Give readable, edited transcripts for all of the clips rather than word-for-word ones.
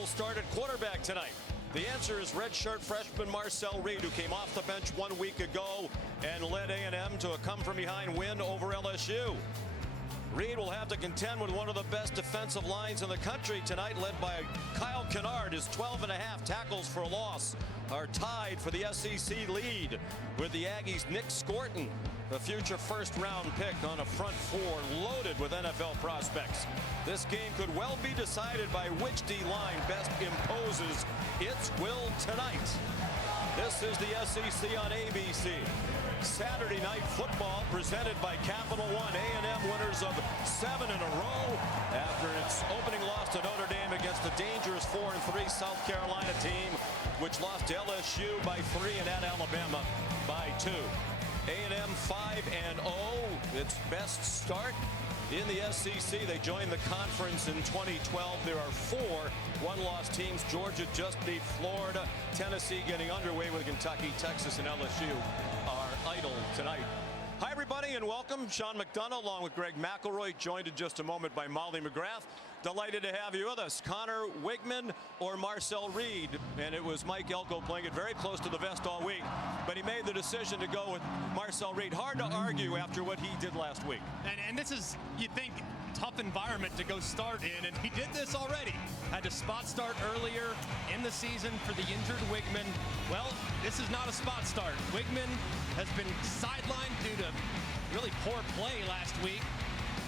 will start at quarterback tonight? The answer is redshirt freshman Marcel Reed, who came off the bench 1 week ago and led A&M to a come-from-behind win over LSU. Reed will have to contend with one of the best defensive lines in the country tonight, led by Kyle Kennard. His 12.5 tackles for loss are tied for the SEC lead with the Aggies' Nick Scorton, the future first-round pick, on a front four loaded with NFL prospects. This game could well be decided by which D-line best imposes its will tonight. This is the SEC on ABC. Saturday night football presented by Capital One. A&M winners of 7 in a row after its opening loss to Notre Dame against the dangerous 4-3 South Carolina team, which lost to LSU by 3 and at Alabama by 2. A&M 5-0, its best start in the SEC. They joined the conference in 2012. There are 4 one-loss teams. Georgia just beat Florida. Tennessee getting underway with Kentucky. Texas and LSU are idle tonight. Hi, everybody, and welcome. Sean McDonough along with Greg McElroy, joined in just a moment by Molly McGrath. Delighted to have you with us. Connor Wigman or Marcel Reed? And it was Mike Elko playing it very close to the vest all week, but he made the decision to go with Marcel Reed. Hard to argue after what he did last week. And this is, you'd think, tough environment to go start in, and he did this already. Had to spot start earlier in the season for the injured Wigman. Well, this is not a spot start. Wigman has been sidelined due to really poor play last week.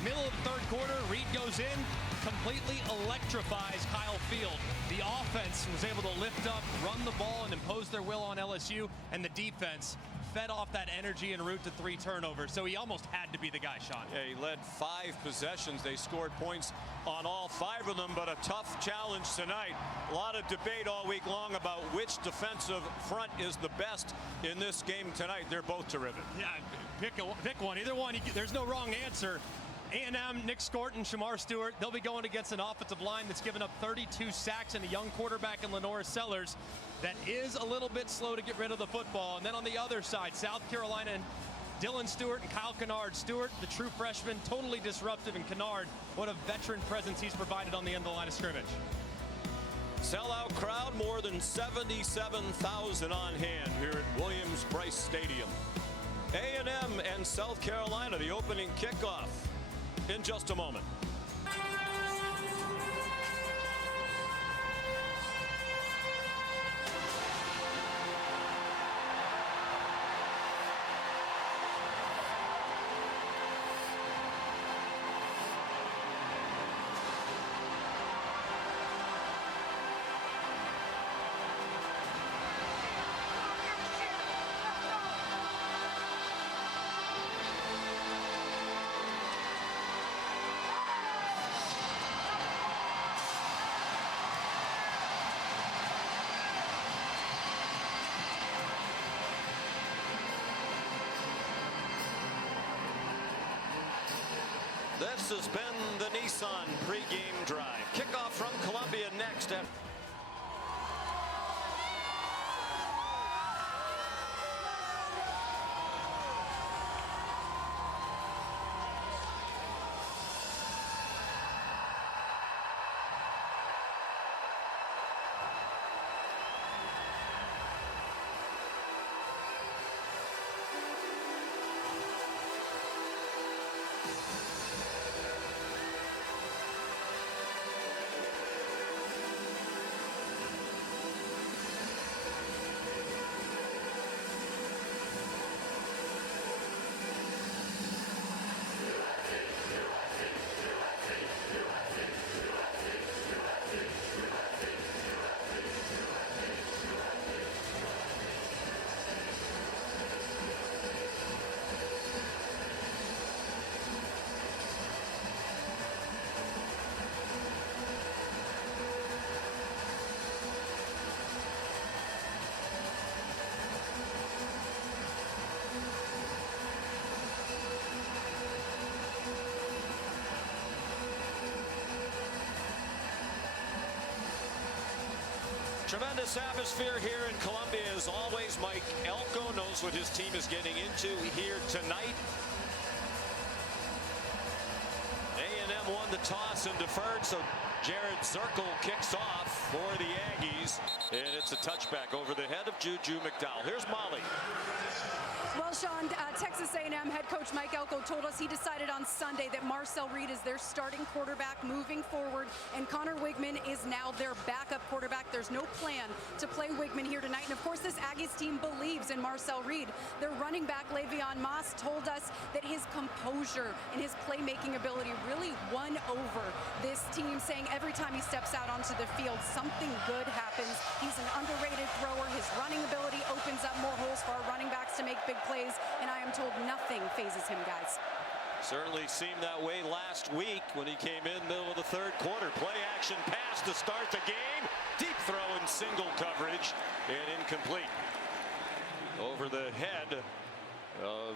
Middle of the third quarter, Reed goes in, completely electrifies Kyle Field. The offense was able to lift up, run the ball, and impose their will on LSU, and the defense fed off that energy en route to 3 turnovers. So he almost had to be the guy, Sean. Yeah, he led 5 possessions. They scored points on all 5 of them, but a tough challenge tonight. A lot of debate all week long about which defensive front is the best in this game tonight. They're both terrific. Yeah, pick one. Either one. There's no wrong answer. A&M, Nick Scorton, Shamar Stewart, they'll be going against an offensive line that's given up 32 sacks and a young quarterback in Lenora Sellers that is a little bit slow to get rid of the football. And then on the other side, South Carolina, Dylan Stewart and Kyle Kennard. Stewart, the true freshman, totally disruptive, and Kennard, what a veteran presence he's provided on the end of the line of scrimmage. Sellout crowd, more than 77,000 on hand here at Williams-Brice Stadium. A&M and South Carolina, the opening kickoff in just a moment. This has been the Nissan pregame drive. Kickoff from Columbia next. Tremendous atmosphere here in Columbia as always. Mike Elko knows what his team is getting into here tonight. A&M won the toss and deferred, so Jared Zirkle kicks off for touchback over the head of Juju McDowell. Here's Molly. Well, Sean, Texas A&M head coach Mike Elko told us he decided on Sunday that Marcel Reed is their starting quarterback moving forward, and Connor Wigman is now their backup quarterback. There's no plan to play Wigman here tonight. And of course, this Aggies team believes in Marcel Reed. Their running back, Le'Veon Moss, told us that his composure and his playmaking ability really won over this team, saying every time he steps out onto the field, something good happens. He's an underrated thrower. His running ability opens up more holes for our running backs to make big plays, and I am told nothing phases him, guys. Certainly seemed that way last week when he came in middle of the third quarter. Play action pass to start the game. Deep throw in single coverage and incomplete. Over the head of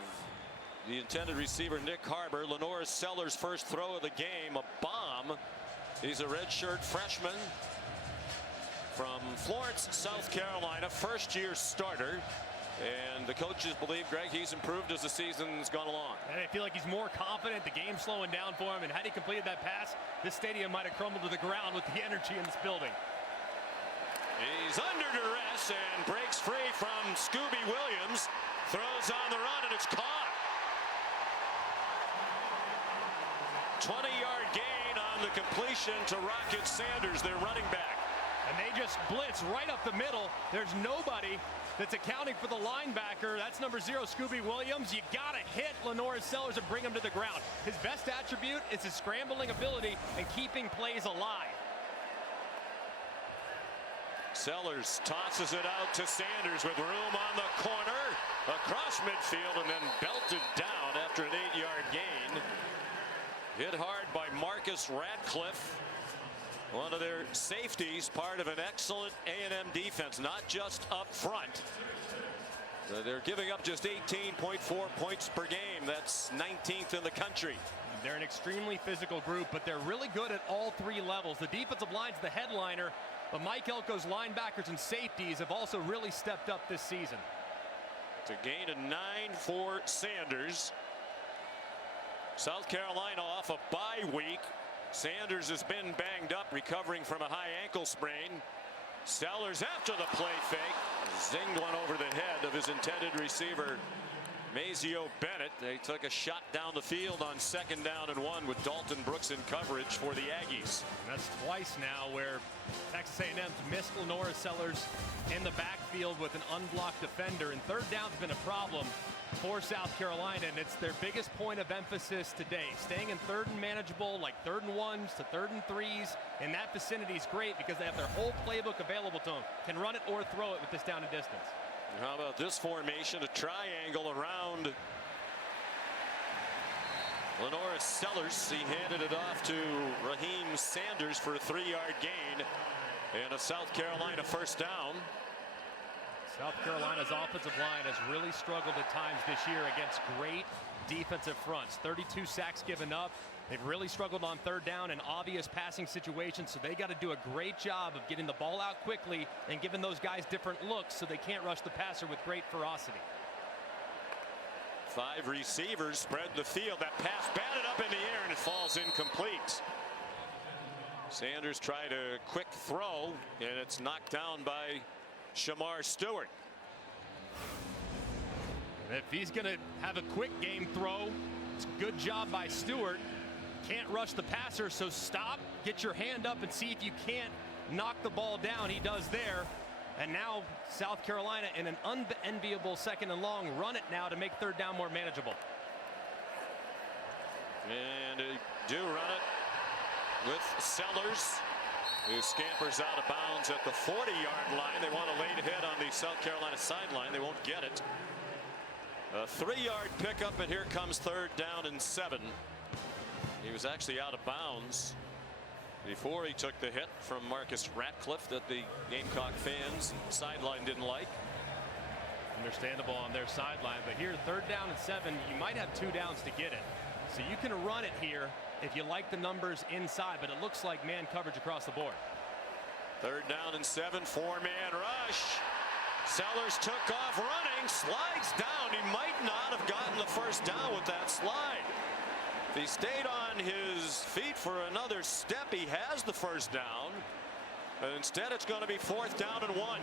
the intended receiver, Nick Harbor. Lenora Sellers' first throw of the game, a bomb. He's a redshirt freshman from Florence, South Carolina, first-year starter. And the coaches believe, Greg, he's improved as the season's gone along. And I feel like he's more confident. The game's slowing down for him. And had he completed that pass, this stadium might have crumbled to the ground with the energy in this building. He's under duress and breaks free from Scooby Williams. Throws on the run, and it's caught. 20-yard gain on the completion to Rocket Sanders, their running back. And they just blitz right up the middle. There's nobody that's accounting for the linebacker. That's number 0, Scooby Williams. You gotta hit Lenora Sellers and bring him to the ground. His best attribute is his scrambling ability and keeping plays alive. Sellers tosses it out to Sanders with room on the corner, across midfield, and then belted down after an 8-yard gain. Hit hard by Marcus Radcliffe, one of their safeties, part of an excellent A&M defense, not just up front. They're giving up just 18.4 points per game. That's 19th in the country. They're an extremely physical group, but they're really good at all 3 levels. The defensive line's the headliner, but Mike Elko's linebackers and safeties have also really stepped up this season. It's a gain of 9 for Sanders. South Carolina off a bye week. Sanders has been banged up, recovering from a high ankle sprain. Sellers after the play fake, zinged one over the head of his intended receiver, Mazio Bennett. They took a shot down the field on 2nd down and 1 with Dalton Brooks in coverage for the Aggies. And that's twice now where Texas A&M's missed Lenora Sellers in the backfield with an unblocked defender, and 3rd down's been a problem for South Carolina, and it's their biggest point of emphasis today. Staying in 3rd and manageable, like 3rd and 1s to 3rd and 3s, in that vicinity is great because they have their whole playbook available to them. Can run it or throw it with this down and distance. How about this formation? A triangle around Lenora Sellers. He handed it off to Raheem Sanders for a 3-yard gain and a South Carolina first down. South Carolina's offensive line has really struggled at times this year against great defensive fronts. 32 sacks given up. They've really struggled on 3rd down in obvious passing situations, so they got to do a great job of getting the ball out quickly and giving those guys different looks so they can't rush the passer with great ferocity. 5 receivers spread the field. That pass batted up in the air and it falls incomplete. Sanders tried a quick throw and it's knocked down by Shamar Stewart. And if he's going to have a quick game throw, it's a good job by Stewart. Can't rush the passer, so stop, get your hand up and see if you can't knock the ball down. He does there. And now South Carolina in an unenviable 2nd and long. Run it now to make 3rd down more manageable. And they do run it with Sellers, who scampers out of bounds at the 40-yard line. They want to lay ahead on the South Carolina sideline. They won't get it. A 3-yard pickup, and here comes 3rd down and 7. He was actually out of bounds before he took the hit from Marcus Ratcliffe that the Gamecock fans sideline didn't like. Understandable on their sideline, but here 3rd down and 7, you might have 2 downs to get it. So you can run it here if you like the numbers inside, but it looks like man coverage across the board. 3rd down and 7, 4-man rush. Sellers took off running, slides down. He might not have gotten the first down with that slide. If he stayed on his feet for another step, he has the first down. And instead, it's going to be 4th down and 1.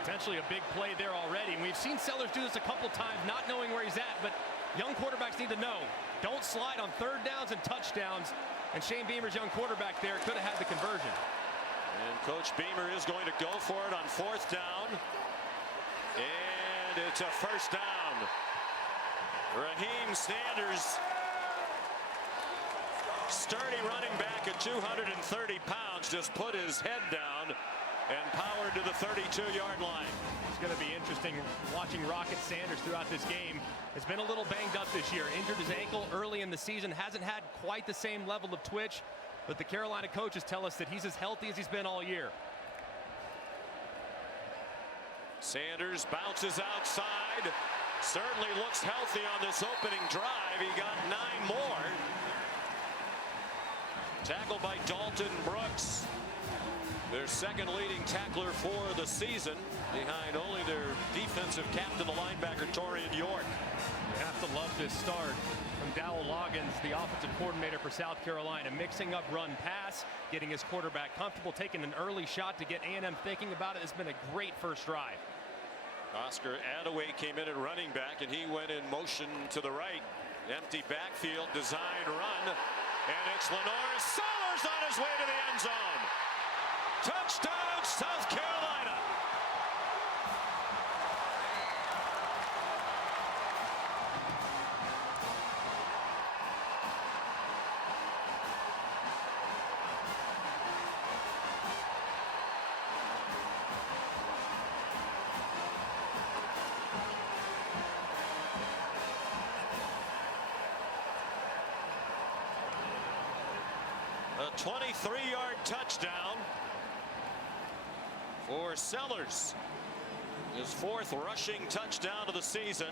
Potentially a big play there already. And we've seen Sellers do this a couple times, not knowing where he's at. But young quarterbacks need to know, don't slide on 3rd downs and touchdowns. And Shane Beamer's young quarterback there could have had the conversion. And Coach Beamer is going to go for it on 4th down. And it's a 1st down. Raheem Sanders, sturdy running back at 230 pounds, just put his head down and powered to the 32-yard line. It's going to be interesting watching Rocket Sanders throughout this game. Has been a little banged up this year. Injured his ankle early in the season. Hasn't had quite the same level of twitch. But the Carolina coaches tell us that he's as healthy as he's been all year. Sanders bounces outside. Certainly looks healthy on this opening drive. He got 9 more. Tackled by Dalton Brooks, their 2nd leading tackler for the season, behind only their defensive captain, the linebacker Torian York. You have to love this start from Dowell Loggins, the offensive coordinator for South Carolina, mixing up run pass, getting his quarterback comfortable, taking an early shot to get A&M thinking about it. It's been a great first drive. Oscar Attaway came in at running back, and he went in motion to the right. Empty backfield, design run, and it's Lenore Sellers on his way to the end zone. Touchdown, South Carolina. A 23-yard touchdown for Sellers. His 4th rushing touchdown of the season.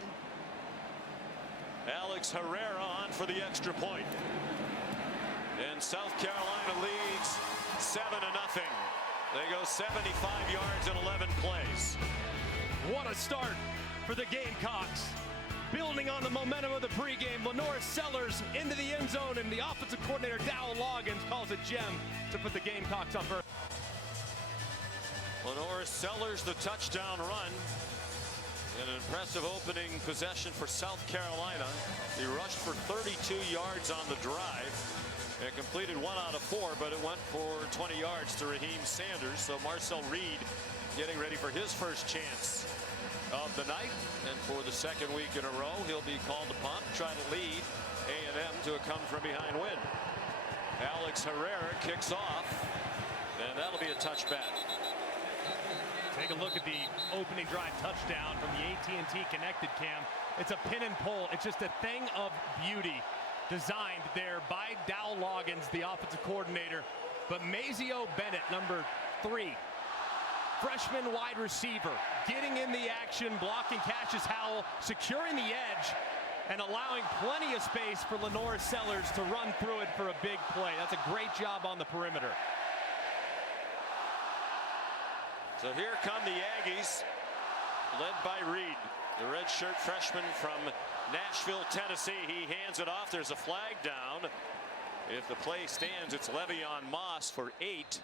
Alex Herrera on for the extra point. And South Carolina leads 7-0. They go 75 yards in 11 plays. What a start for the Gamecocks. Building on the momentum of the pregame, Lenore Sellers into the end zone, and the offensive coordinator Dowell Loggins calls a gem to put the Gamecocks up early. Lenore Sellers, the touchdown run. An impressive opening possession for South Carolina. He rushed for 32 yards on the drive and completed 1 out of 4, but it went for 20 yards to Raheem Sanders. So Marcel Reed getting ready for his first chance of the night, and for the 2nd week in a row, he'll be called upon to try to lead A&M to a come-from-behind win. Alex Herrera kicks off, and that'll be a touchback. Take a look at the opening drive touchdown from the AT&T Connected Cam. It's a pin and pull. It's just a thing of beauty designed there by Dowell Loggins, the offensive coordinator. But Mazio Bennett, number 3, freshman wide receiver, getting in the action, blocking Cassius Howell, securing the edge, and allowing plenty of space for Lenore Sellers to run through it for a big play. That's a great job on the perimeter. So here come the Aggies, led by Reed, the redshirt freshman from Nashville, Tennessee. He hands it off. There's a flag down. If the play stands, it's Le'Veon Moss for 8.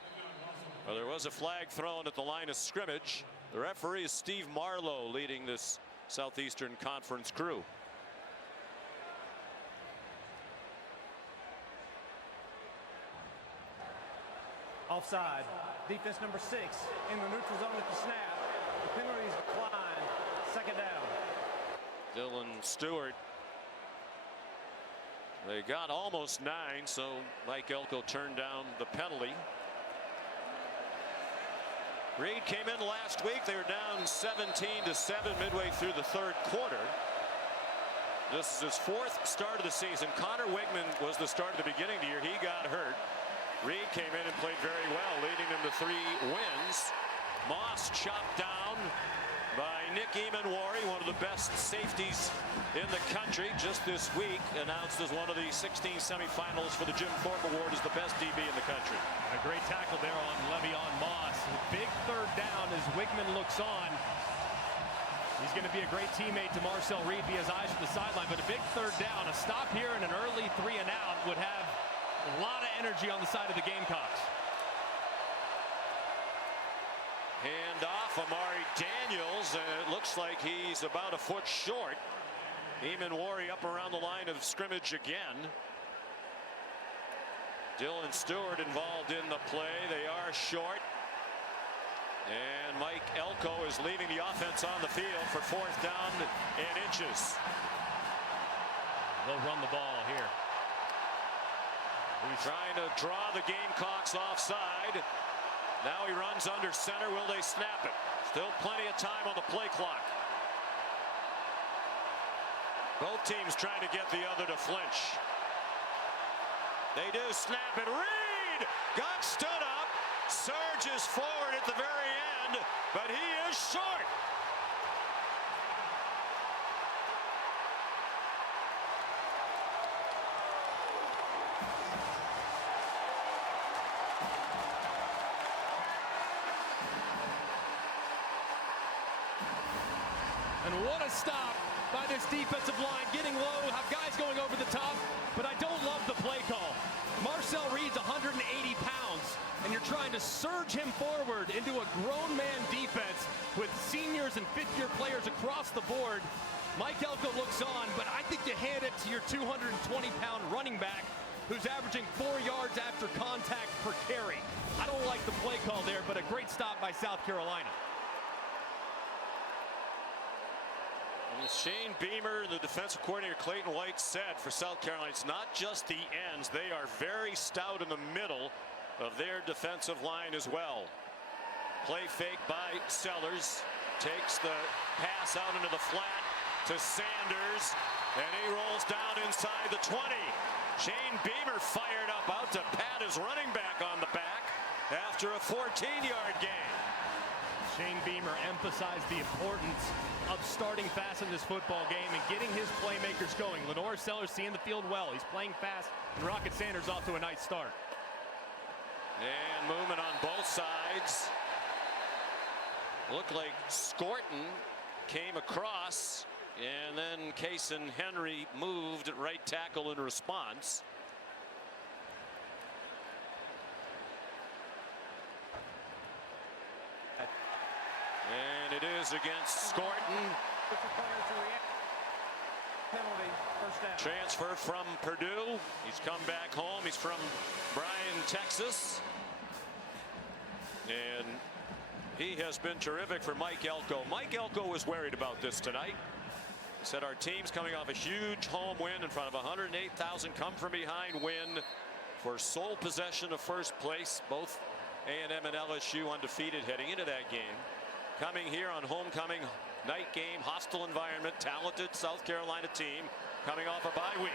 Well, there was a flag thrown at the line of scrimmage. The referee is Steve Marlowe, leading this Southeastern Conference crew. Offside. Defense number 6 in the neutral zone at the snap. The penalty is declined. 2nd down. Dylan Stewart. They got almost 9, so Mike Elko turned down the penalty. Reed came in last week. They were down 17-7 midway through the 3rd quarter. This is his 4th start of the season. Connor Wigman was the start of the beginning of the year. He got hurt. Reed came in and played very well, leading them to 3 wins. Moss chopped down by Nick Emanwari, one of the best safeties in the country, just this week announced as one of the 16 semifinalists for the Jim Thorpe Award as the best DB in the country. A great tackle there on Le'Veon Moss. Big 3rd down as Wigman looks on. He's going to be a great teammate to Marcel Reed, be his eyes at the sideline, but a big 3rd down. A stop here and an early 3 and out would have a lot of energy on the side of the Gamecocks. Hand off Amari Daniels, and it looks like he's about a foot short. Eamon Warry up around the line of scrimmage again. Dylan Stewart involved in the play. They are short. And Mike Elko is leaving the offense on the field for 4th down and inches. They'll run the ball here. He's trying to draw the Gamecocks offside. Now he runs under center. Will they snap it? Still plenty of time on the play clock. Both teams trying to get the other to flinch. They do snap it. Reed got stood up. Surges forward at the very end, but he is short. And what a stop by this defensive line, getting low, have guys going over the top, but I don't love the play call. Marcel Reed's 180 pounds, and you're trying to surge him forward into a grown man defense with seniors and fifth-year players across the board. Mike Elko looks on, but I think you hand it to your 220-pound running back who's averaging 4 yards after contact per carry. I don't like the play call there, but a great stop by South Carolina. As Shane Beamer, the defensive coordinator Clayton White, said for South Carolina, it's not just the ends. They are very stout in the middle of their defensive line as well. Play fake by Sellers. Takes the pass out into the flat to Sanders. And he rolls down inside the 20. Shane Beamer fired up out to pat his running back on the back after a 14-yard gain. Shane Beamer emphasized the importance of starting fast in this football game and getting his playmakers going. Lenore Sellers seeing the field well. He's playing fast, and Rocket Sanders off to a nice start. And movement on both sides. Looked like Scorton came across, and then Cason Henry moved at right tackle in response. And it is against Scorton. Penalty, first down. Transfer from Purdue. He's come back home. He's from Bryan, Texas. And he has been terrific for Mike Elko. Mike Elko was worried about this tonight. He said our team's coming off a huge home win in front of 108,000 come from behind win for sole possession of first place. Both A&M and LSU undefeated heading into that game. Coming here on homecoming night game, hostile environment, talented South Carolina team coming off a bye week.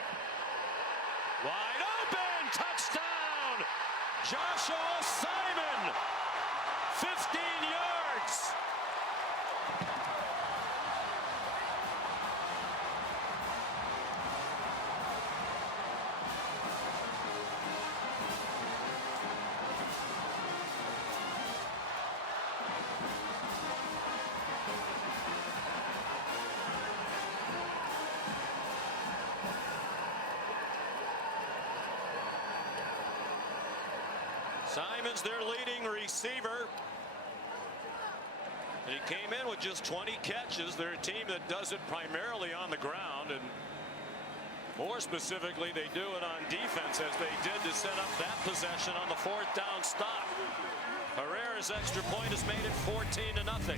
Wide open, touchdown, Joshua Simon, 15 yards. Simon's their leading receiver. He came in with just 20 catches. They're a team that does it primarily on the ground, and more specifically, they do it on defense, as they did to set up that possession on the 4th down stop. Herrera's extra point has made it 14-0.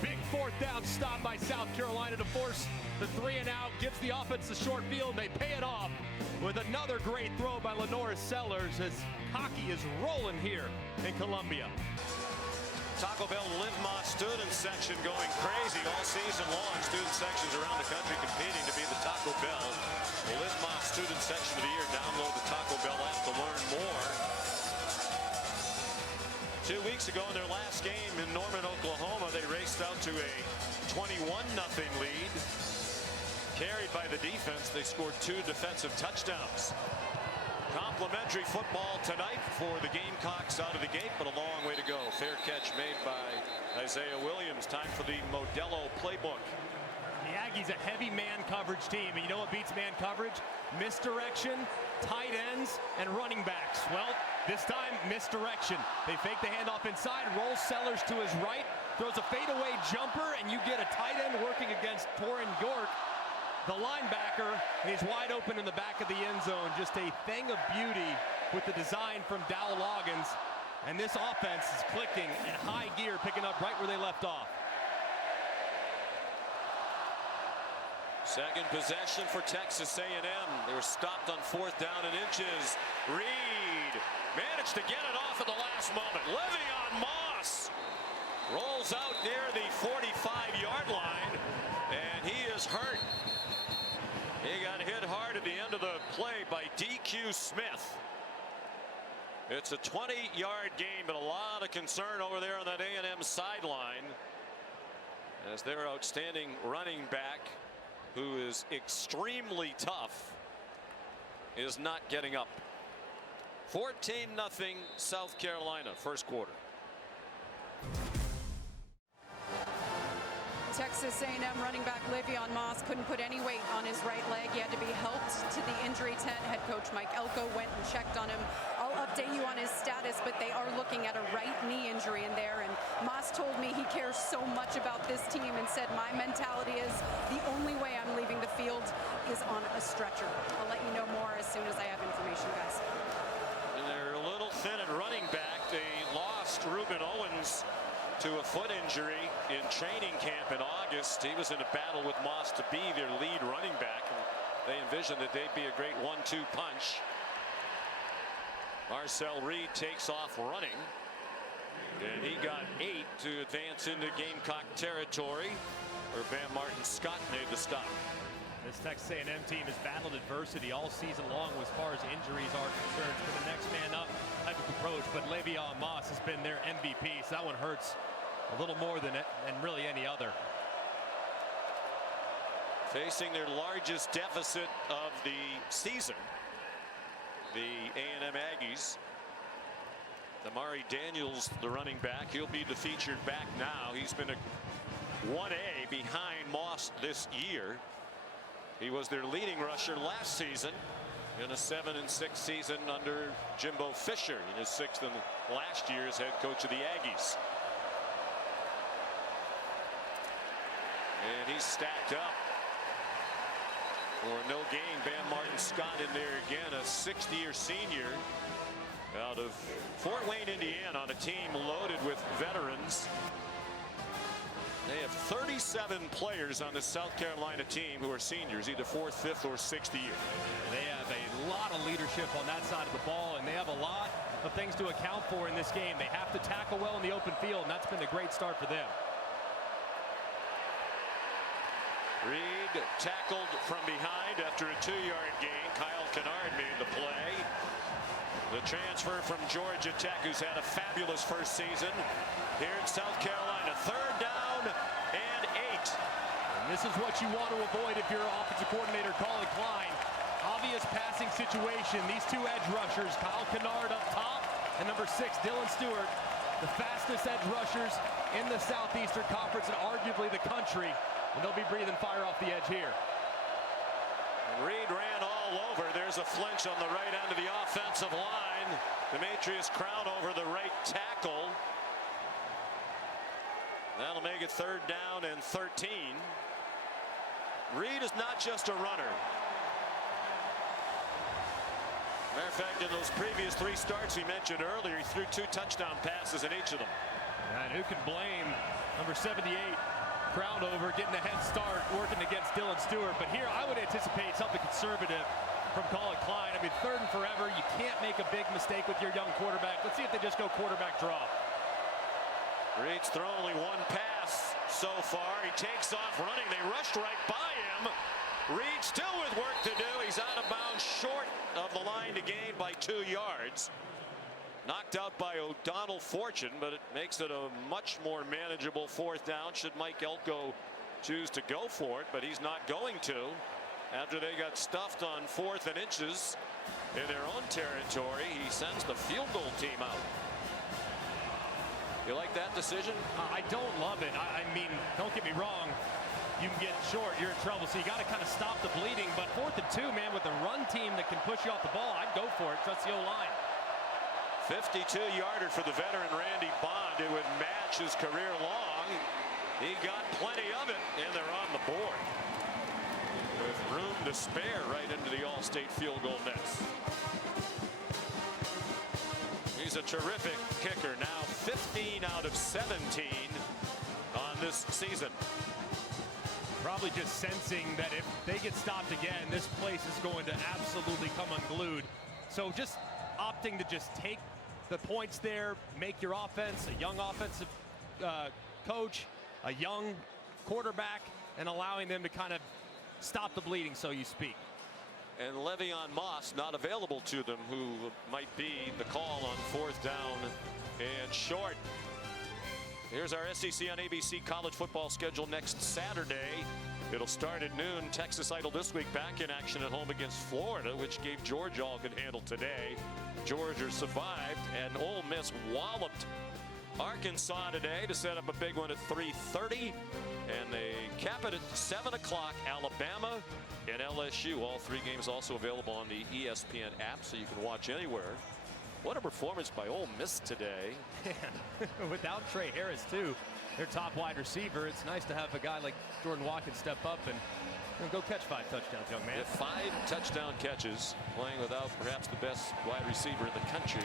Big 4th down stop by South Carolina to force the 3-and-out, gives the offense the short field. They pay it off with another great throw by Lenore Sellers as hockey is rolling here in Columbia. Taco Bell Live-Más student section going crazy all season long. Student sections around the country competing to be the Taco Bell Live-Más student section of the year. Download the Taco Bell app to learn more. 2 weeks ago in their last game in Norman, Oklahoma, they raced out to a 21-0 lead. Carried by the defense, they scored 2 defensive touchdowns. Complimentary football tonight for the Gamecocks out of the gate, but a long way to go. Fair catch made by Isaiah Williams. Time for the Modelo playbook. The Aggies a heavy man coverage team, and you know what beats man coverage? Misdirection, tight ends, and running backs. Well, This time, misdirection. They fake the handoff inside, rolls Sellers to his right, throws a fadeaway jumper, and you get a tight end working against Torin York, the linebacker, and he's wide open in the back of the end zone. Just a thing of beauty with the design from Dow Loggins. And this offense is clicking in high gear, picking up right where they left off. Second possession for Texas A&M. They were stopped on 4th down and inches. Reed managed to get it off at the last moment. Le'Veon Moss rolls out near the 45-yard line, and he is hurt. He got hit hard at the end of the play by DQ Smith. It's a 20-yard game, but a lot of concern over there on that A&M sideline as their outstanding running back, who is extremely tough, is not getting up. 14-0 South Carolina, first quarter. Texas A&M running back Le'Veon Moss couldn't put any weight on his right leg. He had to be helped to the injury tent. Head coach Mike Elko went and checked on him. I'll update you on his status, but they are looking at a right knee injury in there. And Moss told me he cares so much about this team and said, my mentality is the only way I'm leaving the field is on a stretcher. I'll let you know more as soon as I have information, guys. And they're a little thin at running back. They lost Reuben Owens to a foot injury in training camp in August. He was in a battle with Moss to be their lead running back. And they envisioned that they'd be a great 1-2 punch. Marcel Reed takes off running, and he got 8 to advance into Gamecock territory, where Bam Martin Scott made the stop. This Texas A&M team has battled adversity all season long as far as injuries are concerned. It's been the next man up type of approach, but Le'Veon Moss has been their MVP, so that one hurts a little more than really any other. Facing their largest deficit of the season, the A&M Aggies. Damari Daniels, the running back, he'll be the featured back now. He's been a 1A behind Moss this year. He was their leading rusher last season in a 7-6 season under Jimbo Fisher in his 6th and last year as head coach of the Aggies. And he's stacked up for no gain. Bam Martin Scott in there again, a 6th-year senior out of Fort Wayne, Indiana, on a team loaded with veterans. They have 37 players on the South Carolina team who are seniors, either 4th, 5th, or 6th year. They have a lot of leadership on that side of the ball, and they have a lot of things to account for in this game. They have to tackle well in the open field, and that's been a great start for them. Reed tackled from behind after a 2-yard gain. Kyle Kennard made the play. The transfer from Georgia Tech, who's had a fabulous first season here in South Carolina. 3rd down and 8. And this is what you want to avoid if you're offensive coordinator Colin Klein. Obvious passing situation. These two edge rushers, Kyle Kennard up top, and number 6, Dylan Stewart, the fastest edge rushers in the Southeastern Conference and arguably the country. And they'll be breathing fire off the edge here. Reed ran all over. There's a flinch on the right end of the offensive line. Demetrius Crown over the right tackle. That'll make it 3rd down and 13. Reed is not just a runner. Matter of fact, in those previous 3 starts he mentioned earlier, he threw 2 touchdown passes in each of them. And who can blame number 78? Crown over, getting a head start, working against Dylan Stewart. But here I would anticipate something conservative from Colin Klein. I mean, 3rd and forever, you can't make a big mistake with your young quarterback. Let's see if they just go quarterback draw. Reed's thrown only 1 pass so far. He takes off running. They rushed right by him. Reed still with work to do. He's out of bounds short of the line to gain by 2 yards. Knocked out by O'Donnell Fortune, but it makes it a much more manageable 4th down should Mike Elko choose to go for it, but he's not going to after they got stuffed on 4th and inches in their own territory. He sends the field goal team out. You like that decision? I don't love it. I mean, don't get me wrong. You can get short, you're in trouble, so you got to kind of stop the bleeding. But 4th and 2, man, with a run team that can push you off the ball, I'd go for it. Trust the O-line. 52-yarder for the veteran Randy Bond. It would match his career long. He got plenty of it, and they're on the board with room to spare right into the All-State field goal nets. He's a terrific kicker, now 15 out of 17 on this season. Probably just sensing that if they get stopped again, this place is going to absolutely come unglued. So just opting to just take the points there, make your offense a young offensive coach, a young quarterback, and allowing them to kind of stop the bleeding, so you speak. And Le'Veon Moss not available to them, who might be the call on 4th down and short. Here's our SEC on ABC college football schedule next Saturday. It'll start at noon. Texas Idol this week back in action at home against Florida, which gave Georgia all good handle today. Georgia survived, and Ole Miss walloped Arkansas today to set up a big one at 3:30. And they cap it at 7 o'clock. Alabama and LSU. All 3 games also available on the ESPN app, so you can watch anywhere. What a performance by Ole Miss today. Without Trey Harris, too, their top wide receiver, it's nice to have a guy like Jordan Watkins step up and go catch 5 touchdowns, young man. 5 touchdown catches, playing without perhaps the best wide receiver in the country.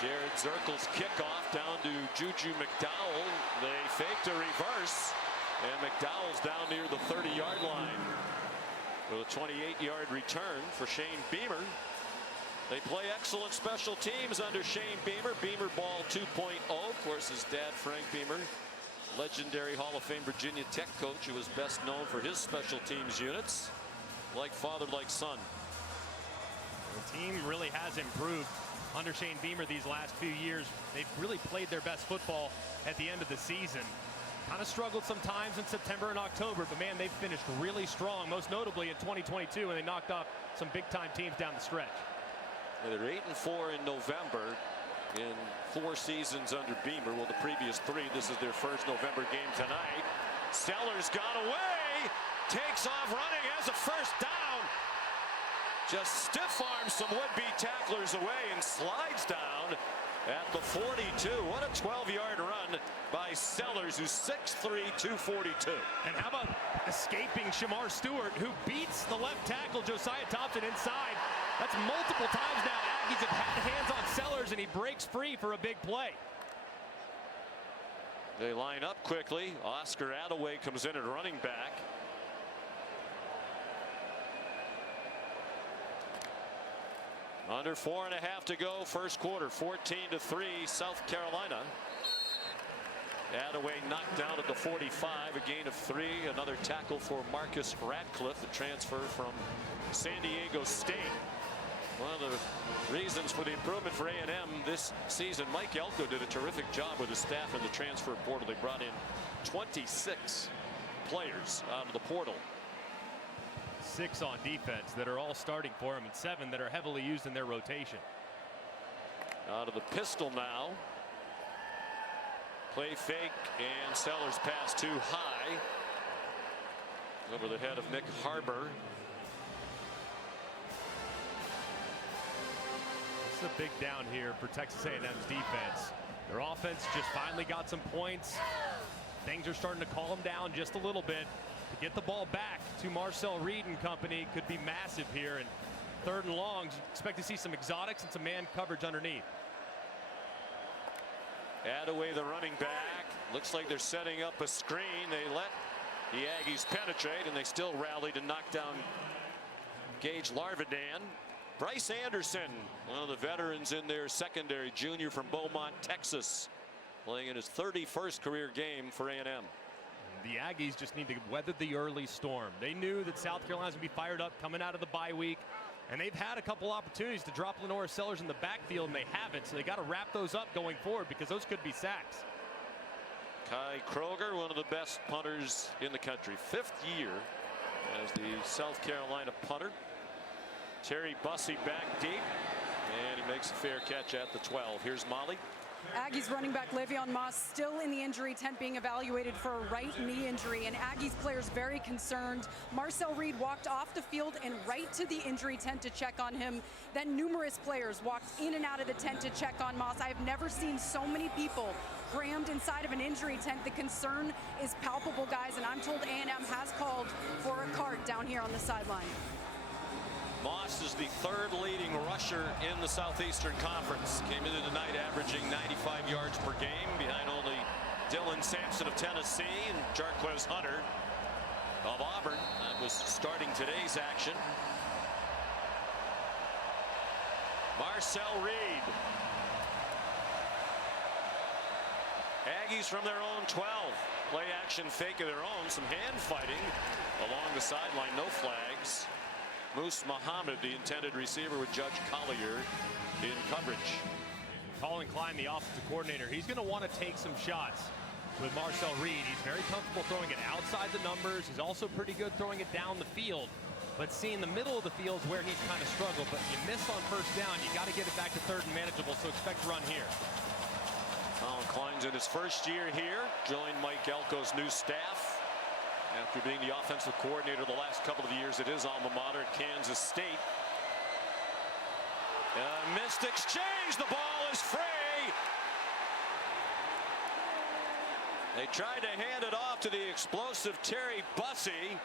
Jared Zirkle's kickoff down to Juju McDowell. They faked a reverse, and McDowell's down near the 30-yard line with a 28-yard return for Shane Beamer. They play excellent special teams under Shane Beamer. Beamer ball 2.0. Of course, his dad, Frank Beamer, legendary Hall of Fame Virginia Tech coach, who was best known for his special teams units. Like father, like son. The team really has improved under Shane Beamer these last few years. They've really played their best football at the end of the season. Kind of struggled sometimes in September and October, but man, they've finished really strong, most notably in 2022, when they knocked off some big-time teams down the stretch. They're 8-4 in November in 4 seasons under Beamer. Well, the previous 3, this is their first November game tonight. Sellers got away, takes off running, has a first down. Just stiff arms some would-be tacklers away and slides down at the 42. What a 12-yard run by Sellers, who's 6'3", 242. And how about escaping Shamar Stewart, who beats the left tackle Josiah Thompson inside. That's multiple times now Aggies have had hands on Sellers, and he breaks free for a big play. They line up quickly. Oscar Attaway comes in at running back. Under 4.5 to go, first quarter, 14-3, South Carolina. Attaway knocked down at the 45, a gain of 3. Another tackle for Marcus Radcliffe, the transfer from San Diego State. One of the reasons for the improvement for A&M this season. Mike Elko did a terrific job with his staff in the transfer portal. They brought in 26 players out of the portal. 6 on defense that are all starting for him, and 7 that are heavily used in their rotation. Out of the pistol now. Play fake, and Sellers pass too high. Over the head of Nick Harbor. This is a big down here for Texas A&M's defense. Their offense just finally got some points. Things are starting to calm down just a little bit. To get the ball back to Marcel Reed and company could be massive here. And 3rd and longs, expect to see some exotics and some man coverage underneath. Attaway, the running back. Looks like they're setting up a screen. They let the Aggies penetrate, and they still rally to knock down Gage Larvidan. Bryce Anderson, one of the veterans in their secondary, junior from Beaumont, Texas, playing in his 31st career game for A&M. The Aggies just need to weather the early storm. They knew that South Carolina's going to be fired up coming out of the bye week, and they've had a couple opportunities to drop Lenora Sellers in the backfield, and they haven't, so they got to wrap those up going forward, because those could be sacks. Kai Kroger, one of the best punters in the country, 5th year as the South Carolina punter. Terry Bussey back deep, and he makes a fair catch at the 12. Here's Molly. Aggies running back Le'Veon Moss still in the injury tent being evaluated for a right knee injury, and Aggies players very concerned. Marcel Reed walked off the field and right to the injury tent to check on him. Then numerous players walked in and out of the tent to check on Moss. I have never seen so many people crammed inside of an injury tent. The concern is palpable, guys, and I'm told A&M has called for a cart down here on the sideline. Moss is the third leading rusher in the Southeastern Conference. Came into tonight averaging 95 yards per game, behind only Dylan Sampson of Tennessee and Jarquez Hunter of Auburn. That was starting today's action. Marcel Reed. Aggies from their own 12. Play action fake of their own. Some hand fighting along the sideline. No flags. Moose Muhammad, the intended receiver, with Judge Collier in coverage. Colin Klein, the offensive coordinator, he's going to want to take some shots with Marcel Reed. He's very comfortable throwing it outside the numbers. He's also pretty good throwing it down the field. But seeing the middle of the field is where he's kind of struggled. But you miss on first down, you got to get it back to third and manageable, so expect run here. Colin Klein's in his first year here, joined Mike Elko's new staff after being the offensive coordinator the last couple of years at his alma mater at Kansas State. Missed exchange. The ball is free. They tried to hand it off to the explosive Terry Bussey,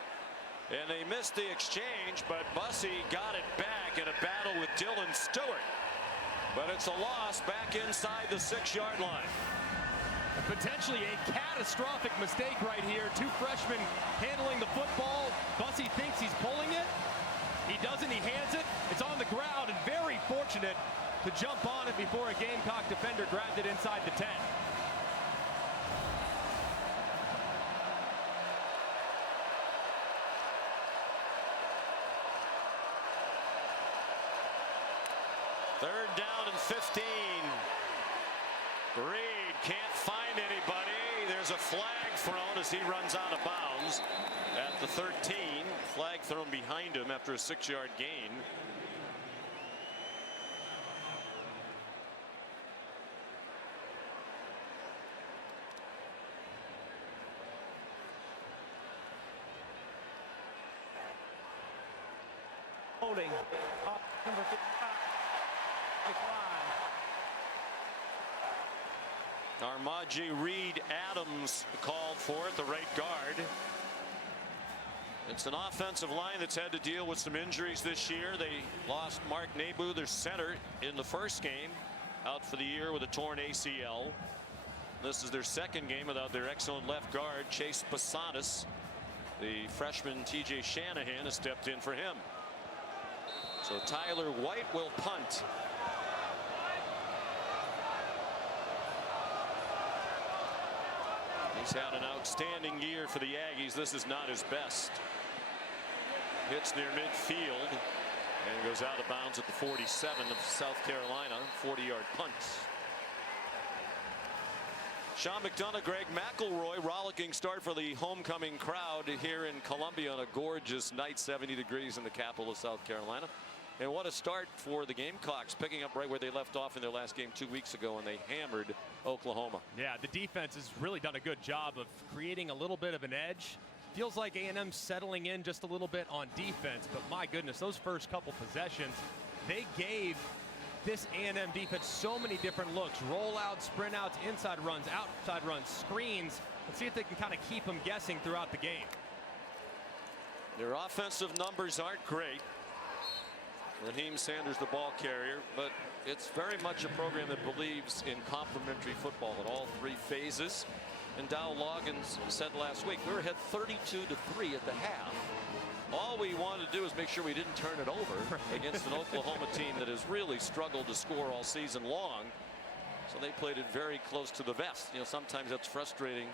and they missed the exchange, but Bussey got it back in a battle with Dylan Stewart. But it's a loss back inside the 6-yard line. Potentially a catastrophic mistake right here. Two freshmen handling the football. Bussey thinks he's pulling it. He doesn't. He hands it. It's on the ground, and very fortunate to jump on it before a Gamecock defender grabbed it inside the 10. Third down and 15. Reed can't find anybody. There's a flag thrown as he runs out of bounds at the 13. Flag thrown behind him after a 6-yard gain. Holding. Number 55. Armaji Reed Adams called for it, the right guard. It's an offensive line that's had to deal with some injuries this year. They lost Mark Nabu, their center, in the first game, out for the year with a torn ACL. This is their second game without their excellent left guard, Chase Pasanis. The freshman TJ Shanahan has stepped in for him. So Tyler White will punt. He's had an outstanding year for the Aggies. This is not his best. Hits near midfield and goes out of bounds at the 47 of South Carolina. 40-yard punt. Sean McDonough, Greg McElroy, rollicking start for the homecoming crowd here in Columbia on a gorgeous night, 70 degrees in the capital of South Carolina. And what a start for the Gamecocks, picking up right where they left off in their last game 2 weeks ago when they hammered Oklahoma. Yeah, the defense has really done a good job of creating a little bit of an edge. Feels like A&M settling in just a little bit on defense, but my goodness, those first couple possessions, they gave this A&M defense so many different looks. Rollouts, sprint outs, inside runs, outside runs, screens. Let's see if they can kind of keep them guessing throughout the game. Their offensive numbers aren't great. Raheem Sanders, the ball carrier, but it's very much a program that believes in complementary football at all three phases. And Dow Loggins said last week, we were ahead 32-3 at the half. All we wanted to do is make sure we didn't turn it over against an Oklahoma team that has really struggled to score all season long. So they played it very close to the vest. You know, sometimes that's frustrating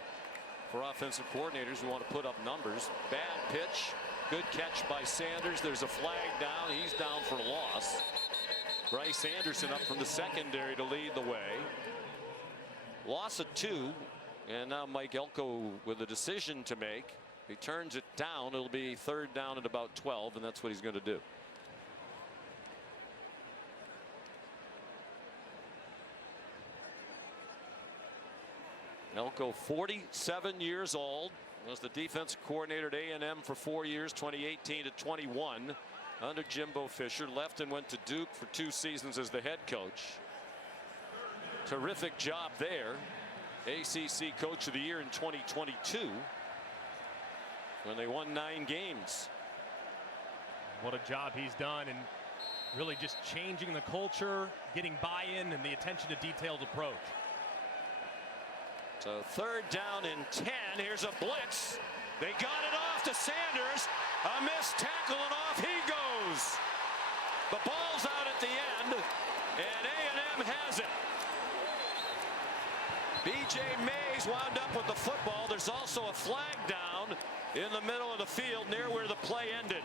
for offensive coordinators who want to put up numbers. Bad pitch. Good catch by Sanders. There's a flag down. He's down for a loss. Bryce Anderson up from the secondary to lead the way. Loss of 2. And now Mike Elko with a decision to make. He turns it down. It'll be third down at about 12, and that's what he's going to do. Elko, 47 years old, was the defensive coordinator at A&M for 4 years, 2018 to 21 under Jimbo Fisher. Left and went to Duke for 2 seasons as the head coach. Terrific job there. ACC Coach of the Year in 2022 when they won 9 games. What a job he's done, and really just changing the culture, getting buy-in, and the attention to detailed approach. So 3rd down and 10. Here's a blitz. They got it off to Sanders. A missed tackle, and off he goes. The ball's out at the end, and A&M has it. B.J. Mays wound up with the football. There's also a flag down in the middle of the field near where the play ended.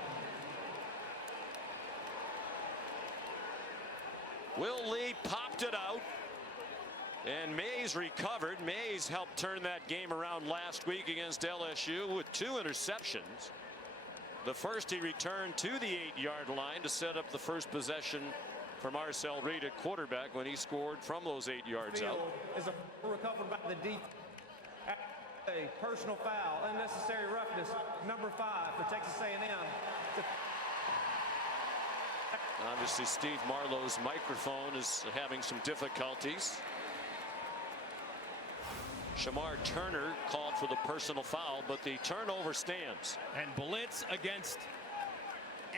Will Lee popped it out, and Mays recovered. Mays helped turn that game around last week against LSU with 2 interceptions. The first he returned to the 8-yard line to set up the first possession for Marcel Reed at quarterback when he scored from those 8 yards out. Is recovered by the defense. A personal foul, unnecessary roughness, number 5 for Texas A&M. Obviously, Steve Marlowe's microphone is having some difficulties. Shamar Turner called for the personal foul, but the turnover stands. And blitz against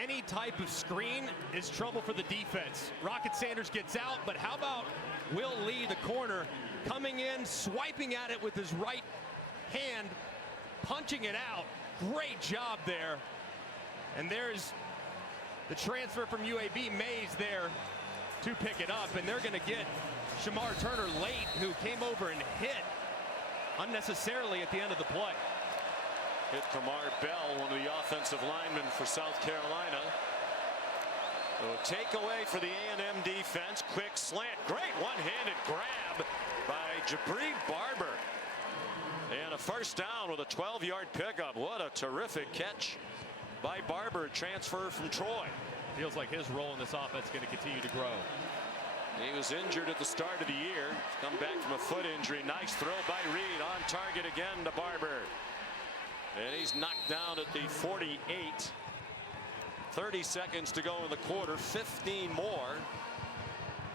any type of screen is trouble for the defense. Rocket Sanders gets out, but how about Will Lee, the corner, coming in, swiping at it with his right hand, punching it out. Great job there. And there's the transfer from UAB, Mays, there to pick it up, and they're going to get Shamar Turner late, who came over and hit unnecessarily at the end of the play. Hit Kamar Bell, one of the offensive linemen for South Carolina. So a takeaway for the A&M defense. Quick slant, great one-handed grab by Jabri Barber. And a first down with a 12-yard pickup. What a terrific catch by Barber, transfer from Troy. Feels like his role in this offense is going to continue to grow. He was injured at the start of the year. Come back from a foot injury. Nice throw by Reed, on target again to Barber. And he's knocked down at the 48. 30 seconds to go in the quarter. 15 more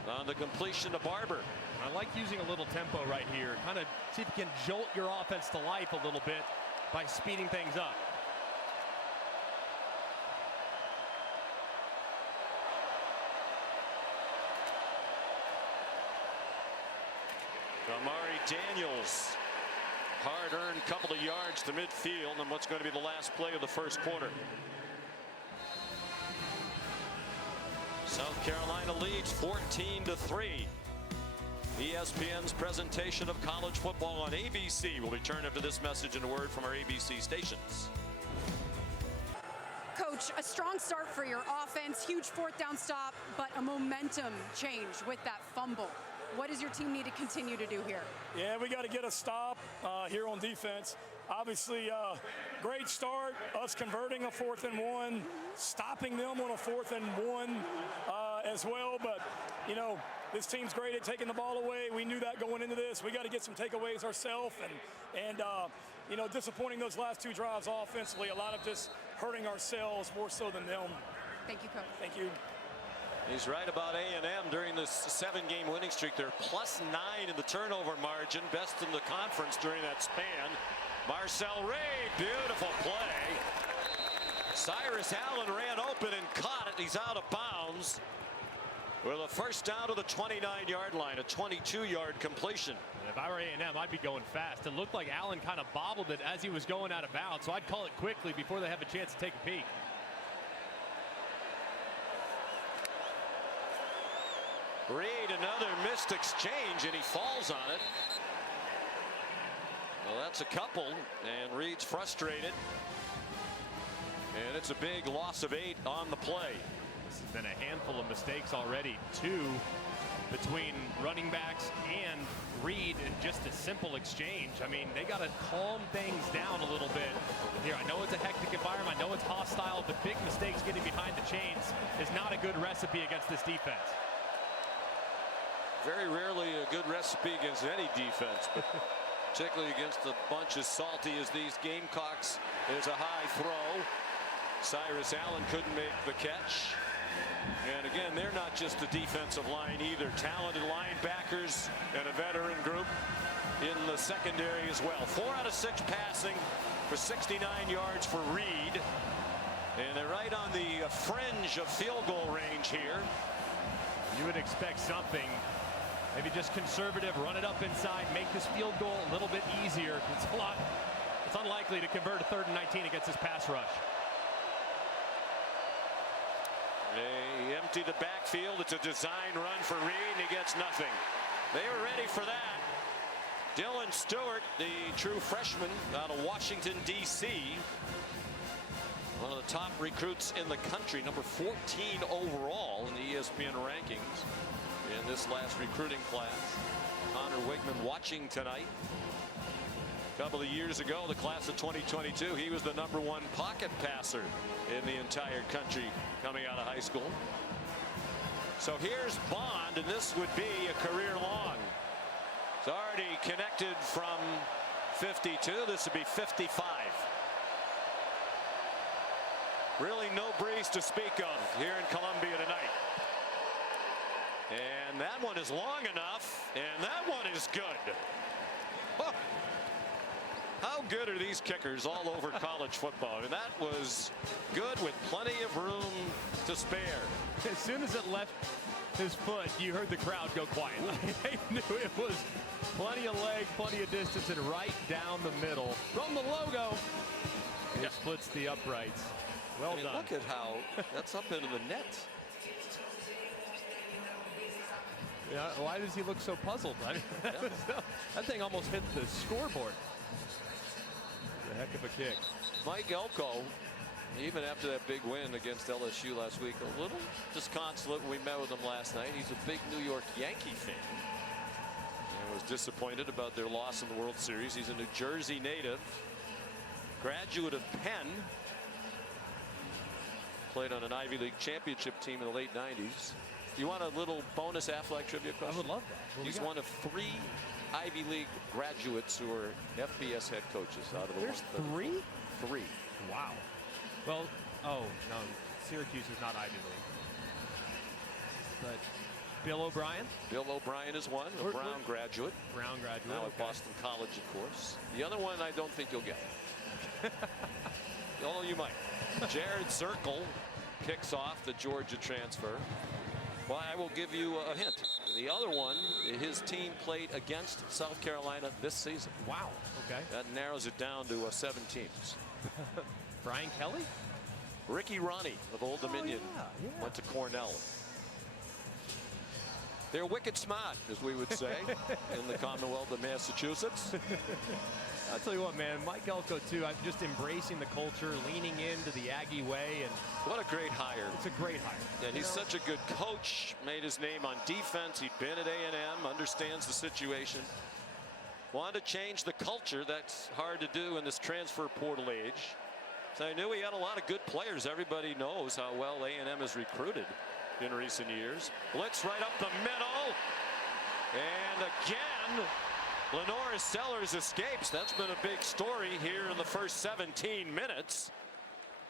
on the completion to Barber. I like using a little tempo right here. Kind of see if you can jolt your offense to life a little bit by speeding things up. Amari Daniels, hard-earned couple of yards to midfield on what's going to be the last play of the first quarter. South Carolina leads 14-3. ESPN's presentation of college football on ABC will return after this message and a word from our ABC stations. Coach, a strong start for your offense, huge 4th down stop, but a momentum change with that fumble. What does your team need to continue to do here? Yeah, we got to get a stop here on defense. Obviously, great start, us converting a 4th and 1, stopping them on a 4th and 1 as well. But, you know, this team's great at taking the ball away. We knew that going into this. We got to get some takeaways ourselves. And you know, disappointing those last 2 drives offensively, a lot of just hurting ourselves more so than them. Thank you, Coach. Thank you. He's right about A&M during this 7-game winning streak. They're +9 in the turnover margin, best in the conference during that span. Marcel Reed, beautiful play. Cyrus Allen ran open and caught it. He's out of bounds with a first down to the 29-yard line, a 22-yard completion. And if I were A&M, I'd be going fast. It looked like Allen kind of bobbled it as he was going out of bounds, so I'd call it quickly before they have a chance to take a peek. Reed, another missed exchange, and he falls on it. Well, that's a couple, and Reed's frustrated. And it's a big loss of 8 on the play. This has been a handful of mistakes already. 2 between running backs and Reed in just a simple exchange. I mean, they got to calm things down a little bit here. I know it's a hectic environment. I know it's hostile, but big mistakes getting behind the chains is not a good recipe against this defense. Very rarely a good recipe against any defense, but particularly against a bunch as salty as these Gamecocks. There's a high throw. Cyrus Allen couldn't make the catch. And again, they're not just the defensive line either. Talented linebackers and a veteran group in the secondary as well. 4 out of 6 passing for 69 yards for Reed. And they're right on the fringe of field goal range here. You would expect something. Maybe just conservative, run it up inside, make this field goal a little bit easier. It's unlikely to convert a 3rd and 19 against this pass rush. They empty the backfield. It's a design run for Reed, and he gets nothing. They were ready for that. Dylan Stewart, the true freshman out of Washington, D.C., one of the top recruits in the country, number 14 overall in the ESPN rankings in this last recruiting class. Connor Wigman watching tonight. A couple of years ago, the class of 2022, he was the #1 pocket passer in the entire country coming out of high school. So here's Bond, and this would be a career long. It's already connected from 52. This would be 55. Really no breeze to speak of here in Columbia tonight. And that one is long enough, and that one is good. Oh. How good are these kickers all over college football? And that was good with plenty of room to spare. As soon as it left his foot, you heard the crowd go quiet. They knew it was plenty of leg, plenty of distance, and right down the middle. From the logo, it splits the uprights. Well done. Look at how that's up into the net. Yeah, why does he look so puzzled? I mean, that thing almost hit the scoreboard. A heck of a kick. Mike Elko, even after that big win against LSU last week, a little disconsolate when we met with him last night. He's a big New York Yankee fan and was disappointed about their loss in the World Series. He's a New Jersey native, graduate of Penn, played on an Ivy League championship team in the late 90s. Do you want a little bonus Affleck trivia question? I would love that. He's one of 3 Ivy League graduates who are FBS head coaches out of the There's 3? 3. Wow. Well, oh, no. Syracuse is not Ivy League. But Bill O'Brien? Bill O'Brien is one, a Brown graduate. Brown graduate. Now at Boston College, of course. The other one I don't think you'll get. Although you might. Jared Zirkle kicks off the Georgia transfer. Well, I will give you a hint. The other one, his team played against South Carolina this season. Wow. Okay. That narrows it down to 7 teams. Brian Kelly? Ricky Ronnie of Old Dominion went to Cornell. They're wicked smart, as we would say, in the Commonwealth of Massachusetts. I'll tell you what, man, Mike Elko, too, I'm just embracing the culture, leaning into the Aggie way. And what a great hire. It's a great hire. And he's such a good coach, made his name on defense. He'd been at A&M, understands the situation. Wanted to change the culture. That's hard to do in this transfer portal age. So I knew he had a lot of good players. Everybody knows how well A&M has recruited in recent years. Blitz right up the middle. And again, Lenora Sellers escapes. That's been a big story here in the first 17 minutes.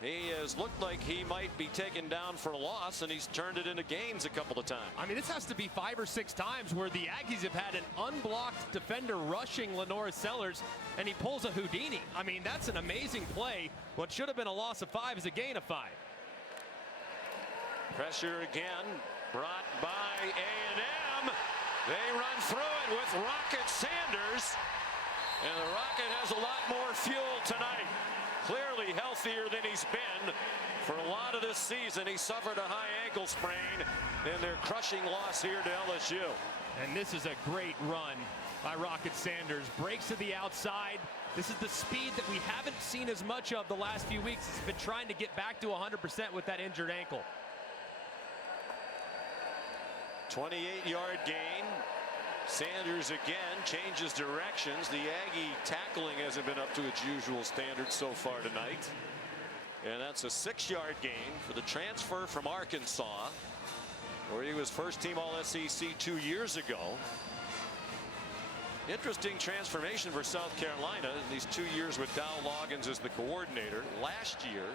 He has looked like he might be taken down for a loss, and he's turned it into gains a couple of times. I mean, this has to be 5 or 6 times where the Aggies have had an unblocked defender rushing Lenora Sellers, and he pulls a Houdini. I mean, that's an amazing play. What should have been a loss of 5 is a gain of 5. Pressure again brought by A&M. They run through it with Rocket Sanders, and the Rocket has a lot more fuel tonight. Clearly healthier than he's been for a lot of this season. He suffered a high ankle sprain in their crushing loss here to LSU. And this is a great run by Rocket Sanders. Breaks to the outside. This is the speed that we haven't seen as much of the last few weeks. He's been trying to get back to 100% with that injured ankle. 28-yard gain. Sanders again changes directions. The Aggie tackling hasn't been up to its usual standards so far tonight. And that's a 6-yard gain for the transfer from Arkansas, where he was first team All-SEC 2 years ago. Interesting transformation for South Carolina in these 2 years with Dow Loggins as the coordinator. Last year,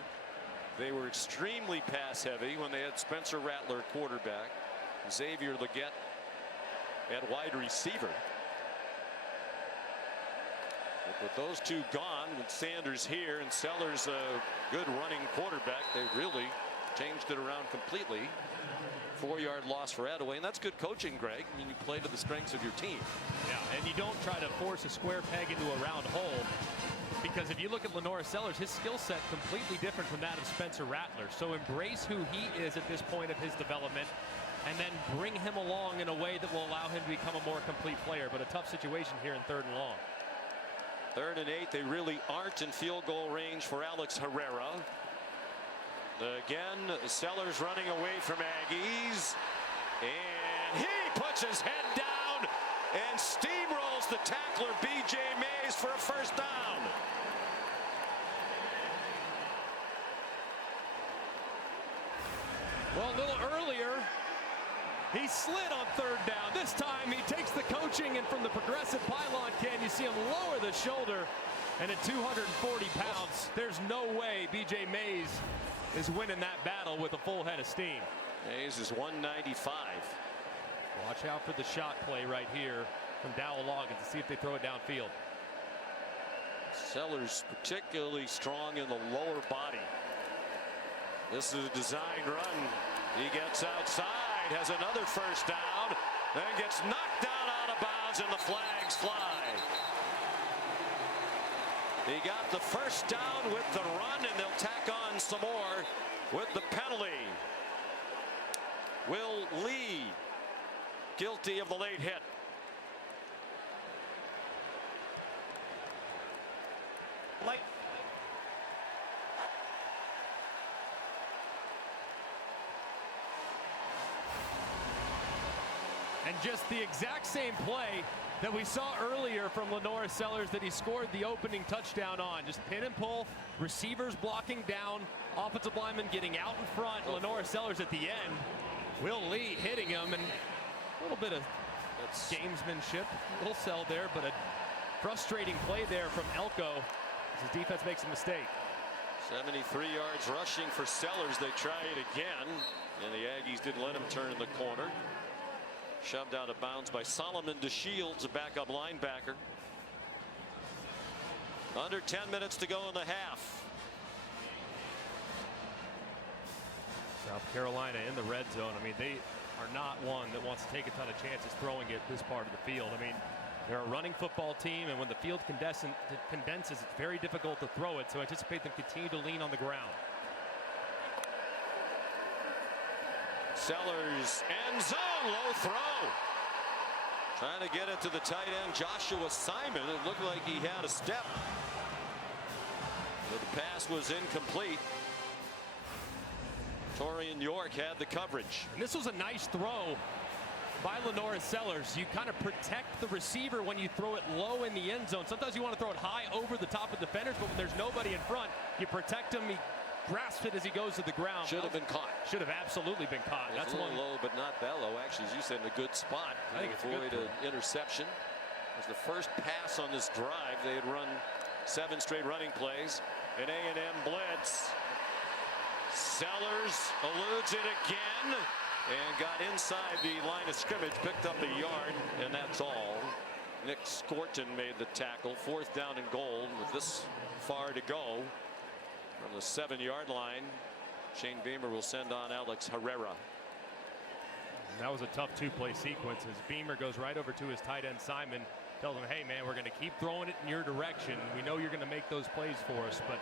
they were extremely pass heavy when they had Spencer Rattler quarterback, Xavier Legette at wide receiver. But with those two gone, with Sanders here and Sellers a good running quarterback, they really changed it around completely. 4-yard loss for Attaway, and that's good coaching, Greg. I mean, you play to the strengths of your team. Yeah, and you don't try to force a square peg into a round hole, because if you look at Lenora Sellers, his skill set completely different from that of Spencer Rattler. So embrace who he is at this point of his development, and then bring him along in a way that will allow him to become a more complete player. But a tough situation here in 3rd and long. 3rd and 8, they really aren't in field goal range for Alex Herrera. Again, Sellers running away from Aggies, and he puts his head down and steamrolls the tackler B.J. Mays for a first down. Well, a little earlier, he slid on 3rd down. This time he takes the coaching, and from the progressive pylon can you see him lower the shoulder, and at 240 pounds, there's no way B.J. Mays is winning that battle with a full head of steam. Mays is 195. Watch out for the shot play right here from Dowell Loggins to see if they throw it downfield. Sellers particularly strong in the lower body. This is a designed run. He gets outside, has another first down, then gets knocked down out of bounds, and the flags fly. He got the first down with the run, and they'll tack on some more with the penalty. Will Lee guilty of the late hit. Late. And just the exact same play that we saw earlier from Lenora Sellers that he scored the opening touchdown on. Just pin and pull, receivers blocking down, offensive lineman getting out in front, Lenora Sellers at the end. Will Lee hitting him, and a little bit of gamesmanship, a little sell there, but a frustrating play there from Elko as his defense makes a mistake. 73 yards rushing for Sellers. They try it again, and the Aggies didn't let him turn in the corner. Shoved out of bounds by Solomon DeShields, a backup linebacker. Under 10 minutes to go in the half. South Carolina in the red zone. I mean, they are not one that wants to take a ton of chances throwing it this part of the field. I mean, they're a running football team, and when the field condenses, it's very difficult to throw it. So anticipate them continue to lean on the ground. Sellers, end zone, low throw. Trying to get it to the tight end, Joshua Simon. It looked like he had a step, but the pass was incomplete. Torian York had the coverage. And this was a nice throw by Lenora Sellers. You kind of protect the receiver when you throw it low in the end zone. Sometimes you want to throw it high over the top of defenders, but when there's nobody in front, you protect him. He grasps it as he goes to the ground. Should have been caught. Should have absolutely been caught. That's a little low, but not that low. Actually, as you said, in a good spot. I think it's avoid an interception. It was the first pass on this drive. They had run 7 straight running plays. An A&M blitz. Sellers eludes it again and got inside the line of scrimmage, picked up a yard, and that's all. Nick Scorton made the tackle. 4th down and goal with this far to go. From the 7-yard line, Shane Beamer will send on Alex Herrera. That was a tough 2-play sequence as Beamer goes right over to his tight end Simon, tells him, hey man, we're going to keep throwing it in your direction. We know you're going to make those plays for us, but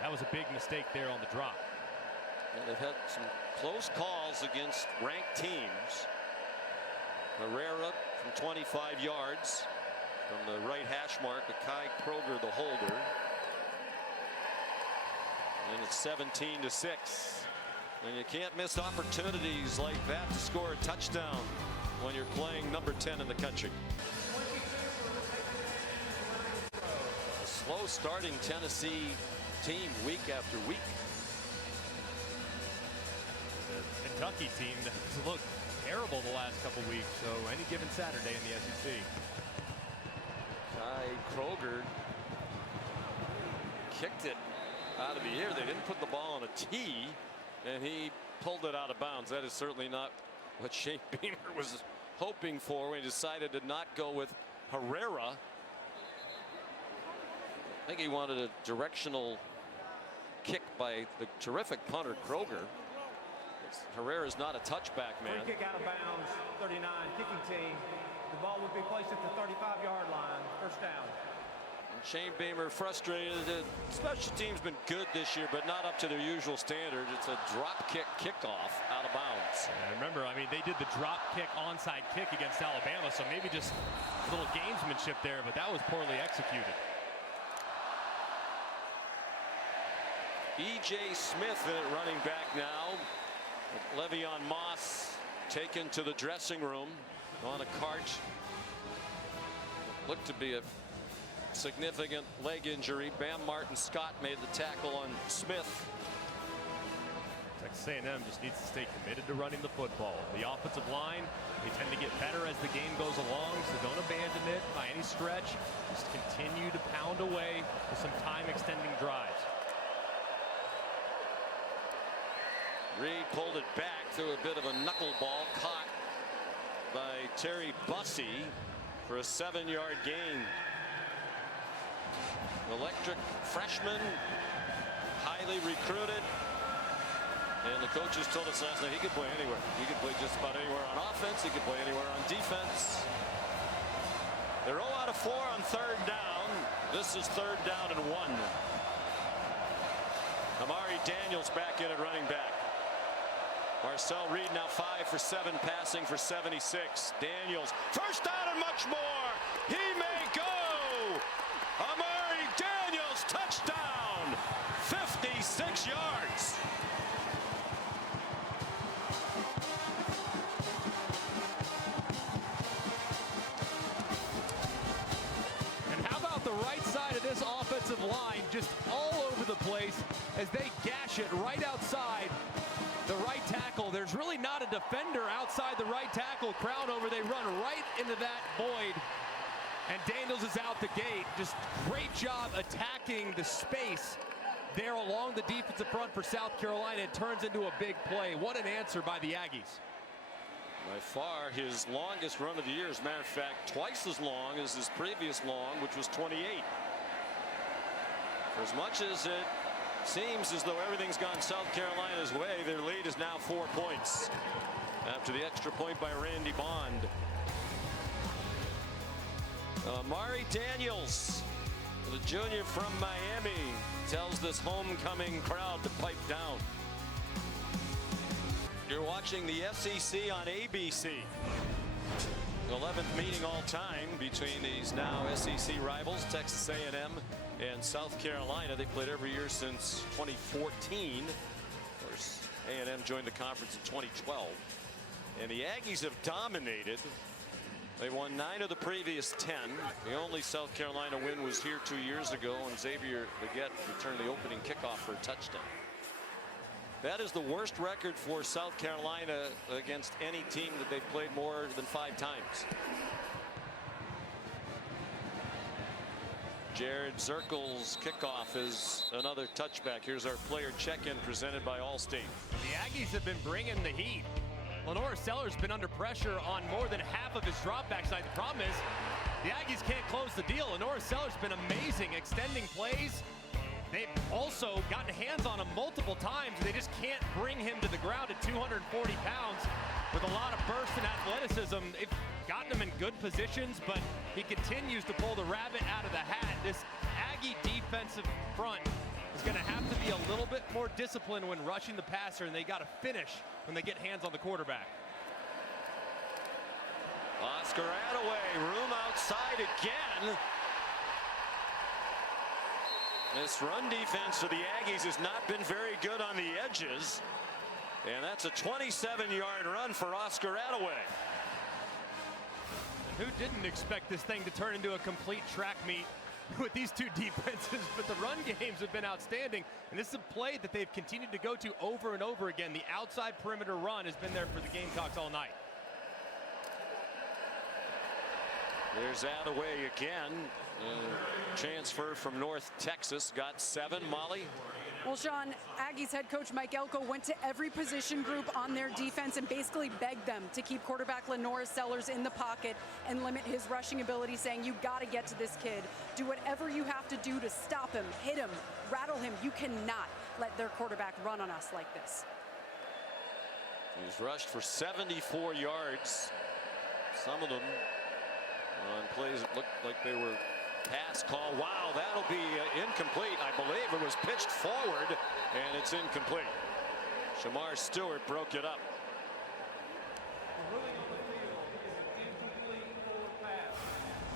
that was a big mistake there on the drop. And they've had some close calls against ranked teams. Herrera from 25 yards from the right hash mark, Akai Kroger the holder. And it's 17-6. And you can't miss opportunities like that to score a touchdown when you're playing number 10 in the country. A slow starting Tennessee team week after week. The Kentucky team has looked terrible the last couple weeks, so any given Saturday in the SEC. Kroger kicked it out of the air. They didn't put the ball on a tee, and he pulled it out of bounds. That is certainly not what Shane Beamer was hoping for when he decided to not go with Herrera. I think he wanted a directional kick by the terrific punter Kroger. Herrera's not a touchback man. Free kick out of bounds, 39, kicking team. The ball would be placed at the 35-yard line, first down. And Shane Beamer frustrated. The special team's been good this year, but not up to their usual standard. It's a drop kick kickoff out of bounds. And remember, I mean, they did the drop kick onside kick against Alabama, so maybe just a little gamesmanship there, but that was poorly executed. E.J. Smith in it, running back now. Le'Veon Moss taken to the dressing room on a cart. Looked to be a significant leg injury. Bam Martin Scott made the tackle on Smith. Texas A&M just needs to stay committed to running the football. The offensive line, they tend to get better as the game goes along, so don't abandon it by any stretch. Just continue to pound away with some time extending drives. Reed pulled it back through a bit of a knuckleball, caught by Terry Bussey for a 7-yard gain. Electric freshman, highly recruited, and the coaches told us last night he could play anywhere. He could play just about anywhere on offense. He could play anywhere on defense. They're 0 out of 4 on third down. This is third down and 1. Amari Daniels back in at running back. Marcel Reed now 5 for 7, passing for 76. Daniels, first down and much more. He may go. Amari Daniels, touchdown. 56 yards. And how about the right side of this offensive line, just all over the place as they gash it right outside the right tackle. There's really not a defender outside the right tackle. Crown over, they run right into that void, and Daniels is out the gate. Just great job attacking the space there along the defensive front for South Carolina. It turns into a big play. What an answer by the Aggies. By far his longest run of the year. As a matter of fact, twice as long as his previous long, which was 28. For as much as it seems as though everything's gone South Carolina's way, their lead is now 4 points after the extra point by Randy Bond. Amari Daniels, the junior from Miami, tells this homecoming crowd to pipe down. You're watching the SEC on ABC. 11th meeting all time between these now SEC rivals, Texas A&M and South Carolina. They played every year since 2014. Of course, A&M joined the conference in 2012. And the Aggies have dominated. They won 9 of the previous 10. The only South Carolina win was here 2 years ago, and Xavier Leggett returned the opening kickoff for a touchdown. That is the worst record for South Carolina against any team that they've played more than 5 times. Jared Zirkle's kickoff is another touchback. Here's our player check-in presented by Allstate. The Aggies have been bringing the heat. Lenore Seller's been under pressure on more than half of his dropbacks tonight. The problem is the Aggies can't close the deal. Lenore Seller's been amazing extending plays. They've also gotten hands on him multiple times. They just can't bring him to the ground at 240 pounds with a lot of burst and athleticism. They've gotten him in good positions, but he continues to pull the rabbit out of the hat. This Aggie defensive front is going to have to be a little bit more disciplined when rushing the passer, and they got to finish when they get hands on the quarterback. Oscar Attaway, room outside again. This run defense for the Aggies has not been very good on the edges. And that's a 27-yard run for Oscar Attaway. And who didn't expect this thing to turn into a complete track meet with these two defenses? But the run games have been outstanding. And this is a play that they've continued to go to over and over again. The outside perimeter run has been there for the Gamecocks all night. There's Attaway again. Transfer from North Texas, got 7. Molly? Well, Sean, Aggies head coach Mike Elko went to every position group on their defense and basically begged them to keep quarterback Lenora Sellers in the pocket and limit his rushing ability, saying, you got to get to this kid. Do whatever you have to do to stop him, hit him, rattle him. You cannot let their quarterback run on us like this. He's rushed for 74 yards. Some of them on plays that looked like they were pass call. Wow, that'll be incomplete. I believe it was pitched forward, and it's incomplete. Shamar Stewart broke it up.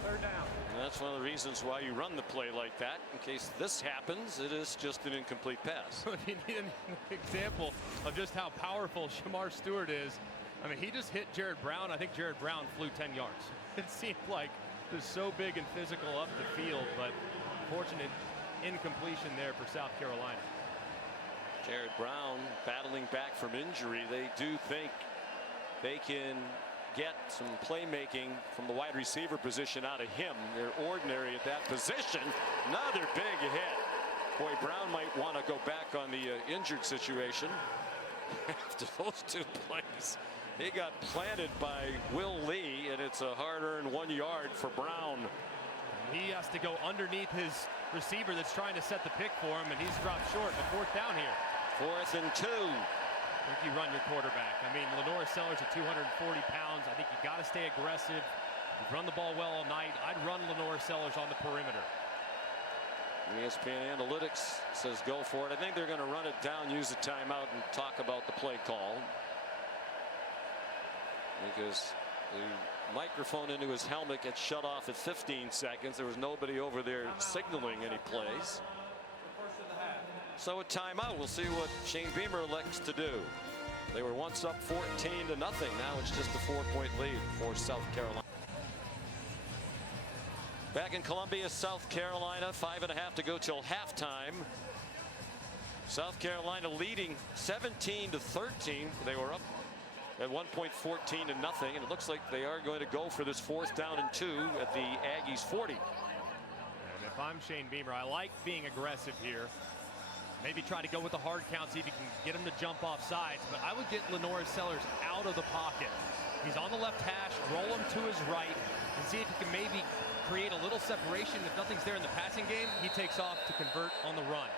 Third down. And that's one of the reasons why you run the play like that. In case this happens, it is just an incomplete pass. If you need an example of just how powerful Shamar Stewart is, I mean, he just hit Jared Brown. I think Jared Brown flew 10 yards. It seemed like just so big and physical up the field, but fortunate incompletion there for South Carolina. Jared Brown battling back from injury. They do think they can get some playmaking from the wide receiver position out of him. They're ordinary at that position. Another big hit. Boy, Brown might want to go back on the injured situation after those 2 plays. He got planted by Will Lee, and it's a hard-earned 1 yard for Brown. He has to go underneath his receiver that's trying to set the pick for him, and he's dropped short. A 4th down here. 4th and 2. I think you run your quarterback. I mean, Lenora Sellers at 240 pounds. I think you got to stay aggressive. You've run the ball well all night. I'd run Lenora Sellers on the perimeter. ESPN Analytics says go for it. I think they're going to run it down, use the timeout, and talk about the play call. Because the microphone into his helmet gets shut off at 15 seconds. There was nobody over there signaling any plays. So a timeout. We'll see what Shane Beamer elects to do. They were once up 14-0. Now it's just a 4-point lead for South Carolina. Back in Columbia, South Carolina, 5.5 to go till halftime. South Carolina leading 17-13. They were up at one point 14-0, and it looks like they are going to go for this 4th down and 2 at the Aggies 40. And if I'm Shane Beamer, I like being aggressive here. Maybe try to go with the hard count, see if you can get him to jump off sides, but I would get Lenora Sellers out of the pocket. He's on the left hash, roll him to his right, and see if he can maybe create a little separation. If nothing's there in the passing game, he takes off to convert on the run.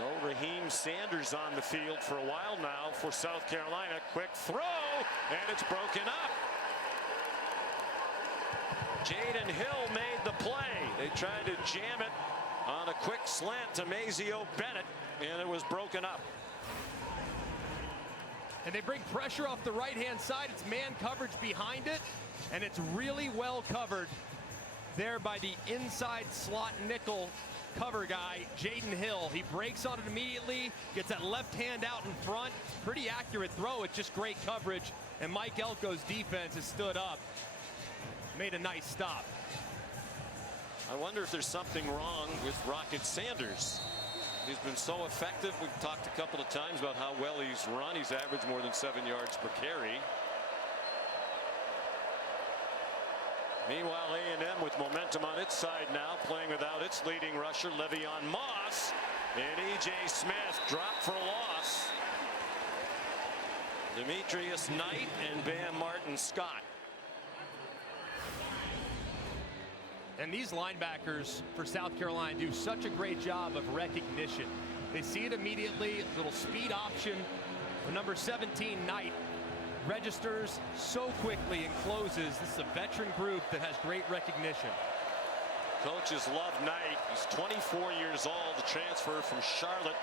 No, Raheem Sanders on the field for a while now for South Carolina. Quick throw, and it's broken up. Jaden Hill made the play. They tried to jam it on a quick slant to Mazio Bennett, and it was broken up. And they bring pressure off the right-hand side. It's man coverage behind it, and it's really well covered there by the inside slot nickel cover guy, Jaden Hill. He breaks on it immediately, gets that left hand out in front. Pretty accurate throw. It's just great coverage, and Mike Elko's defense has stood up. Made a nice stop. I wonder if there's something wrong with Rocket Sanders. He's been so effective. We've talked a couple of times about how well he's run. He's averaged more than 7 yards per carry. Meanwhile, A&M with momentum on its side now, playing without its leading rusher, Le'Veon Moss. And E.J. Smith dropped for a loss. Demetrius Knight and Bam Martin Scott. And these linebackers for South Carolina do such a great job of recognition. They see it immediately, little speed option. The number 17, Knight, registers so quickly and closes. This is a veteran group that has great recognition. Coaches love Knight. He's 24 years old, the transfer from Charlotte.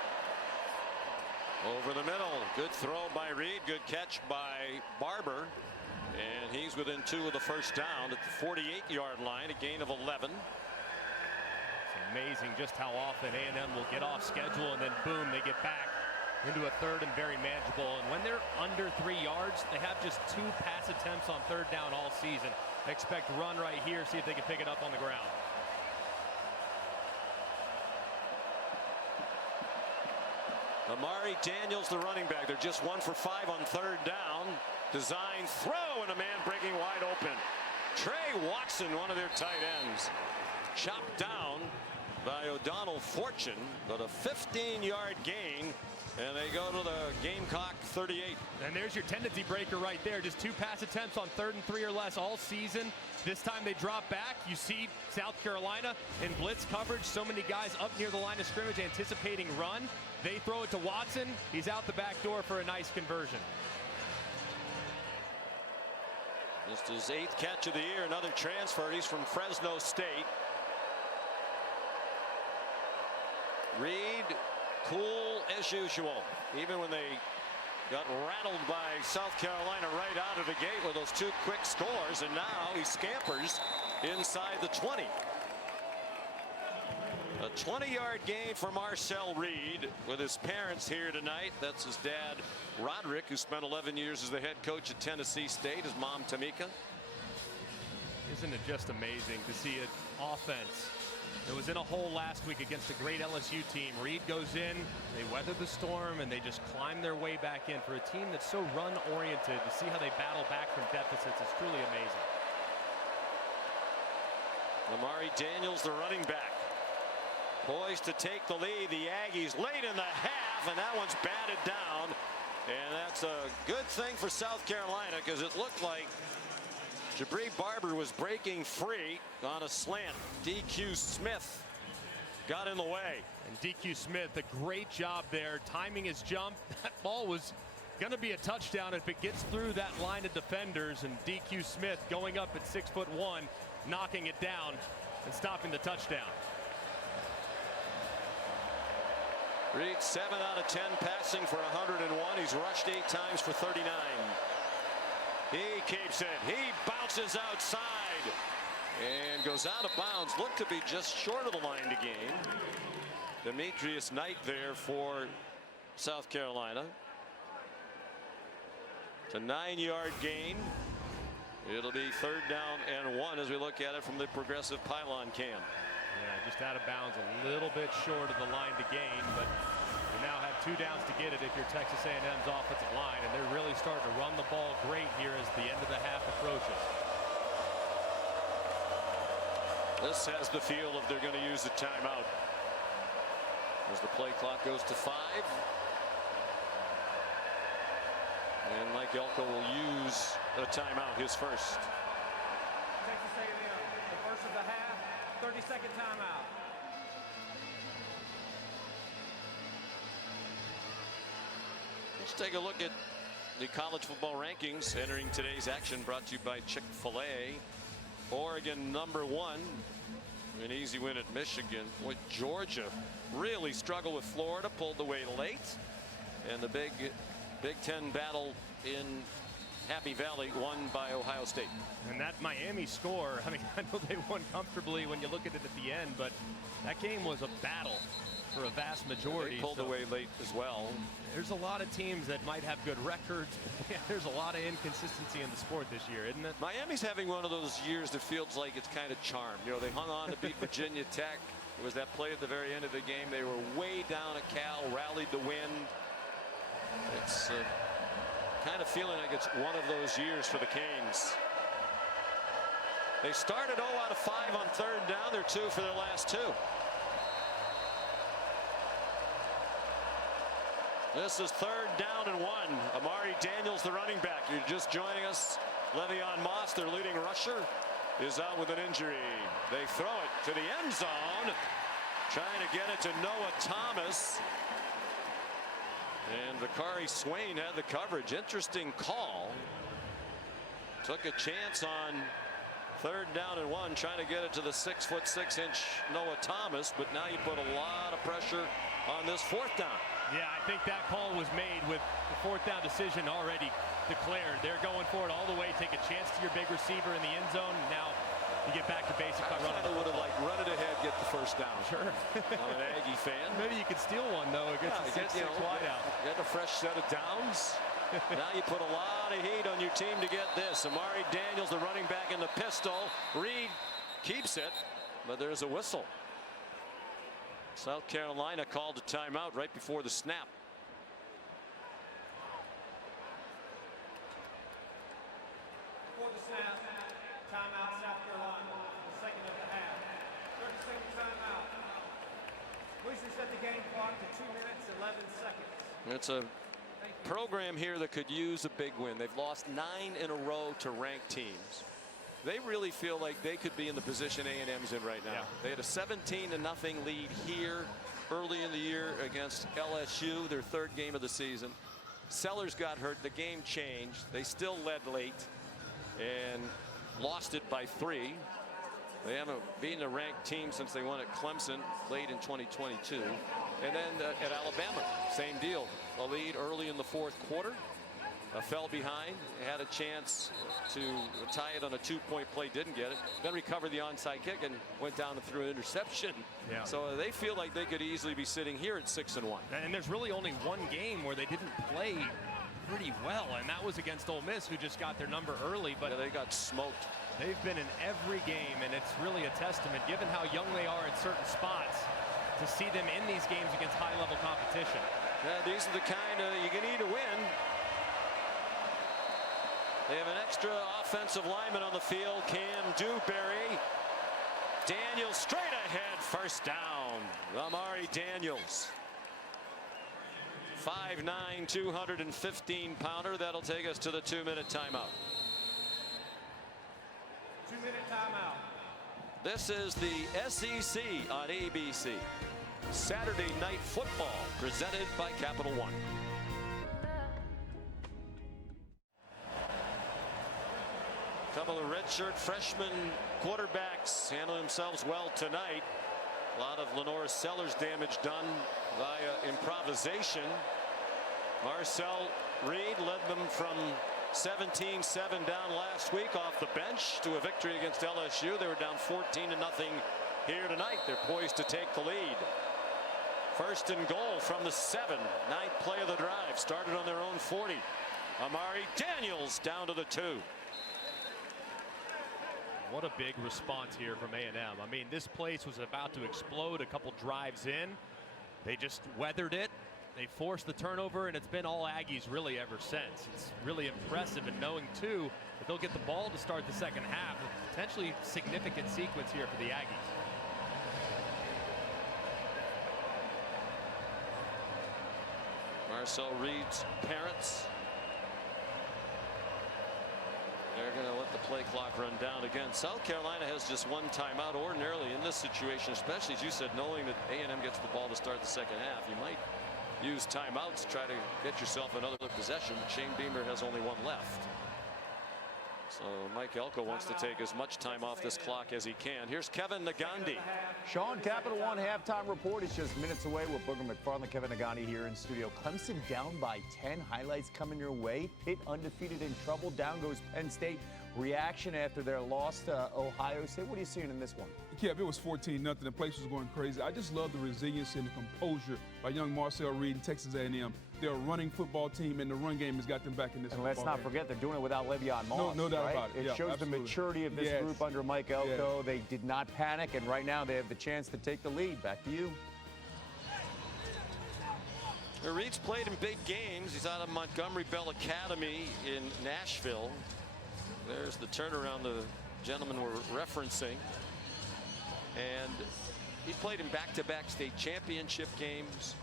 Over the middle, good throw by Reed, good catch by Barber. And he's within 2 of the first down at the 48-yard line, a gain of 11. It's amazing just how often A&M will get off schedule and then boom, they get back into a third and very manageable. And when they're under 3 yards, they have just 2 pass attempts on third down all season. They expect run right here, see if they can pick it up on the ground. Amari Daniels, the running back. They're just 1 for 5 on third down. Design throw, and a man breaking wide open. Trey Watson, one of their tight ends, chopped down by O'Donnell Fortune, but a 15-yard gain, and they go to the Gamecock 38. And there's your tendency breaker right there. Just 2 pass attempts on 3rd and 3 or less all season. This time they drop back. You see South Carolina in blitz coverage. So many guys up near the line of scrimmage anticipating run. They throw it to Watson. He's out the back door for a nice conversion. Just his 8th catch of the year, another transfer. He's from Fresno State. Reed, cool as usual, even when they got rattled by South Carolina right out of the gate with those 2 quick scores, and now he scampers inside the 20. A 20-yard gain for Marcel Reed with his parents here tonight. That's his dad, Roderick, who spent 11 years as the head coach at Tennessee State, his mom, Tamika. Isn't it just amazing to see an offense that was in a hole last week against a great LSU team? Reed goes in, they weather the storm, and they just climb their way back in. For a team that's so run-oriented, to see how they battle back from deficits is truly amazing. Amari Daniels, the running back, poised to take the lead. The Aggies late in the half, and that one's batted down. And that's a good thing for South Carolina, because it looked like Jabri Barber was breaking free on a slant. DQ Smith got in the way. And DQ Smith, a great job there, timing his jump. That ball was going to be a touchdown if it gets through that line of defenders. And DQ Smith going up at 6'1", knocking it down and stopping the touchdown. Reed 7 out of 10 passing for 101. He's rushed 8 times for 39. He keeps it. He bounces outside and goes out of bounds. Looked to be just short of the line to gain. Demetrius Knight there for South Carolina. It's a 9-yard gain. It'll be 3rd down and 1 as we look at it from the progressive pylon cam. Yeah, just out of bounds, a little bit short of the line to gain, but you now have 2 downs to get it if you're Texas A&M's offensive line, and they're really starting to run the ball great here as the end of the half approaches. This has the feel of they're going to use the timeout as the play clock goes to 5. And Mike Elko will use a timeout, his first. Texas A&M, the first of the half, 30-second timeout. Let's take a look at the college football rankings entering today's action, brought to you by Chick-fil-A. Oregon #1, an easy win at Michigan. With Georgia really struggled with Florida, pulled away late, and the Big Ten battle in Happy Valley won by Ohio State. And that Miami score, I mean, I know they won comfortably when you look at it at the end, but that game was a battle for a vast majority. They pulled away late as well. There's a lot of teams that might have good records. There's a lot of inconsistency in the sport this year, isn't it? Miami's having one of those years that feels like it's kind of charmed. You know, they hung on to beat Virginia Tech. It was that play at the very end of the game. They were way down at Cal, rallied to win. It's kind of feeling like it's one of those years for the Canes. They started 0 out of 5 on 3rd down. They're 2 for their last 2. This is 3rd down and 1. Amari Daniels, the running back. You're just joining us. Le'Veon Moss, their leading rusher, is out with an injury. They throw it to the end zone, trying to get it to Noah Thomas. And Vakari Swain had the coverage. Interesting call. Took a chance on 3rd down and 1, trying to get it to the 6'6" Noah Thomas, but now you put a lot of pressure on this 4th down. Yeah, I think that call was made with the 4th down decision already declared. They're going for it all the way, take a chance to your big receiver in the end zone. Now you get back to basic by running. I would have liked run it ahead, get the 1st down. Sure. I'm an Aggie fan. Maybe you could steal one though against the 6'6" wide out. Get a fresh set of downs. Now you put a lot of heat on your team to get this. Amari Daniels, the running back, in the pistol. Reed keeps it, but there's a whistle. South Carolina called a timeout right before the snap. Before the snap, timeout. reset the game clock to 2 minutes, 11 seconds. It's a program here that could use a big win. They've lost 9 in a row to ranked teams. They really feel like they could be in the position A&M's in right now. Yeah. They had a 17-0 lead here early in the year against LSU, their 3rd game of the season. Sellers got hurt. The game changed. They still led late and lost it by 3. They haven't beaten a ranked team since they won at Clemson late in 2022. And then at Alabama, same deal. A lead early in the 4th quarter. Fell behind, had a chance to tie it on a 2-point play, didn't get it. Then recovered the onside kick and went down and threw an interception. Yeah. So they feel like they could easily be sitting here at 6-1. And there's really only one game where they didn't play pretty well, and that was against Ole Miss, who just got their number early. But yeah, they got smoked. They've been in every game, and it's really a testament, given how young they are at certain spots, to see them in these games against high-level competition. Yeah, these are the kind you can need to win. They have an extra offensive lineman on the field, Cam Dewberry. Daniels straight ahead, first down. Amari Daniels. 5'9", 215-pounder. That'll take us to the 2-minute timeout. 2-minute timeout. This is the SEC on ABC. Saturday Night Football presented by Capital One. Couple of redshirt freshman quarterbacks handle themselves well tonight. A lot of Lenore Sellers damage done via improvisation. Marcel Reed led them from 17-7 down last week off the bench to a victory against LSU. They were down 14-0 here tonight. They're poised to take the lead. 1st and goal from the 7. 9th play of the drive. Started on their own 40. Amari Daniels down to the 2. What a big response here from A&M. I mean, this place was about to explode a couple drives in. They just weathered it. They forced the turnover, and it's been all Aggies really ever since. It's really impressive, and knowing, too, that they'll get the ball to start the second half. A potentially significant sequence here for the Aggies. Marcel Reed's parents. They're going to let the play clock run down again. South Carolina has just one timeout. Ordinarily in this situation, especially as you said, knowing that A&M gets the ball to start the second half, you might use timeouts to try to get yourself another possession. Shane Beamer has only one left. So Mike Elko wants to take as much time off this clock as he can. Here's Kevin Nagandi. Sean, Capital One halftime report is just minutes away with Booger McFarland, Kevin Nagandi here in studio. Clemson down by 10. Highlights coming your way. Pitt undefeated in trouble. Down goes Penn State. Reaction after their loss to Ohio State. What are you seeing in this one? Yeah, it was 14-0. The place was going crazy. I just love the resilience and the composure by young Marcel Reed and Texas A&M. They're a running football team, and the run game has got them back in this. And let's not forget, they're doing it without Le'Veon Moss. No doubt right? about it. It Yeah, shows absolutely. the maturity of this group under Mike Elko. Yes. They did not panic, and right now they have the chance to take the lead. Back to you. Reed's played in big games. He's out of Montgomery Bell Academy in Nashville. There's the turnaround the gentleman we're referencing. And he played in back-to-back state championship games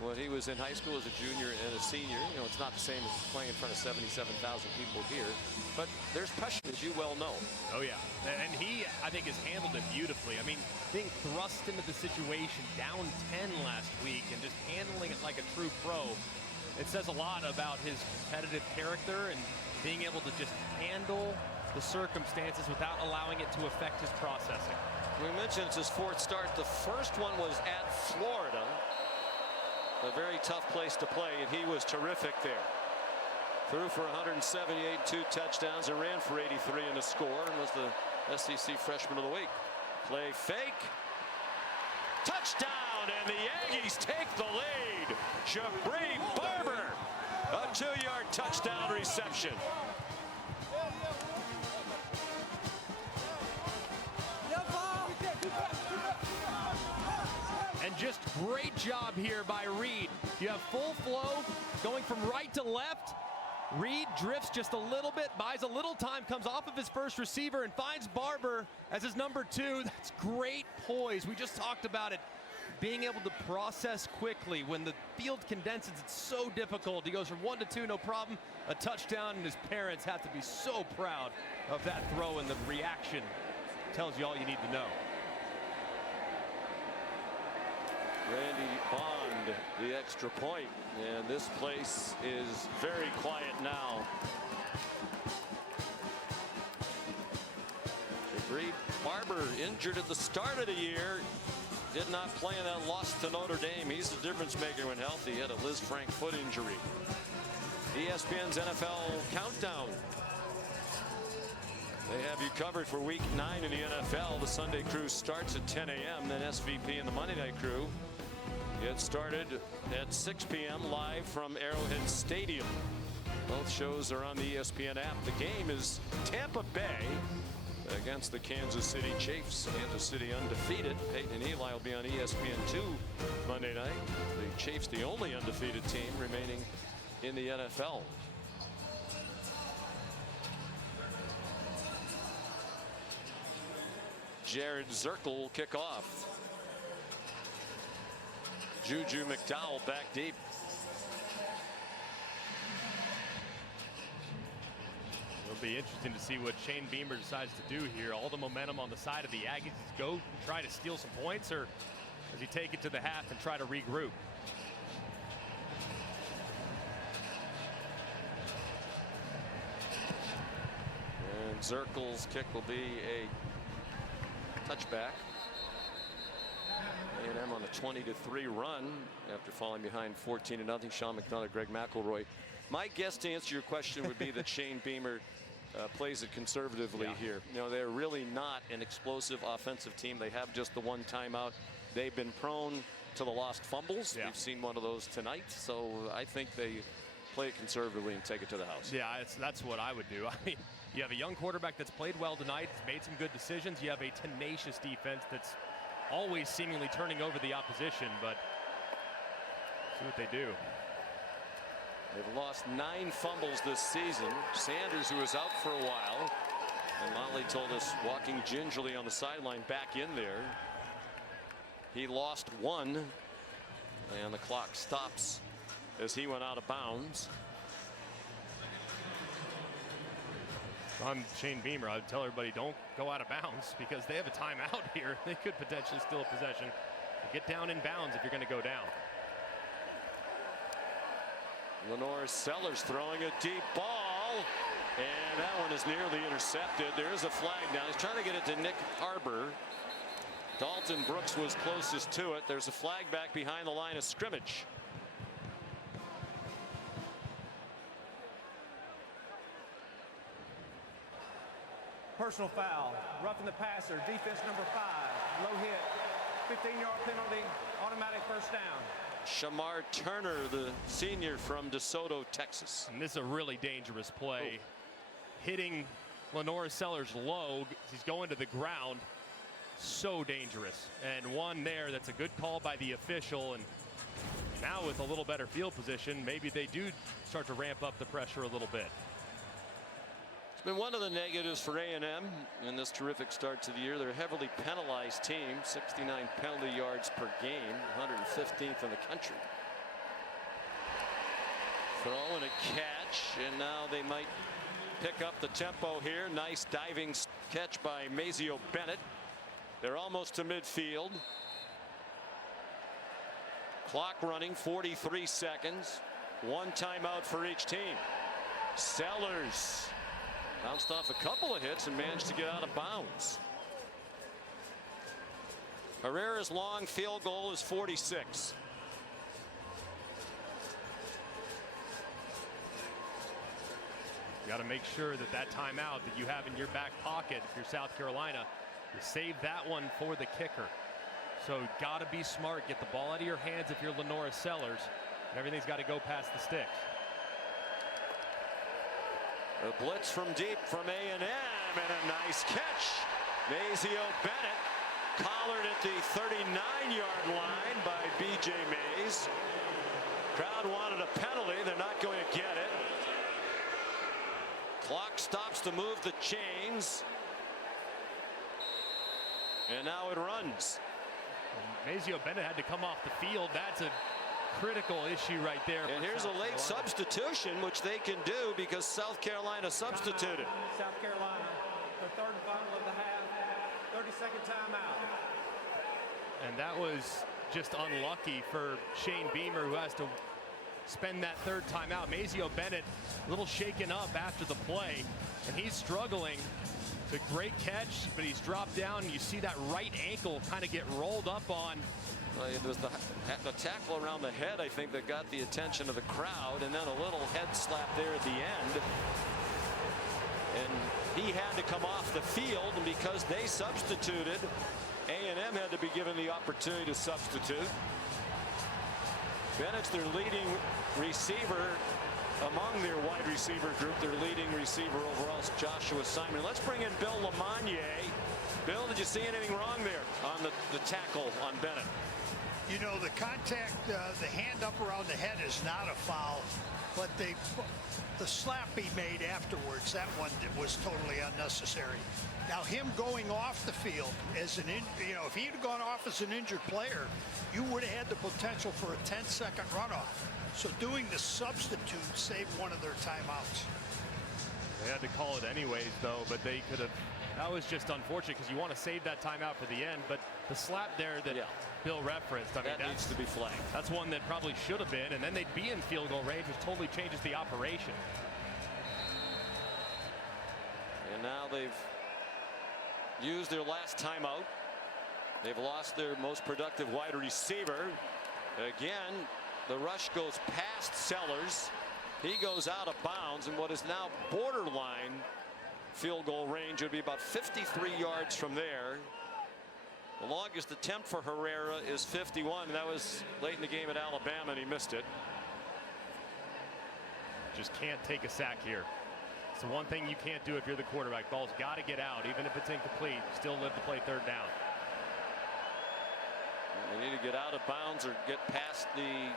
when he was in high school as a junior and a senior. You know, it's not the same as playing in front of 77,000 people here, but there's pressure, as you well know. Oh, yeah. And he, I think, has handled it beautifully. I mean, being thrust into the situation, down 10 last week, and just handling it like a true pro, it says a lot about his competitive character and being able to just handle the circumstances without allowing it to affect his processing. We mentioned it's his 4th start. The first one was at Florida. A very tough place to play, and he was terrific there. Threw for 178, 2 touchdowns, and ran for 83 in a score, and was the SEC Freshman of the Week. Play fake. Touchdown, and the Aggies take the lead. Jabri Barber, a 2-yard touchdown reception. And just great job here by Reed. You have full flow going from right to left. Reed drifts just a little bit, buys a little time, comes off of his first receiver and finds Barber as his number 2. That's great poise. We just talked about it. being able to process quickly when the field condenses. It's so difficult. He goes from 1 to 2, no problem, a touchdown, and his parents have to be so proud of that throw, and the reaction tells you all you need to know. Randy Bond, the extra point, and this place is very quiet now. Reed Barber injured at the start of the year. Did not play in that loss to Notre Dame. He's the difference maker when healthy. He had a Liz Frank foot injury. ESPN's NFL Countdown. They have you covered for week 9 in the NFL. The Sunday crew starts at 10 a.m. Then SVP and the Monday night crew get started at 6 p.m. live from Arrowhead Stadium. Both shows are on the ESPN app. The game is Tampa Bay against the Kansas City Chiefs. Kansas City undefeated. Peyton and Eli will be on ESPN2 Monday night. The Chiefs, the only undefeated team remaining in the NFL. Jared Zirkle will kick off. Juju McDowell back deep. It'll be interesting to see what Shane Beamer decides to do here. All the momentum on the side of the Aggies. Go and try to steal some points, or does he take it to the half and try to regroup? And Zirkle's kick will be a touchback. A&M on a 20-3 run after falling behind 14-0. Sean McDonough, Greg McElroy. My guess to answer your question would be that Shane Beamer plays it conservatively here. You know, they're really not an explosive offensive team. They have just the one timeout. They've been prone to the lost fumbles. We've seen one of those tonight. So I think they play it conservatively and take it to the house. Yeah, that's what I would do. I mean, you have a young quarterback that's played well tonight, made some good decisions. You have a tenacious defense that's always seemingly turning over the opposition, but see what they do. They've lost 9 fumbles this season. Sanders, who was out for a while, and Molly told us walking gingerly on the sideline back in there. He lost 1, and the clock stops as he went out of bounds. I'm Shane Beamer. I'd tell everybody don't go out of bounds because they have a timeout here. They could potentially steal a possession. Get down in bounds if you're going to go down. Lenore Sellers throwing a deep ball, and that one is nearly intercepted. There is a flag down. He's trying to get it to Nick Harbor. Dalton Brooks was closest to it. There's a flag back behind the line of scrimmage. Personal foul, roughing the passer, defense number 5, low hit, 15-yard penalty, automatic first down. Shamar Turner, the senior from DeSoto, Texas. And this is a really dangerous play. Hitting Lenore Sellers low. He's going to the ground. So dangerous. And one there, that's a good call by the official. And now with a little better field position, maybe they do start to ramp up the pressure a little bit. It's been one of the negatives for A&M in this terrific start to the year. They're a heavily penalized team, 69 penalty yards per game, 115th in the country. Throw and a catch, and now they might pick up the tempo here. Nice diving catch by Mazio Bennett. They're almost to midfield. Clock running, 43 seconds. One timeout for each team. Sellers bounced off a couple of hits and managed to get out of bounds. Herrera's long field goal is 46. You got to make sure that that timeout that you have in your back pocket, if you're South Carolina, you save that one for the kicker. So got to be smart. Get the ball out of your hands if you're Lenora Sellers. Everything's got to go past the sticks. A blitz from deep from A&M, and a nice catch. Mazio Bennett collared at the 39-yard line by B.J. Mays. Crowd wanted a penalty. They're not going to get it. Clock stops to move the chains. And now it runs. Mazio Bennett had to come off the field. That's a critical issue right there. And here's a late substitution, which they can do because South Carolina substituted. South Carolina, the third and final of the half, 30-second timeout. And that was just unlucky for Shane Beamer, who has to spend that third timeout. Mazio Bennett a little shaken up after the play, and he's struggling. It's a great catch, but he's dropped down. You see that right ankle kind of get rolled up on. It was the tackle around the head, I think, that got the attention of the crowd, and then a little head slap there at the end. And he had to come off the field, and because they substituted, A&M had to be given the opportunity to substitute. Bennett's their leading receiver among their wide receiver group. Their leading receiver overall is Joshua Simon. Let's bring in Bill Lamagnier. Bill, did you see anything wrong there on the tackle on Bennett? You know, the contact, the hand up around the head is not a foul, but the slap he made afterwards, that one was totally unnecessary. Now, him going off the field as if he had gone off as an injured player, you would have had the potential for a 10-second runoff. So doing the substitute saved one of their timeouts. They had to call it anyways, though, but they could have. That was just unfortunate because you want to save that timeout for the end. But the slap there that Bill referenced, I mean, that needs to be flagged. That's one that probably should have been, and then they'd be in field goal range, which totally changes the operation. And now they've used their last timeout. They've lost their most productive wide receiver. Again, the rush goes past Sellers. He goes out of bounds, and what is now borderline field goal range would be about 53 yards from there. The longest attempt for Herrera is 51. That was late in the game at Alabama, and he missed it. Just can't take a sack here. It's the one thing you can't do if you're the quarterback. Ball's got to get out, even if it's incomplete. Still live to play third down. They need to get out of bounds or get past the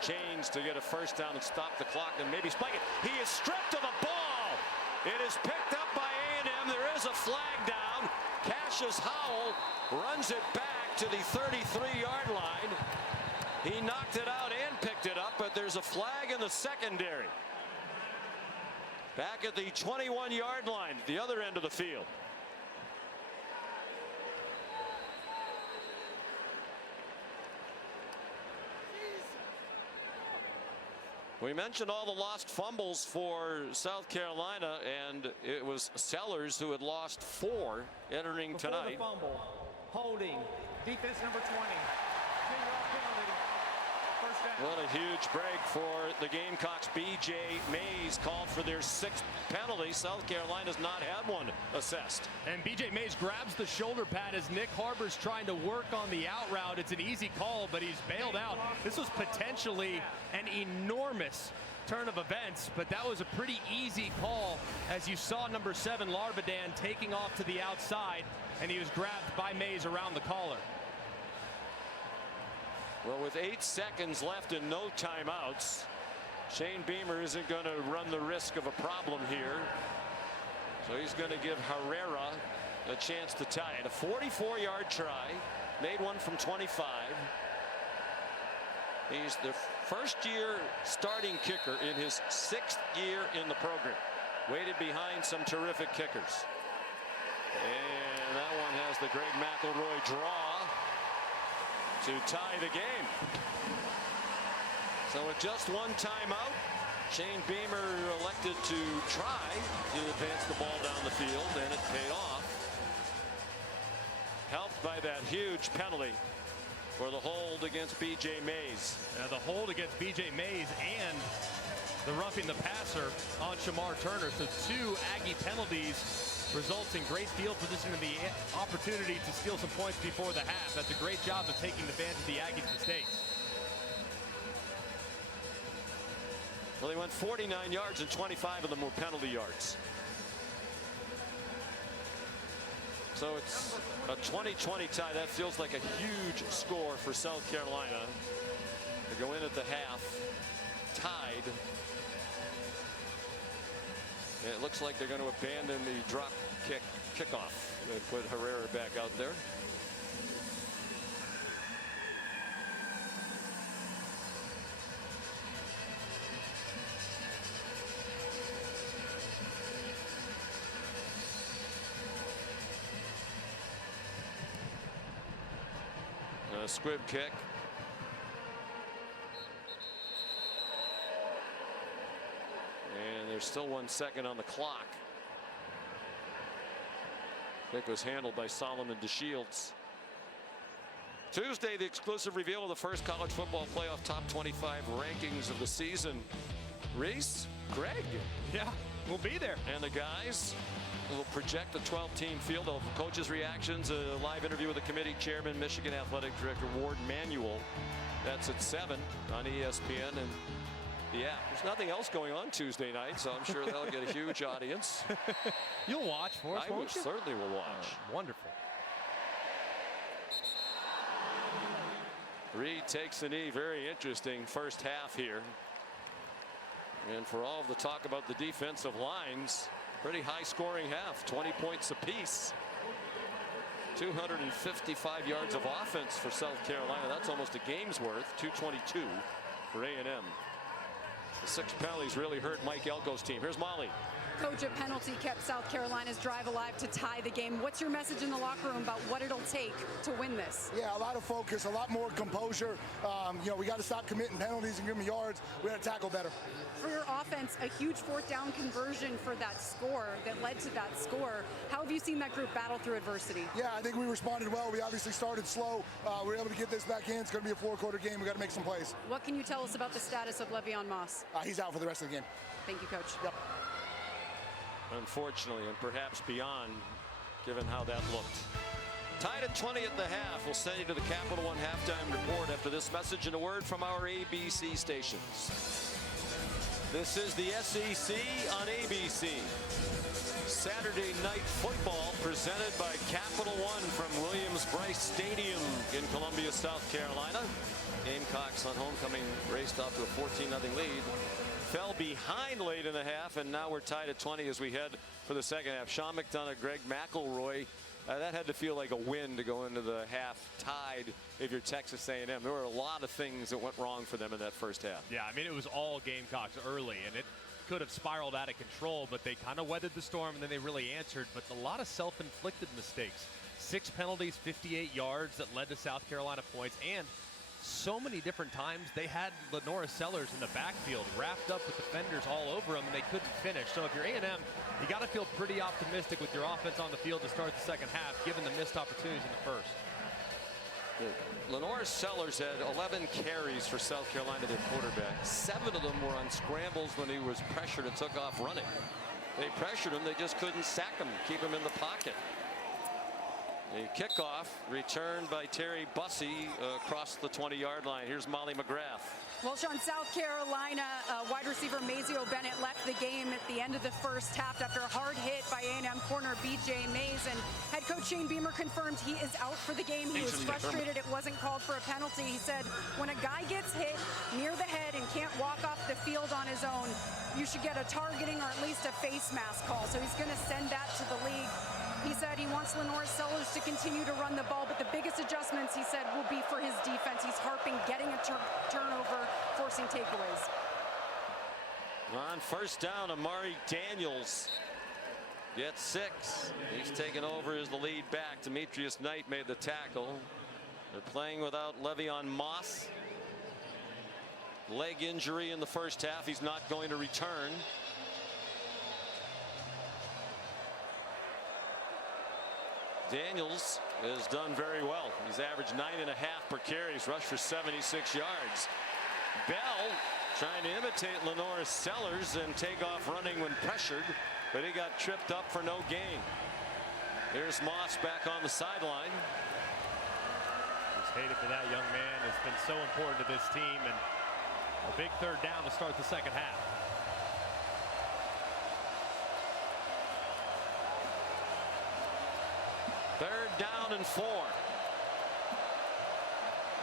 chains to get a first down and stop the clock and maybe spike it. He is stripped of the ball. It is picked up by A&M. There is a flag down. Cassius Howell runs it back to the 33-yard line. He knocked it out and picked it up, but there's a flag in the secondary. Back at the 21-yard line, the other end of the field. We mentioned all the lost fumbles for South Carolina, and it was Sellers who had lost 4 entering tonight. Before the fumble, holding, defense number 20. 2-yard penalty, first down. What a huge break for the Gamecocks. B.J. Mays called for their 6th penalty. South Carolina's not had one assessed. And B.J. Mays grabs the shoulder pad as Nick Harbor's trying to work on the out route. It's an easy call, but he's bailed out. This was potentially an enormous turn of events, but that was a pretty easy call as you saw number 7 Larbadan taking off to the outside, and he was grabbed by Mays around the collar. Well, with 8 seconds left and no timeouts, Shane Beamer isn't going to run the risk of a problem here. So he's going to give Herrera a chance to tie it. A 44-yard try, made one from 25. He's the first-year starting kicker in his 6th year in the program. Waited behind some terrific kickers. And that one has the Greg McElroy draw to tie the game. So with just one timeout, Shane Beamer elected to try to advance the ball down the field, and it paid off. Helped by that huge penalty for the hold against B.J. Mays. The hold against B.J. Mays and the roughing the passer on Shamar Turner. So 2 Aggie penalties results in great field position and the opportunity to steal some points before the half. That's a great job of taking advantage of the Aggies' mistakes. Well, they went 49 yards and 25 of them were penalty yards. So it's a 20-20 tie. That feels like a huge score for South Carolina to go in at the half tied. And it looks like they're going to abandon the drop kickoff and put Herrera back out there. A squib kick. And there's still 1 second on the clock. Kick was handled by Solomon DeShields. Tuesday, the exclusive reveal of the first college football playoff top 25 rankings of the season. Reese, Greg. Yeah, we'll be there. And the guys will project a 12-team field of coaches' reactions, a live interview with the committee chairman, Michigan Athletic Director Ward Manuel. That's at 7 on ESPN and the app. There's nothing else going on Tuesday night, so I'm sure they'll get a huge audience. You'll watch for us, won't you? Certainly will watch. Wonderful. Reed takes the knee. Very interesting first half here. And for all of the talk about the defensive lines, pretty high scoring half, 20 points apiece. 255 yards of offense for South Carolina. That's almost a game's worth. 222 for A&M. The 6 penalties really hurt Mike Elko's team. Here's Molly. Coach, a penalty kept South Carolina's drive alive to tie the game. What's your message in the locker room about what it'll take to win this? Yeah, a lot of focus, a lot more composure. We got to stop committing penalties and give them yards. We got to tackle better. For your offense, a huge 4th down conversion for that score that led to that score. How have you seen that group battle through adversity? Yeah, I think we responded well. We obviously started slow. We were able to get this back in. It's going to be a 4-quarter game. We got to make some plays. What can you tell us about the status of Le'Veon Moss? He's out for the rest of the game. Thank you, Coach. Yep. Unfortunately, and perhaps beyond, given how that looked. Tied at 20 at the half. We'll send you to the Capital One halftime report after this message and a word from our ABC stations. This is the SEC on ABC. Saturday night football presented by Capital One from Williams-Brice Stadium in Columbia, South Carolina. Gamecocks on homecoming raced off to a 14-0 lead. Fell behind late in the half, and now we're tied at 20 as we head for the second half. Sean McDonough, Greg McElroy. That had to feel like a win to go into the half tied if you're Texas A&M. There were a lot of things that went wrong for them in that first half. Yeah, I mean, it was all Gamecocks early, and it could have spiraled out of control, but they kind of weathered the storm, and then they really answered. But a lot of self-inflicted mistakes. 6 penalties, 58 yards that led to South Carolina points, and so many different times they had Lenora Sellers in the backfield wrapped up with defenders all over them, and they couldn't finish. So if you're A&M, you got to feel pretty optimistic with your offense on the field to start the second half, given the missed opportunities in the first. Lenora Sellers had 11 carries for South Carolina, their quarterback. 7 of them were on scrambles when he was pressured and took off running. They pressured him, they just couldn't sack him, keep him in the pocket. A kickoff returned by Terry Bussey across the 20-yard line. Here's Molly McGrath. Well, Sean, South Carolina wide receiver Mazio Bennett left the game at the end of the first half after a hard hit by A&M corner B.J. Mays. And head coach Shane Beamer confirmed he is out for the game. He was frustrated it wasn't called for a penalty. He said when a guy gets hit near the head and can't walk off the field on his own, you should get a targeting or at least a face mask call. So he's going to send that to the league. He said he wants Lenora Sellers to continue to run the ball, but the biggest adjustments, he said, will be for his defense. He's harping, getting a turnover, forcing takeaways. On first down, Amari Daniels gets 6. He's taken over as the lead back. Demetrius Knight made the tackle. They're playing without Le'Veon Moss. Leg injury in the first half. He's not going to return. Daniels has done very well. He's averaged 9.5 per carry. He's rushed for 76 yards. Bell trying to imitate Lenora Sellers and take off running when pressured, but he got tripped up for no gain. Here's Moss back on the sideline. He's hated for that young man. It's been so important to this team, and a big third down to start the second half. Third down and 4.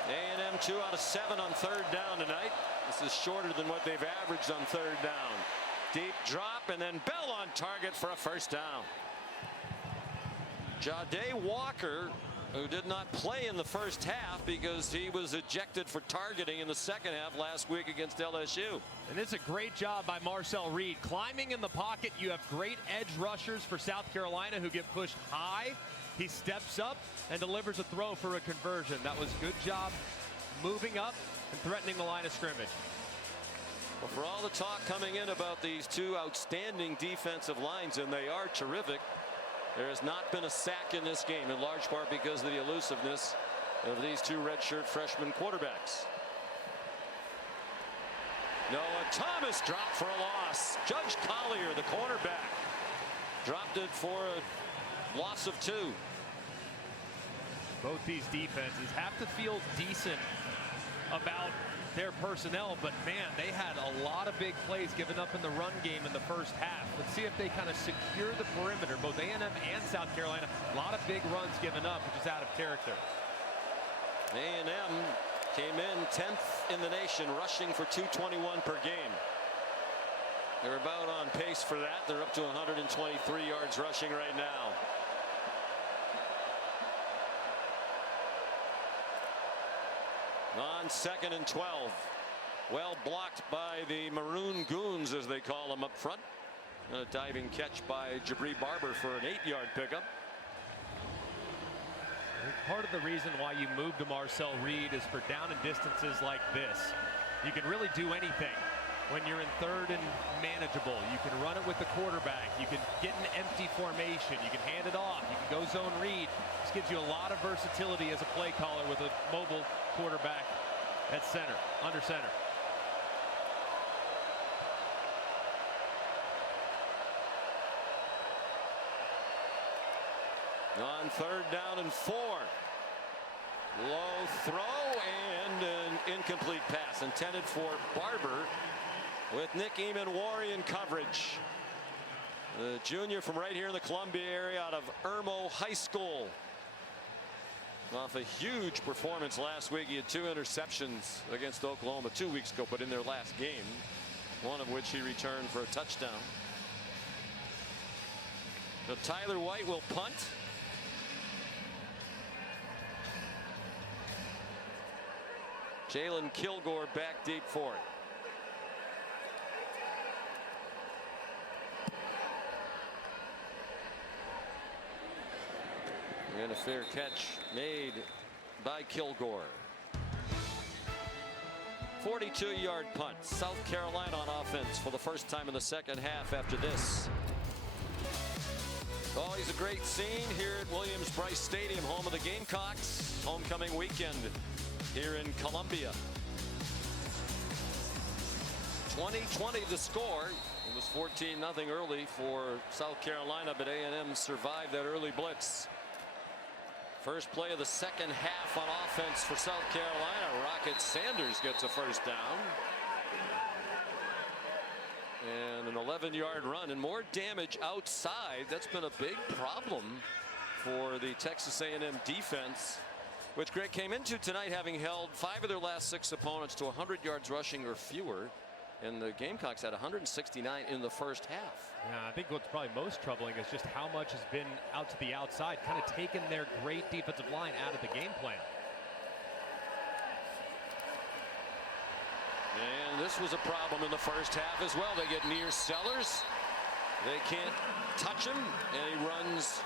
A&M 2 out of 7 on third down tonight. This is shorter than what they've averaged on third down. Deep drop, and then Bell on target for a first down. Ja'Day Walker, who did not play in the first half because he was ejected for targeting in the second half last week against LSU. And it's a great job by Marcel Reed. Climbing in the pocket, you have great edge rushers for South Carolina who get pushed high. he steps up and delivers a throw for a conversion. That was good job moving up and threatening the line of scrimmage. Well, for all the talk coming in about these two outstanding defensive lines, and they are terrific, there has not been a sack in this game, in large part because of the elusiveness of these two redshirt freshman quarterbacks. Noah Thomas dropped for a loss. Judge Collier, the cornerback, dropped it for a loss of 2. Both these defenses have to feel decent about their personnel, but man, they had a lot of big plays given up in the run game in the first half. Let's see if they kind of secure the perimeter. Both A&M and South Carolina, a lot of big runs given up, which is out of character. A&M came in 10th in the nation, rushing for 221 per game. They're about on pace for that. They're up to 123 yards rushing right now. On 2nd and 12. Well blocked by the Maroon Goons, as they call them up front. A diving catch by Jabri Barber for an 8-yard pickup. Part of the reason why you move to Marcel Reed is for down and distances like this. You can really do anything when you're in 3rd and manageable. You can run it with the quarterback. You can get an empty formation. You can hand it off. You can go zone read. This gives you a lot of versatility as a play caller with a mobile quarterback at center, under center. On 3rd down and 4. Low throw and an incomplete pass intended for Barber, with Nick Eamon-Wari in coverage. The junior from right here in the Columbia area out of Irmo High School. Off a huge performance last week. He had 2 interceptions against Oklahoma 2 weeks ago, but in their last game, one of which he returned for a touchdown. So Tyler White will punt. Jalen Kilgore back deep for it. And a fair catch made by Kilgore. 42-yard punt. South Carolina on offense for the first time in the second half after this. Always a great scene here at Williams-Brice Stadium, home of the Gamecocks. Homecoming weekend here in Columbia. 20-20 the score. It was 14-0 early for South Carolina, but A&M survived that early blitz. First play of the second half on offense for South Carolina. Rocket Sanders gets a first down. And an 11-yard run and more damage outside. That's been a big problem for the Texas A&M defense, which Greg came into tonight having held 5 of their last 6 opponents to 100 yards rushing or fewer. And the Gamecocks had 169 in the first half. Yeah, I think what's probably most troubling is just how much has been out to the outside, kind of taken their great defensive line out of the game plan. And this was a problem in the first half as well. They get near Sellers. They can't touch him, and he runs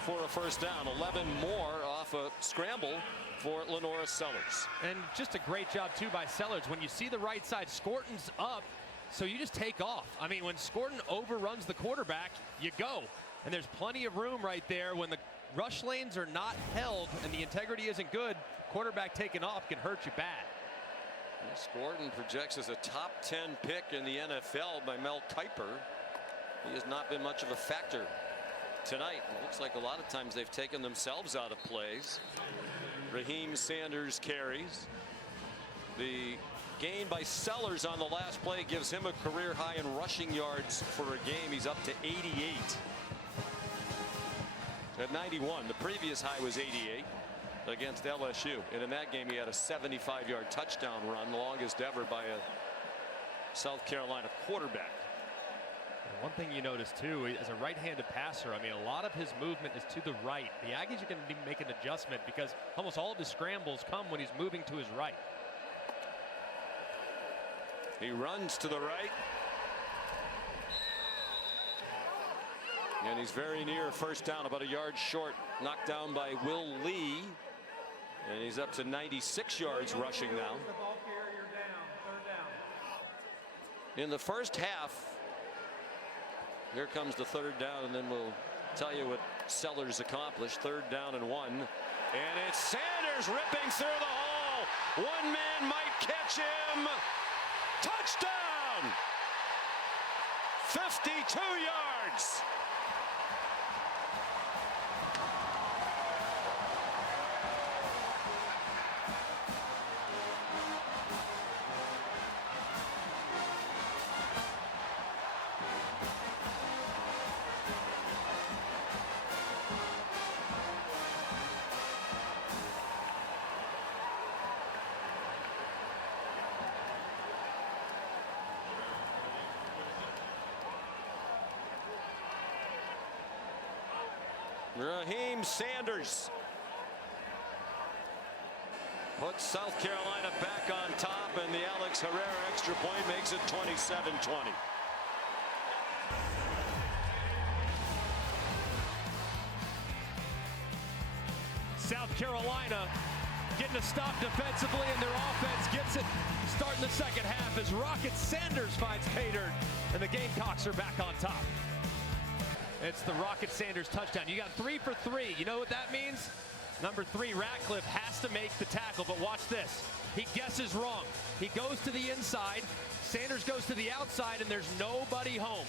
for a first down. 11 more off a scramble for Lenora Sellers. And just a great job too by Sellers. When you see the right side, Scorton's up, so you just take off. I mean, when Scorton overruns the quarterback, you go. And there's plenty of room right there. When the rush lanes are not held and the integrity isn't good, quarterback taking off can hurt you bad. Scorton projects as a top 10 pick in the NFL by Mel Kiper. He has not been much of a factor tonight. It looks like a lot of times they've taken themselves out of plays. Raheem Sanders carries. The gain by Sellers on the last play gives him a career high in rushing yards for a game. He's up to 88. At 91. The previous high was 88 against LSU. And in that game he had a 75-yard touchdown run, the longest ever by a South Carolina quarterback. And one thing you notice too, as a right-handed passer, I mean, a lot of his movement is to the right. The Aggies are going to make an adjustment because almost all of his scrambles come when he's moving to his right. He runs to the right. And he's very near first down, about a yard short, knocked down by Will Lee. And he's up to 96 yards rushing now. In the first half, here comes the third down, and then we'll tell you what Sellers accomplished. 3rd down and 1. And it's Sanders ripping through the hole. One man might catch him. Touchdown! 52 yards. Raheem Sanders puts South Carolina back on top, and the Alex Herrera extra point makes it 27-20. South Carolina getting a stop defensively, and their offense gets it starting the second half as Rocket Sanders finds pay dirt, and the Gamecocks are back on top. It's the Rocket Sanders touchdown. You got 3 for 3. You know what that means? Number 3, Ratcliffe, has to make the tackle, but watch this. He guesses wrong. He goes to the inside. Sanders goes to the outside, and there's nobody home.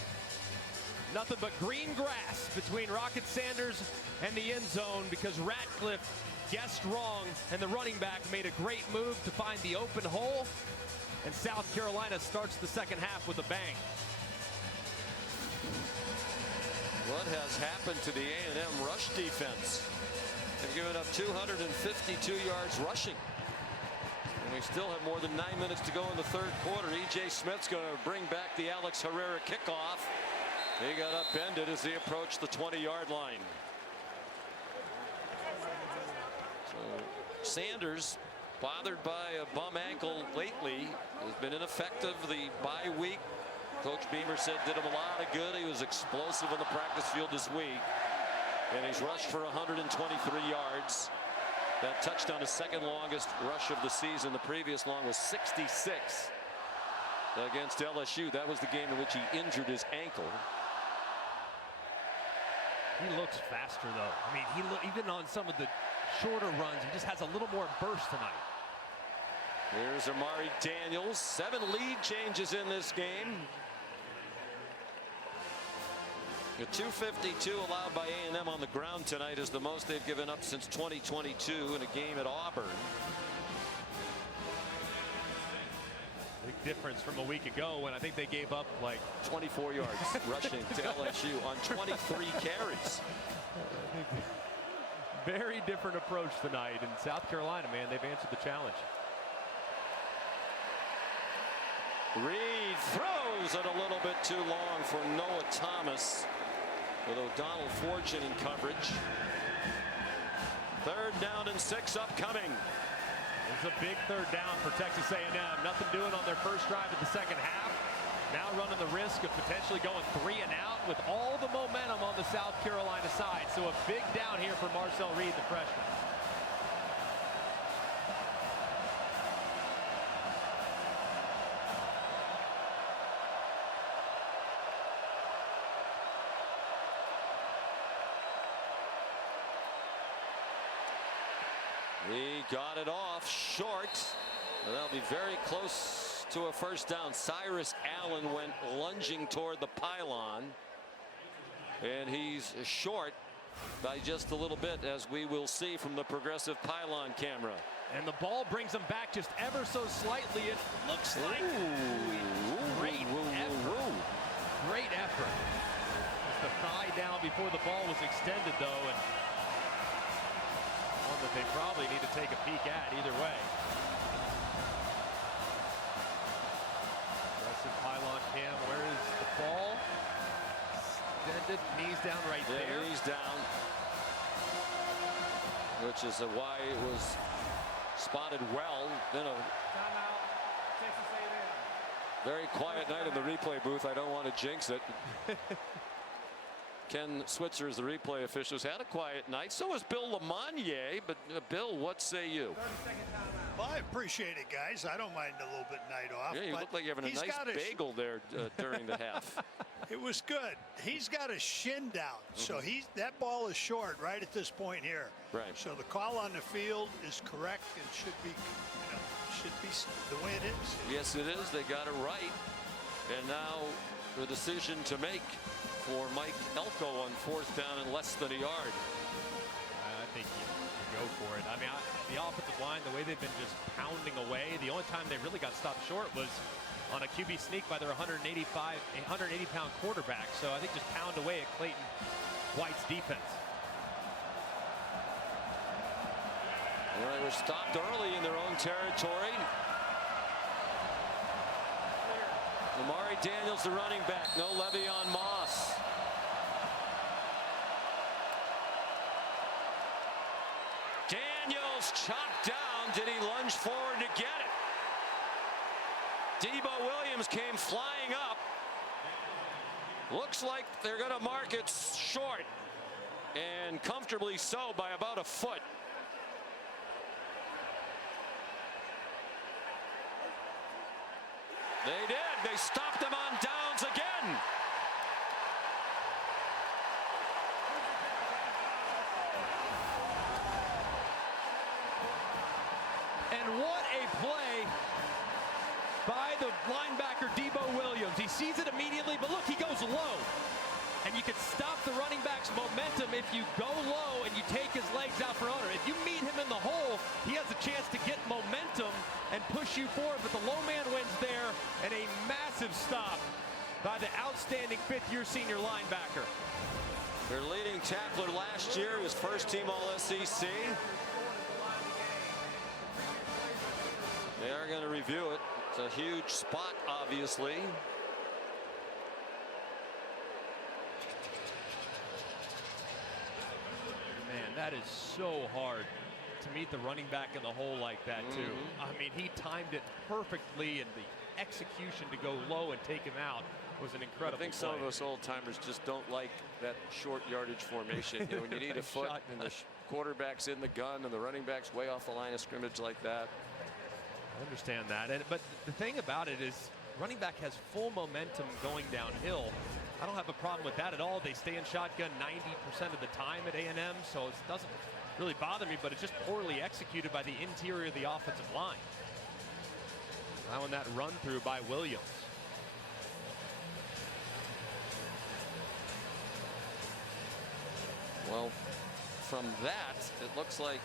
Nothing but green grass between Rocket Sanders and the end zone because Ratcliffe guessed wrong, and the running back made a great move to find the open hole, and South Carolina starts the second half with a bang. What has happened to the A&M rush defense? They've given up 252 yards rushing. And we still have more than 9 minutes to go in the third quarter. E.J. Smith's going to bring back the Alex Herrera kickoff. He got upended as he approached the 20-yard line. So Sanders, bothered by a bum ankle lately, has been ineffective the bye week. Coach Beamer said did him a lot of good. He was explosive on the practice field this week. And he's rushed for 123 yards. That touchdown, his second longest rush of the season. The previous long was 66 against LSU. That was the game in which he injured his ankle. He looks faster, though. I mean, even on some of the shorter runs, he just has a little more burst tonight. Here's Amari Daniels. 7 lead changes in this game. The 252 allowed by A&M on the ground tonight is the most they've given up since 2022 in a game at Auburn. Big difference from a week ago when I think they gave up like 24 yards rushing to LSU on 23 carries. Very different approach tonight, and South Carolina, man, they've answered the challenge. Reed throws it a little bit too long for Noah Thomas, with O'Donnell Fortune in coverage. 3rd down and 6 upcoming. It's a big 3rd down for Texas A&M. Nothing doing on their first drive of the second half. Now running the risk of potentially going 3 and out with all the momentum on the South Carolina side. So a big down here for Marcel Reed, the freshman. He got it off short. That'll be very close to a first down. Cyrus Allen went lunging toward the pylon, and he's short by just a little bit, as we will see from the progressive pylon camera. And the ball brings him back just ever so slightly. It looks like great effort. Great effort. The thigh down before the ball was extended, though, and one that they probably need to take a peek at either way. Aggressive pylon cam. Where is the ball? Extended, knees down right there. Knees down, which is why it was spotted well. Then a very quiet night in the replay booth. I don't want to jinx it. Ken Switzer is the replay official. Has had a quiet night. So has Bill Lamonier. But Bill, what say you? Well, I appreciate it, guys. I don't mind a little bit night off. Yeah, you look like you're having a nice bagel there during the half. It was good. He's got his shin down, so that ball is short right at this point here. Right. So the call on the field is correct and should be the way it is. Yes, it is. They got it right. And now the decision to make for Mike Elko on 4th down and less than a yard. I think you go for it. I mean, the offensive line, the way they've been just pounding away, the only time they really got stopped short was on a QB sneak by their 180-pound quarterback. So I think just pound away at Clayton White's defense. Well, they were stopped early in their own territory. Amari Daniels, the running back. No Le'Veon Moss. Daniels chopped down. Did he lunge forward to get it? Debo Williams came flying up. Looks like they're going to mark it short, and comfortably so by about a foot. They did. They stopped them on downs again. And what a play by the linebacker Debo Williams. He sees it immediately, but look, he goes low. And you can stop the running back's momentum if you go low and you take his legs out for under. If you meet him in the hole, he has a chance to get momentum and push you forward. But the low man wins there, and a massive stop by the outstanding 5th-year senior linebacker. Their leading tackler last year was first-team All-SEC. They are going to review it. It's a huge spot, obviously. Man, that is so hard to meet the running back in the hole like that, too. I mean, he timed it perfectly, and the execution to go low and take him out was an incredible I think some of us old-timers just don't like that short yardage formation. You know, when you need a foot and the quarterback's in the gun and the running back's way off the line of scrimmage like that. I understand that. But the thing about it is running back has full momentum going downhill. I don't have a problem with that at all. They stay in shotgun 90% of the time at A&M, so it doesn't really bother me, but it's just poorly executed by the interior of the offensive line. Allowing that run through by Williams. Well, from that, it looks like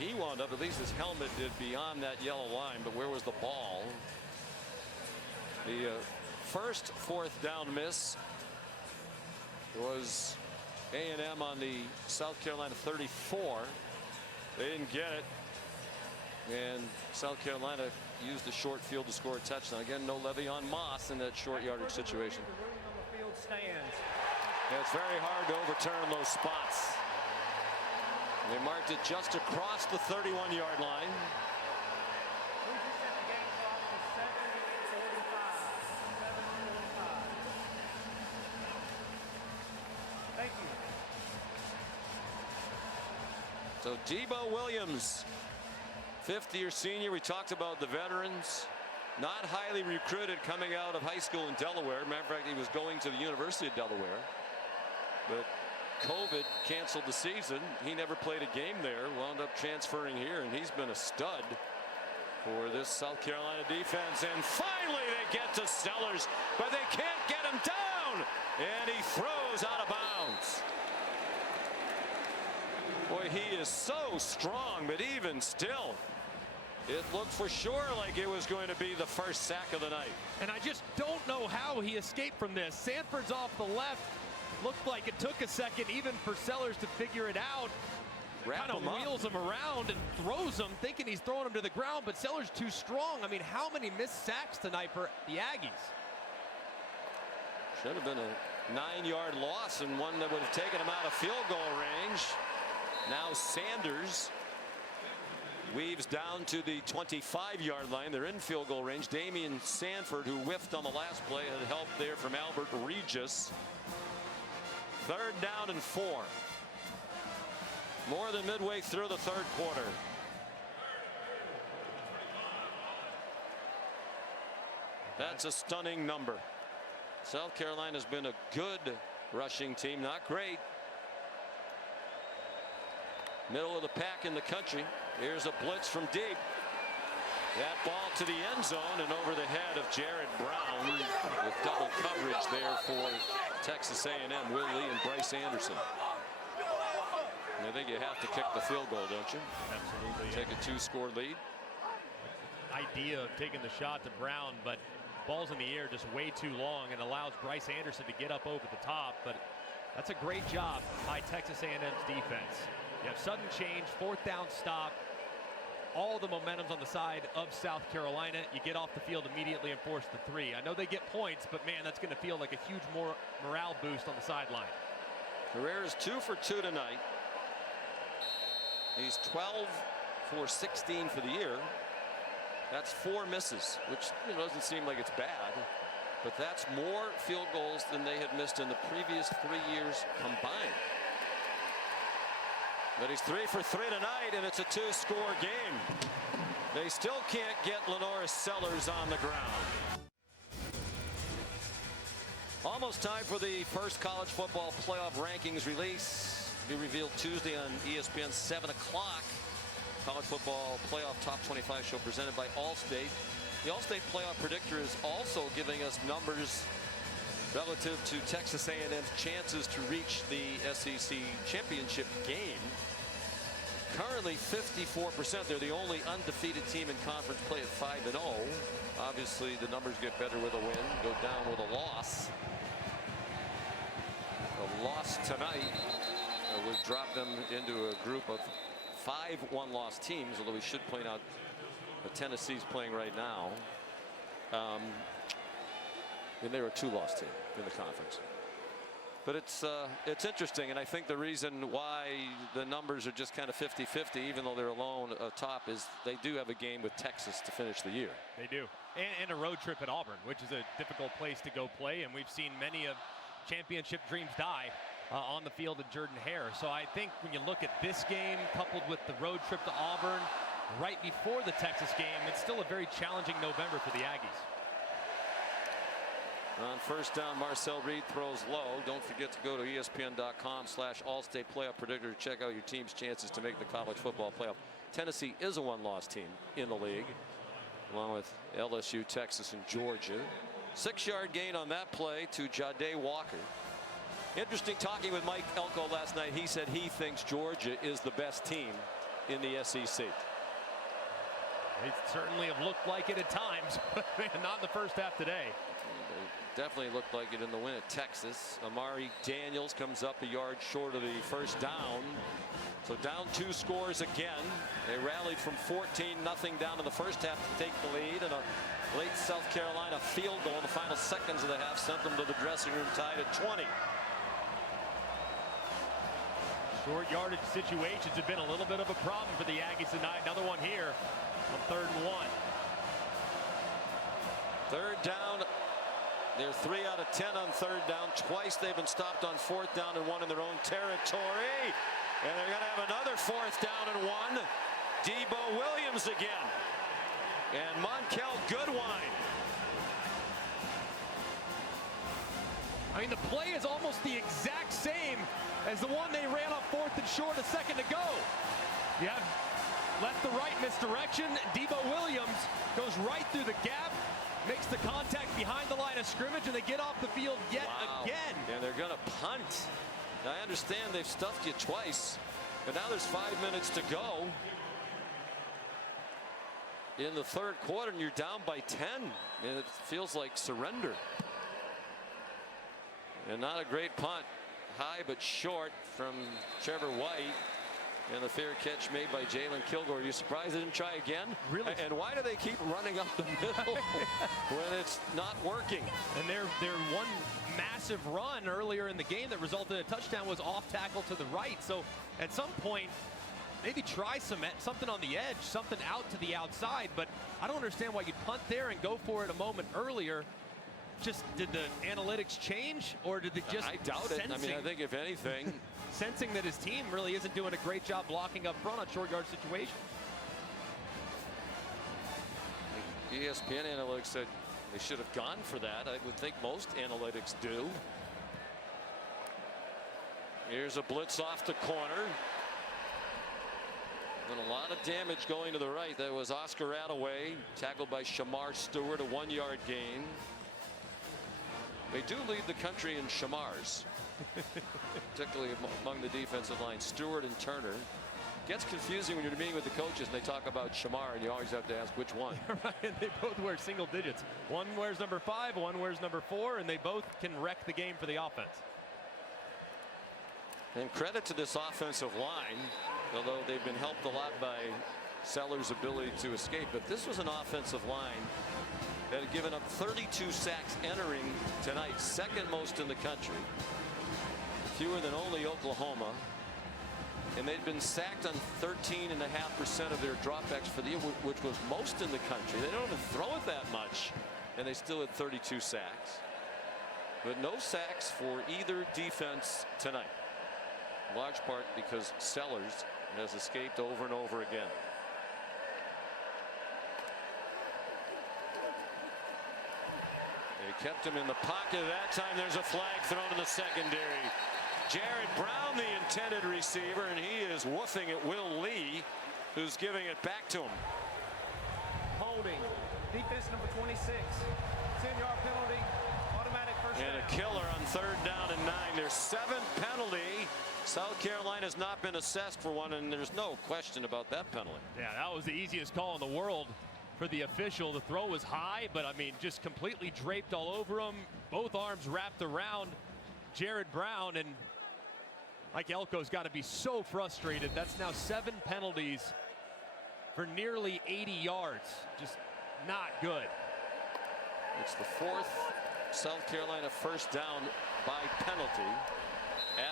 he wound up, at least his helmet did, beyond that yellow line, but where was the ball? The first 4th down miss was A&M on the South Carolina 34. They didn't get it, and South Carolina used the short field to score a touchdown. Again, no Le'Veon Moss in that short yardage situation. Yeah, it's very hard to overturn those spots. They marked it just across the 31-yard line. Thank you. So Debo Williams, 5th-year senior. We talked about the veterans. Not highly recruited coming out of high school in Delaware. Matter of fact, he was going to the University of Delaware. But COVID canceled the season. He never played a game there. Wound up transferring here, and he's been a stud for this South Carolina defense. And finally they get to Sellers, but they can't get him down. And he throws out of bounds. Boy, he is so strong, but even still, it looked for sure like it was going to be the first sack of the night. And I just don't know how he escaped from this. Sanford's off the left. Looked like it took a second even for Sellers to figure it out. Kind of wheels him around and throws him, thinking he's throwing him to the ground, but Sellers too strong. I mean, how many missed sacks tonight for the Aggies? Should have been a 9-yard loss and one that would have taken him out of field goal range. Now Sanders weaves down to the 25-yard line. They're in field goal range. Damian Sanford, who whiffed on the last play, had help there from Albert Regis. Third down and 4. More than midway through the third quarter. That's a stunning number. South Carolina's been a good rushing team, not great. Middle of the pack in the country. Here's a blitz from deep. That ball to the end zone and over the head of Jared Brown with double coverage there for Texas A&M. Will Lee and Bryce Anderson. And I think you have to kick the field goal, don't you? Absolutely. Take a 2-score lead. Idea of taking the shot to Brown, but ball's in the air just way too long and allows Bryce Anderson to get up over the top. But that's a great job by Texas A&M's defense. You have sudden change, 4th down stop. All the momentum's on the side of South Carolina. You get off the field immediately and force the 3. I know they get points, but man, that's going to feel like a huge morale boost on the sideline. Herrera's 2 for 2 tonight. He's 12 for 16 for the year. That's 4 misses, which doesn't seem like it's bad, but that's more field goals than they had missed in the previous 3 years combined. But he's 3 for 3 tonight, and it's a 2-score game. They still can't get Lenoris Sellers on the ground. Almost time for the first college football playoff rankings release. Be revealed Tuesday on ESPN 7 o'clock. College football playoff top 25 show presented by Allstate. The Allstate playoff predictor is also giving us numbers relative to Texas A&M's chances to reach the SEC championship game. Currently 54%. They're the only undefeated team in conference play at 5-0. Obviously the numbers get better with a win, go down with a loss. A loss tonight would drop them into a group of 5 one-loss teams, although we should point out that Tennessee's playing right now. And they were a 2-loss team in the conference. But it's interesting, and I think the reason why the numbers are just kind of 50-50, even though they're alone atop, is they do have a game with Texas to finish the year. They do, and a road trip at Auburn, which is a difficult place to go play, and we've seen many of championship dreams die on the field of Jordan-Hare. So I think when you look at this game, coupled with the road trip to Auburn right before the Texas game, it's still a very challenging November for the Aggies. On first down, Marcel Reed throws low. Don't forget to go to ESPN.com/Allstate Playoff Predictor to check out your team's chances to make the college football playoff. Tennessee is a 1-loss team in the league, along with LSU, Texas, and Georgia. 6-yard gain on that play to Jahdae Walker. Interesting talking with Mike Elko last night. He said he thinks Georgia is the best team in the SEC. They certainly have looked like it at times, but not in the first half today. They definitely looked like it in the win at Texas. Amari Daniels comes up a yard short of the first down. So down 2 scores again. They rallied from 14-0 down in the first half to take the lead, and a late South Carolina field goal in the final seconds of the half sent them to the dressing room tied at 20. Short yardage situations have been a little bit of a problem for the Aggies tonight. Another one here on 3rd and 1. Third down. They're 3 out of 10 on 3rd down. Twice they've been stopped on 4th down and 1 in their own territory. And they're going to have another 4th down and 1. Debo Williams again. And Monkel Goodwine. I mean, the play is almost the exact same as the one they ran up 4th and short a second ago. You have left to right misdirection. Debo Williams goes right through the gap, makes the contact behind the line of scrimmage, and they get off the field yet again. And they're going to punt. Now, I understand they've stuffed you twice, but now there's 5 minutes to go in the third quarter, and you're down by 10. And it feels like surrender. And not a great punt. High but short from Trevor White. And the fair catch made by Jalen Kilgore. Are you surprised they didn't try again? Really? And why do they keep running up the middle when it's not working? And their one massive run earlier in the game that resulted in a touchdown was off tackle to the right. So at some point, maybe try something on the edge, something out to the outside. But I don't understand why you'd punt there and go for it a moment earlier. did the analytics change, or did they just? I doubt it. I mean, I think if anything, sensing that his team really isn't doing a great job blocking up front on short yard situations. ESPN analytics said they should have gone for that. I would think most analytics do. Here's a blitz off the corner. And a lot of damage going to the right. That was Oscar Attaway, tackled by Shamar Stewart, a 1-yard gain. They do lead the country in Shamars, particularly among the defensive line. Stewart and Turner. Gets confusing when you're meeting with the coaches and they talk about Shamar, and you always have to ask which one. Right, and they both wear single digits. One wears number 5, one wears number 4, and they both can wreck the game for the offense. And credit to this offensive line, although they've been helped a lot by Sellers' ability to escape. But this was an offensive line that had given up 32 sacks entering tonight, second most in the country, fewer than only Oklahoma. And they'd been sacked on 13.5% of their dropbacks for the year, which was most in the country. They don't even throw it that much, and they still had 32 sacks. But no sacks for either defense tonight, in large part because Sellers has escaped over and over again. They kept him in the pocket. That time there's a flag thrown in the secondary. Jared Brown, the intended receiver, and he is woofing at Will Lee, who's giving it back to him. Holding. Defense number 26. 10-yard penalty. Automatic first down. And a killer on 3rd down and 9. There's 7th penalty. South Carolina's not been assessed for one, and there's no question about that penalty. Yeah, that was the easiest call in the world for the official. The throw was high, but I mean, just completely draped all over him. Both arms wrapped around Jared Brown, and Mike Elko's got to be so frustrated. That's now 7 penalties for nearly 80 yards. Just not good. It's the 4th South Carolina first down by penalty.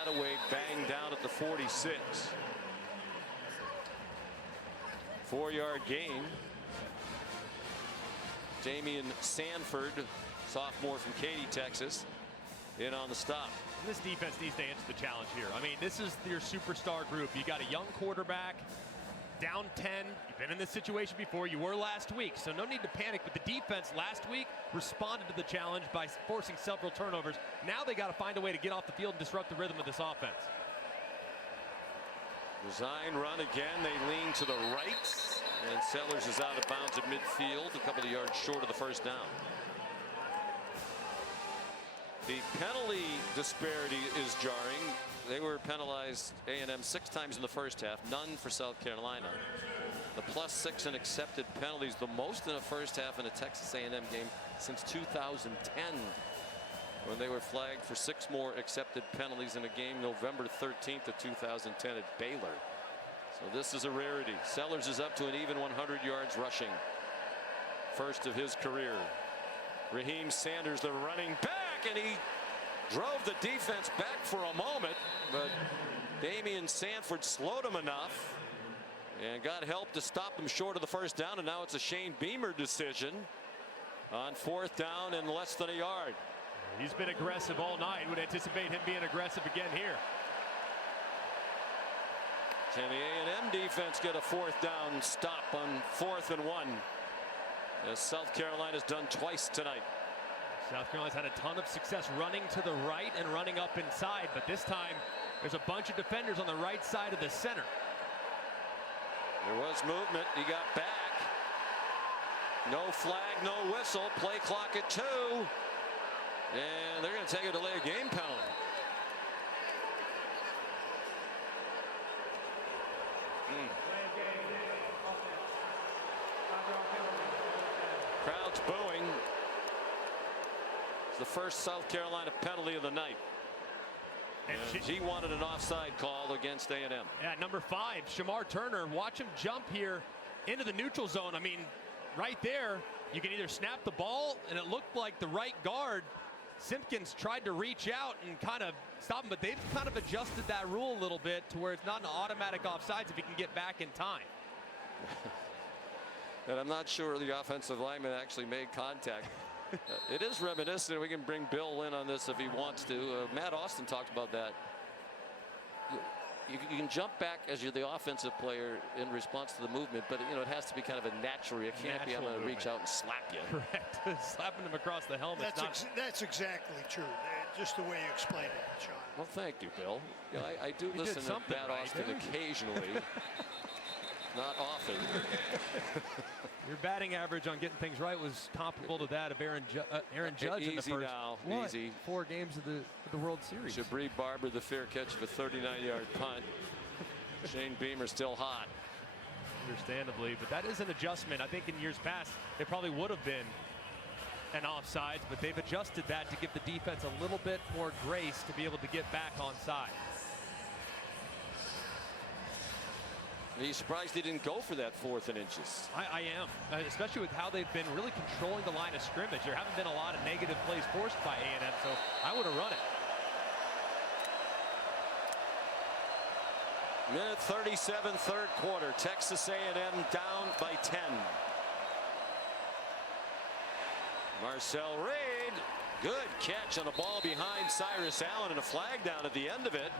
Attaway banged down at the 46. 4-yard gain. Damian Sanford, sophomore from Katy, Texas, in on the stop. This defense needs to answer the challenge here. I mean, this is your superstar group. You got a young quarterback, down 10. You've been in this situation before. You were last week, so no need to panic. But the defense last week responded to the challenge by forcing several turnovers. Now they got to find a way to get off the field and disrupt the rhythm of this offense. Design run again. They lean to the right, and Sellers is out of bounds at midfield, a couple of yards short of the first down. The penalty disparity is jarring. They were penalized, A&M, 6 times in the first half, none for South Carolina. The +6 in accepted penalties, the most in a first half in a Texas A&M game since 2010, when they were flagged for 6 more accepted penalties in a game November 13th of 2010 at Baylor. So this is a rarity. Sellers is up to an even 100 yards rushing, first of his career. Raheem Sanders, the running back, and he drove the defense back for a moment, but Damian Sanford slowed him enough and got help to stop him short of the first down. And now it's a Shane Beamer decision on 4th down and less than a yard. He's been aggressive all night. Would anticipate him being aggressive again here. Can the A&M defense get a 4th down stop on 4th and 1, as South Carolina's done twice tonight? South Carolina's had a ton of success running to the right and running up inside, but this time there's a bunch of defenders on the right side of the center. There was movement. He got back. No flag, no whistle. Play clock at 2. And they're going to take a delay of game penalty. Crowd's booing. It's the first South Carolina penalty of the night. And he wanted an offside call against A&M. Yeah, number 5, Shamar Turner. Watch him jump here into the neutral zone. I mean, right there, you can either snap the ball, and it looked like the right guard, Simpkins, tried to reach out and kind of stop him, but they've kind of adjusted that rule a little bit to where it's not an automatic offsides if he can get back in time. And I'm not sure the offensive lineman actually made contact. It is reminiscent. We can bring Bill in on this if he wants to. Matt Austin talked about that. You can jump back as you're the offensive player in response to the movement, but it has to be kind of a natural. You can't be able to reach out and slap you. Correct. Slapping him across the helmet. That's exactly true. Just the way you explained it, Sean. Well, thank you, Bill. I do listen to Matt Austin occasionally. Not often. Your batting average on getting things right was comparable to that of Aaron Judge in the first easy. 4 games of the World Series. Jabri Barber, the fair catch of a 39-yard punt. Shane Beamer still hot. Understandably, but that is an adjustment. I think in years past, it probably would have been an offsides, but they've adjusted that to give the defense a little bit more grace to be able to get back onside. Are you surprised he didn't go for that 4th and inches? I am, especially with how they've been really controlling the line of scrimmage. There haven't been a lot of negative plays forced by A&M, so I would have run it. Minute 37, third quarter. Texas A&M down by 10. Marcel Reed, good catch on a ball behind Cyrus Allen and a flag down at the end of it.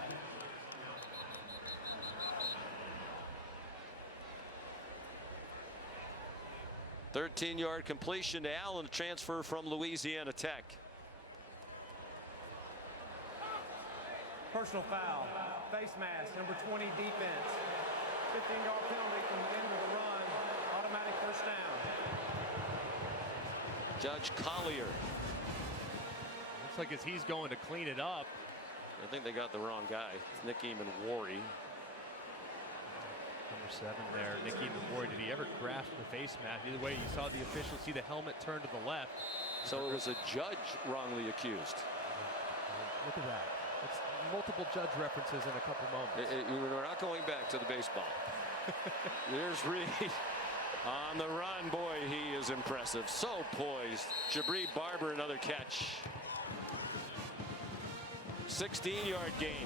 Thirteen-yard completion to Allen, a transfer from Louisiana Tech. Personal foul, face mask, number 20 defense. 15-yard penalty from the end of the run, automatic first down. Judge Collier. Looks like as he's going to clean it up. I think they got the wrong guy. It's Nick Eamon-Wari. Number 7 there, Nick Eamon-Wari. Did he ever grasp the face mask? Either way, you saw the official see the helmet turn to the left. So it was a judge wrongly accused. Look at that. That's multiple judge references in a couple moments. We're not going back to the baseball. There's Reed on the run. Boy, he is impressive. So poised. Jabri Barber, another catch. 16-yard gain.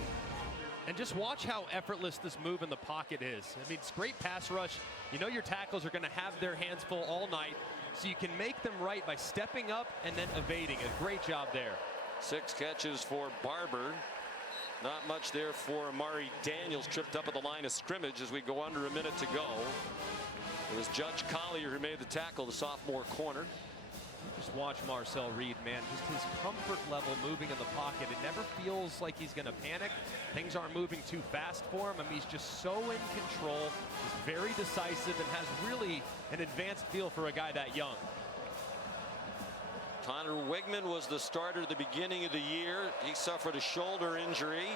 And just watch how effortless this move in the pocket is. I mean, it's great pass rush. You know your tackles are going to have their hands full all night, so you can make them right by stepping up and then evading. A great job there. 6 catches for Barber. Not much there for Amari Daniels, tripped up at the line of scrimmage as we go under a minute to go. It was Judge Collier who made the tackle, the sophomore corner. Just watch Marcel Reed, man. Just his comfort level moving in the pocket. It never feels like he's going to panic. Things aren't moving too fast for him. I mean, he's just so in control. He's very decisive and has really an advanced feel for a guy that young. Connor Wigman was the starter at the beginning of the year. He suffered a shoulder injury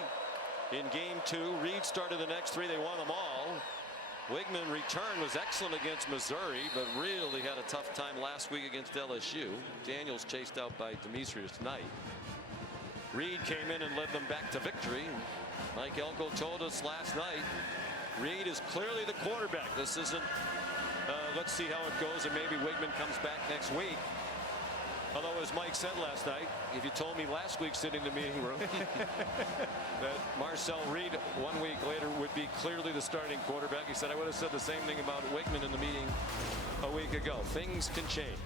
in game 2. Reed started the next 3. They won them all. Wigman return was excellent against Missouri, but really had a tough time last week against LSU. Daniels chased out by Demetrius tonight. Reed came in and led them back to victory. Mike Elko told us last night, Reed is clearly the quarterback. This isn't, let's see how it goes, and maybe Wigman comes back next week. Although, as Mike said last night, if you told me last week sitting in the meeting room that Marcel Reed 1 week later would be clearly the starting quarterback, he said I would have said the same thing about Wigman in the meeting a week ago. Things can change.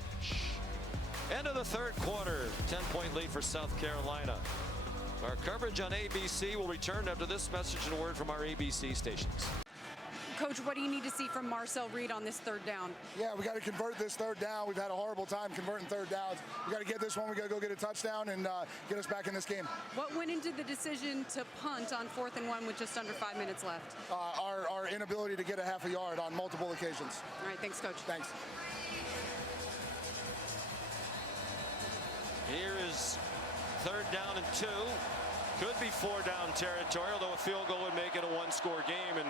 End of the third quarter, 10-point lead for South Carolina. Our coverage on ABC will return after this message and a word from our ABC stations. Coach, what do you need to see from Marcel Reed on this third down? Yeah, we got to convert this third down. We've had a horrible time converting third downs. We got to get this one. We got to go get a touchdown and get us back in this game. What went into the decision to punt on 4th and 1 with just under 5 minutes left? Our inability to get a half a yard on multiple occasions. All right, thanks, Coach. Thanks. Here is 3rd down and 2. Could be 4-down territory, although a field goal would make it a 1-score game. And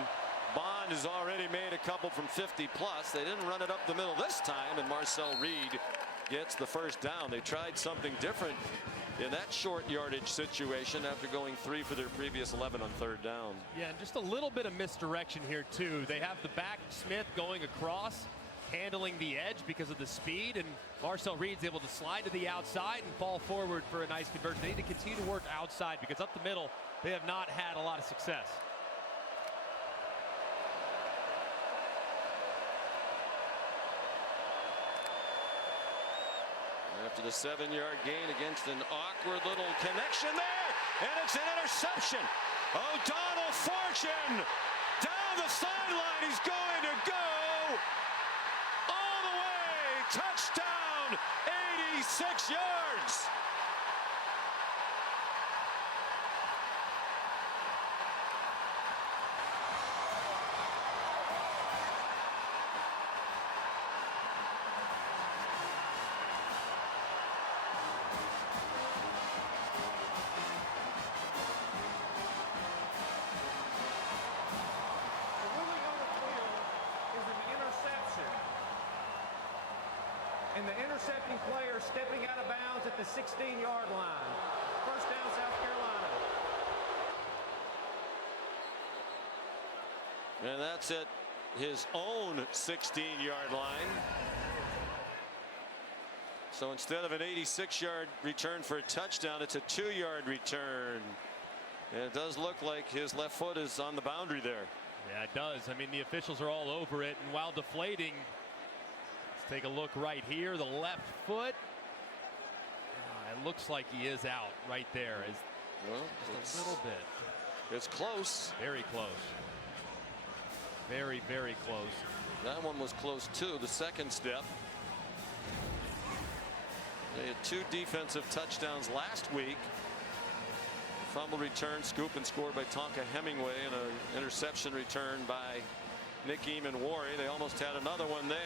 Bond has already made a couple from 50 plus. They didn't run it up the middle this time, and Marcel Reed gets the first down. They tried something different in that short yardage situation after going 3 for their previous 11 on 3rd down. Yeah, and just a little bit of misdirection here too. They have the back Smith going across, handling the edge because of the speed, and Marcel Reed's able to slide to the outside and fall forward for a nice conversion. They need to continue to work outside because up the middle they have not had a lot of success. After the 7-yard gain against an awkward little connection there, and it's an interception. O'Donnell Fortune down the sideline. He's going to go all the way. Touchdown, 86 yards. And the intercepting player stepping out of bounds at the 16-yard line. First down, South Carolina. And that's at his own 16-yard line. So instead of an 86-yard return for a touchdown, it's a 2-yard return. And it does look like his left foot is on the boundary there. Yeah, it does. I mean, the officials are all over it, and while deflating, take a look right here. The left foot. It looks like he is out right there. Well, just a little bit. It's close. Very close. Very, very close. That one was close too. The second step. They had 2 defensive touchdowns last week. Fumble return, scoop and score by Tonka Hemingway, and an interception return by Nick Eamon-Warry. They almost had another one there.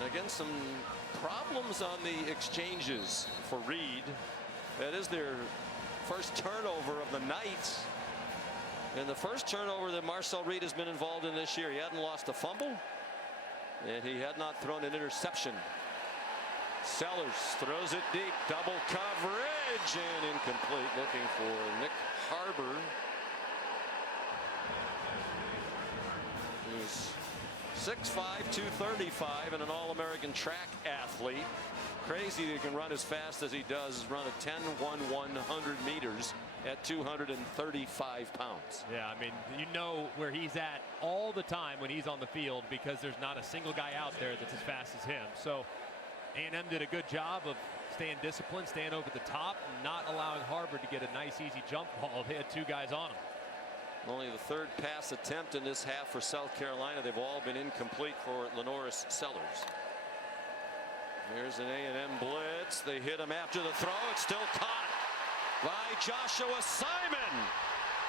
And again, some problems on the exchanges for Reed. That is their first turnover of the night. And the first turnover that Marcel Reed has been involved in this year. He hadn't lost a fumble, and he had not thrown an interception. Sellers throws it deep, double coverage, and incomplete. Looking for Nick Harbor, who's 6'5", 235, and an All-American track athlete. Crazy that he can run as fast as he does. Run a 10-1-100 meters at 235 pounds. Yeah, I mean, you know where he's at all the time when he's on the field, because there's not a single guy out there that's as fast as him. So A&M did a good job of staying disciplined, staying over the top, and not allowing Harbor to get a nice, easy jump ball. They had 2 guys on him. Only the 3rd pass attempt in this half for South Carolina. They've all been incomplete for Lenoris Sellers. Here's an A&M blitz. They hit him after the throw. It's still caught by Joshua Simon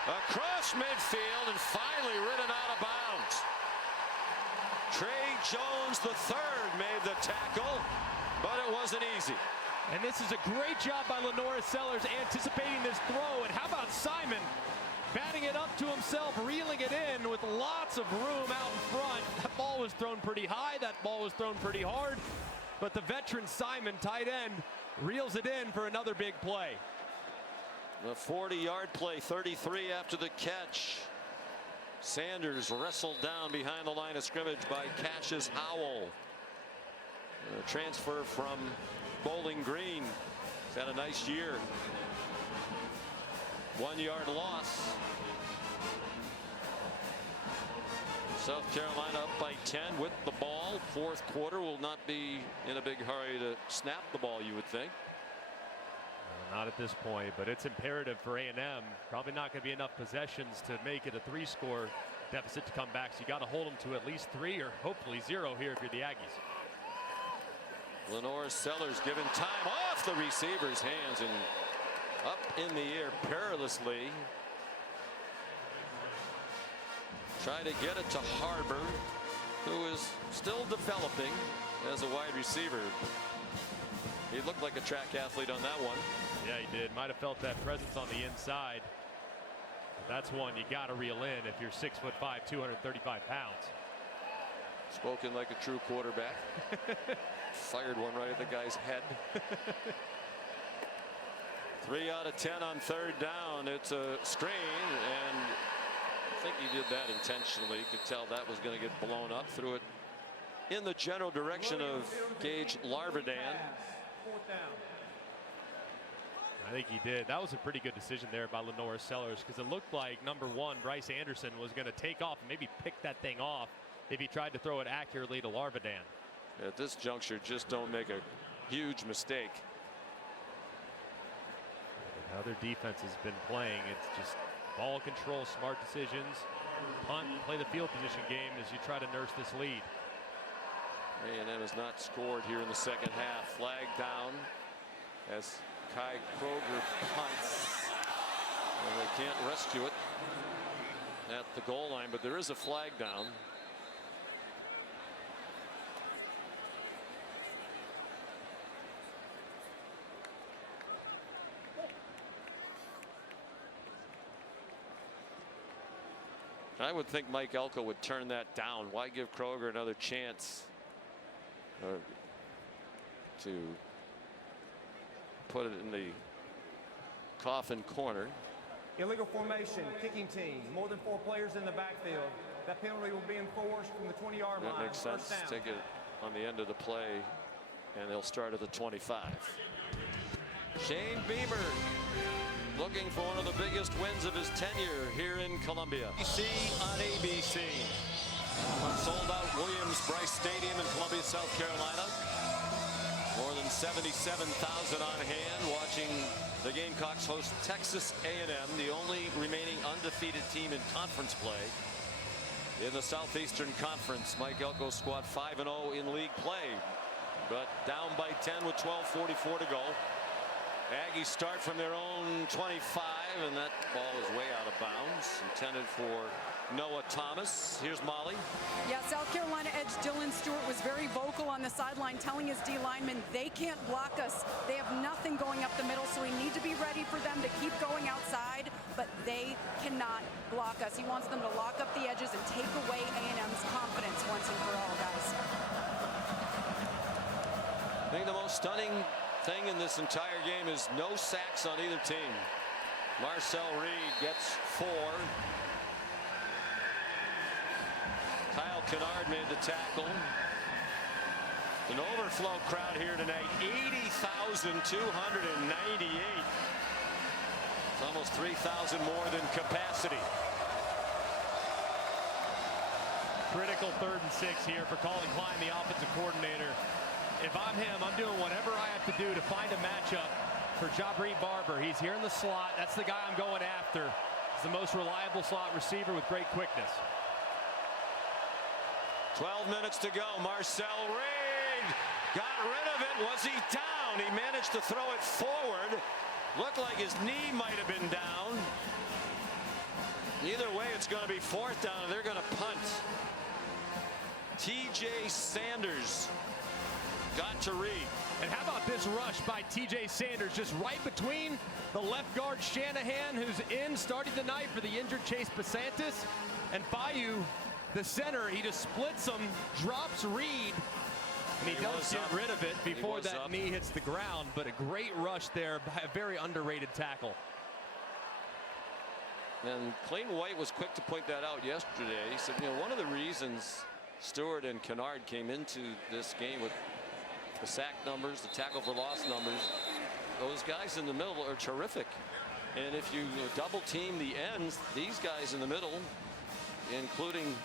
across midfield and finally ridden out of bounds. Trey Jones III made the tackle, but it wasn't easy. And this is a great job by Lenoris Sellers anticipating this throw. And how about Simon batting it up to himself, reeling it in with lots of room out in front. That ball was thrown pretty high. That ball was thrown pretty hard. But the veteran Simon, tight end, reels it in for another big play. The 40-yard play, 33 after the catch. Sanders wrestled down behind the line of scrimmage by Cassius Howell. A transfer from Bowling Green. He's had a nice year. 1-yard loss. South Carolina up by 10 with the ball. 4th quarter, will not be in a big hurry to snap the ball, you would think. Not at this point, but it's imperative for A&M. Probably not going to be enough possessions to make it a 3-score deficit to come back. So you got to hold them to at least 3 or hopefully 0 here if you're the Aggies. Lenoris Sellers given time off the receiver's hands and up in the air perilously. Trying to get it to Harbor, who is still developing as a wide receiver. He looked like a track athlete on that one. Yeah, he did. Might have felt that presence on the inside. But that's one you got to reel in if you're 6'5", 235 pounds. Spoken like a true quarterback. Fired one right at the guy's head. 3 out of 10 on 3rd down. It's a screen, and I think he did that intentionally. You could tell that was going to get blown up. Threw it in the general direction of Gage Larvadan. 4th down. I think he did. That was a pretty good decision there by Lenoris Sellers, because it looked like number 1, Bryce Anderson, was going to take off and maybe pick that thing off if he tried to throw it accurately to Larvadan. At this juncture, just don't make a huge mistake. How their defense has been playing, it's just ball control, smart decisions, punt, play the field position game as you try to nurse this lead. A&M has not scored here in the second half. Flag down as Kai Kroger punts. And they can't rescue it at the goal line, but there is a flag down. I would think Mike Elko would turn that down. Why give Kroger another chance to put it in the coffin corner? Illegal formation, kicking team, more than 4 players in the backfield. That penalty will be enforced from the 20-yard line. That makes sense. Take it on the end of the play, and they'll start at the 25. Shane Beamer looking for one of the biggest wins of his tenure here in Columbia. ABC on ABC. Sold out Williams-Brice Stadium in Columbia, South Carolina. More than 77,000 on hand watching the Gamecocks host Texas A&M, the only remaining undefeated team in conference play in the Southeastern Conference. Mike Elko's squad 5-0 in league play, but down by 10 with 12:44 to go. Aggies start from their own 25, and that ball is way out of bounds, intended for Noah Thomas. Here's Molly. Yeah, South Carolina edge Dylan Stewart was very vocal on the sideline, telling his D linemen they can't block us. They have nothing going up the middle, so we need to be ready for them to keep going outside, but they cannot block us. He wants them to lock up the edges and take away A&M's confidence once and for all, guys. I think the most stunning thing in this entire game is no sacks on either team. Marcel Reed gets 4. Kyle Kennard made the tackle. An overflow crowd here tonight, 80,298. It's almost 3,000 more than capacity. Critical 3rd and 6 here for Colin Klein, the offensive coordinator. If I'm him, I'm doing whatever I have to do to find a matchup for Jabri Barber. He's here in the slot. That's the guy I'm going after. He's the most reliable slot receiver with great quickness. 12 minutes to go. Marcel Reed got rid of it. Was he down? He managed to throw it forward. Looked like his knee might have been down. Either way, it's going to be 4th down, and they're going to punt. TJ Sanders got to Reed. And how about this rush by TJ Sanders, just right between the left guard Shanahan, who's in starting tonight for the injured Chase Basantis, and Bayou, the center. He just splits them, drops Reed, and he does get rid of it before that knee hits the ground. But a great rush there by a very underrated tackle. And Clayton White was quick to point that out yesterday. He said, you know, one of the reasons Stewart and Kennard came into this game with the sack numbers, the tackle for loss numbers, those guys in the middle are terrific. And if you double team the ends, these guys in the middle, including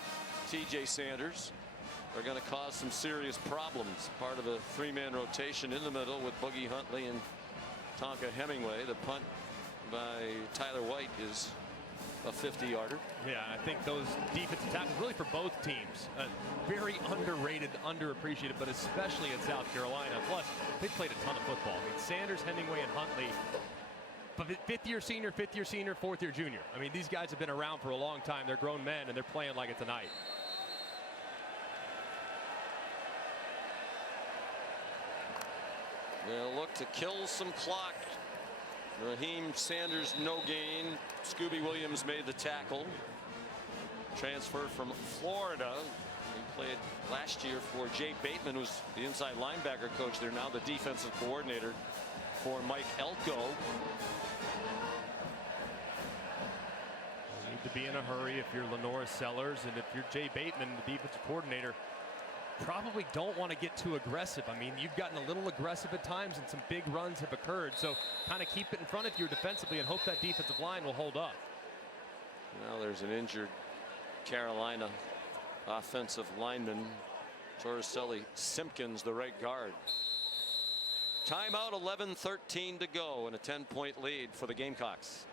TJ Sanders, are going to cause some serious problems. Part of a 3-man rotation in the middle with Boogie Huntley and Tonka Hemingway. The punt by Tyler White is a 50-yarder. Yeah, I think those defensive tackles really for both teams, very underrated, underappreciated, but especially in South Carolina. Plus, they played a ton of football. I mean, Sanders, Hemingway, and Huntley, but 5th-year senior, 4th-year junior. I mean, these guys have been around for a long time. They're grown men, and they're playing like it tonight. They'll look to kill some clock. Raheem Sanders, no gain. Scooby Williams made the tackle. Transfer from Florida. He played last year for Jay Bateman, who's the inside linebacker coach there, now the defensive coordinator for Mike Elko. You need to be in a hurry if you're Lenora Sellers, and if you're Jay Bateman, the defensive coordinator. Probably don't want to get too aggressive. I mean, you've gotten a little aggressive at times, and some big runs have occurred. So kind of keep it in front of you defensively and hope that defensive line will hold up. Now there's an injured Carolina offensive lineman Torricelli Simpkins, the right guard. Timeout, 11:13 to go, and a 10-point lead for the Gamecocks.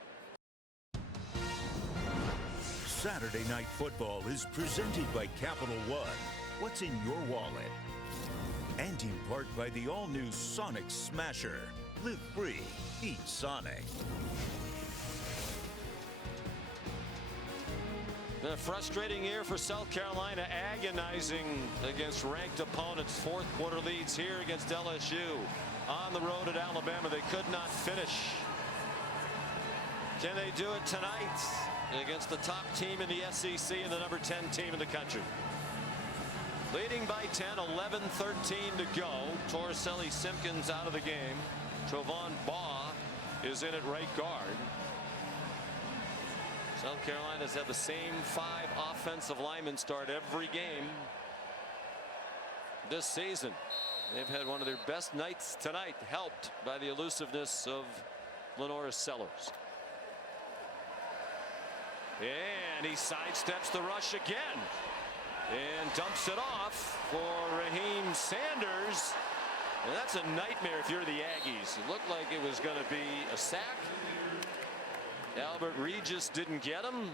Saturday Night Football is presented by Capital One. What's in your wallet? And in part by the all-new Sonic Smasher. Live free, eat Sonic. Been a frustrating year for South Carolina, agonizing against ranked opponents. Fourth quarter leads here against LSU. On the road at Alabama, they could not finish. Can they do it tonight against the top team in the SEC and the number 10 team in the country? Leading by 10, 11:13 to go. Torricelli Simpkins out of the game. Trovon Baugh is in at right guard. South Carolina's had the same 5 offensive linemen start every game this season. They've had one of their best nights tonight, helped by the elusiveness of Lenoris Sellers. And he sidesteps the rush again and dumps it off for Raheem Sanders. And that's a nightmare if you're the Aggies. It looked like it was going to be a sack. Albert Regis didn't get him,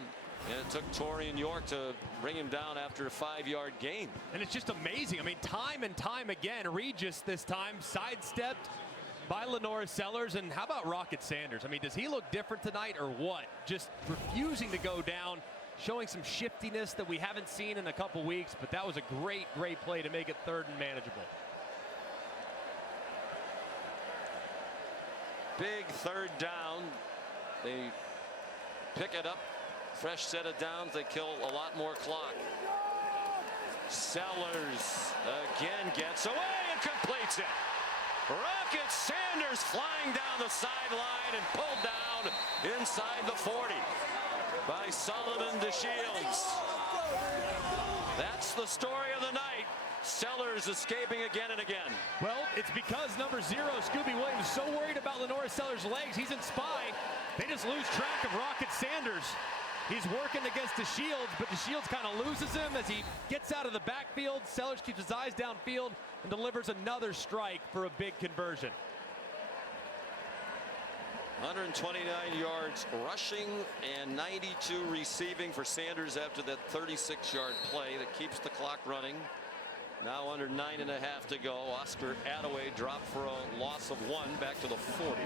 and it took Torian York to bring him down after a 5-yard gain. And it's just amazing. I mean, time and time again, Regis this time sidestepped by Lenoris Sellers. And how about Rocket Sanders? I mean, does he look different tonight or what? Just refusing to go down, showing some shiftiness that we haven't seen in a couple weeks. But that was a great play to make it 3rd and manageable. Big 3rd down. They pick it up. Fresh set of downs. They kill a lot more clock. Sellers again gets away and completes it. Rocket Sanders flying down the sideline and pulled down inside the 40 by Solomon DeShields. That's the story of the night. Sellers escaping again and again. Well, it's because number 0, Scooby Williams, is so worried about Lenoris Sellers' legs. He's in spy. They just lose track of Rocket Sanders. He's working against DeShields, but DeShields kind of loses him as he gets out of the backfield. Sellers keeps his eyes downfield and delivers another strike for a big conversion. 129 yards rushing and 92 receiving for Sanders after that 36-yard play that keeps the clock running. Now under 9.5 to go. Oscar Attaway dropped for a loss of 1 back to the 40.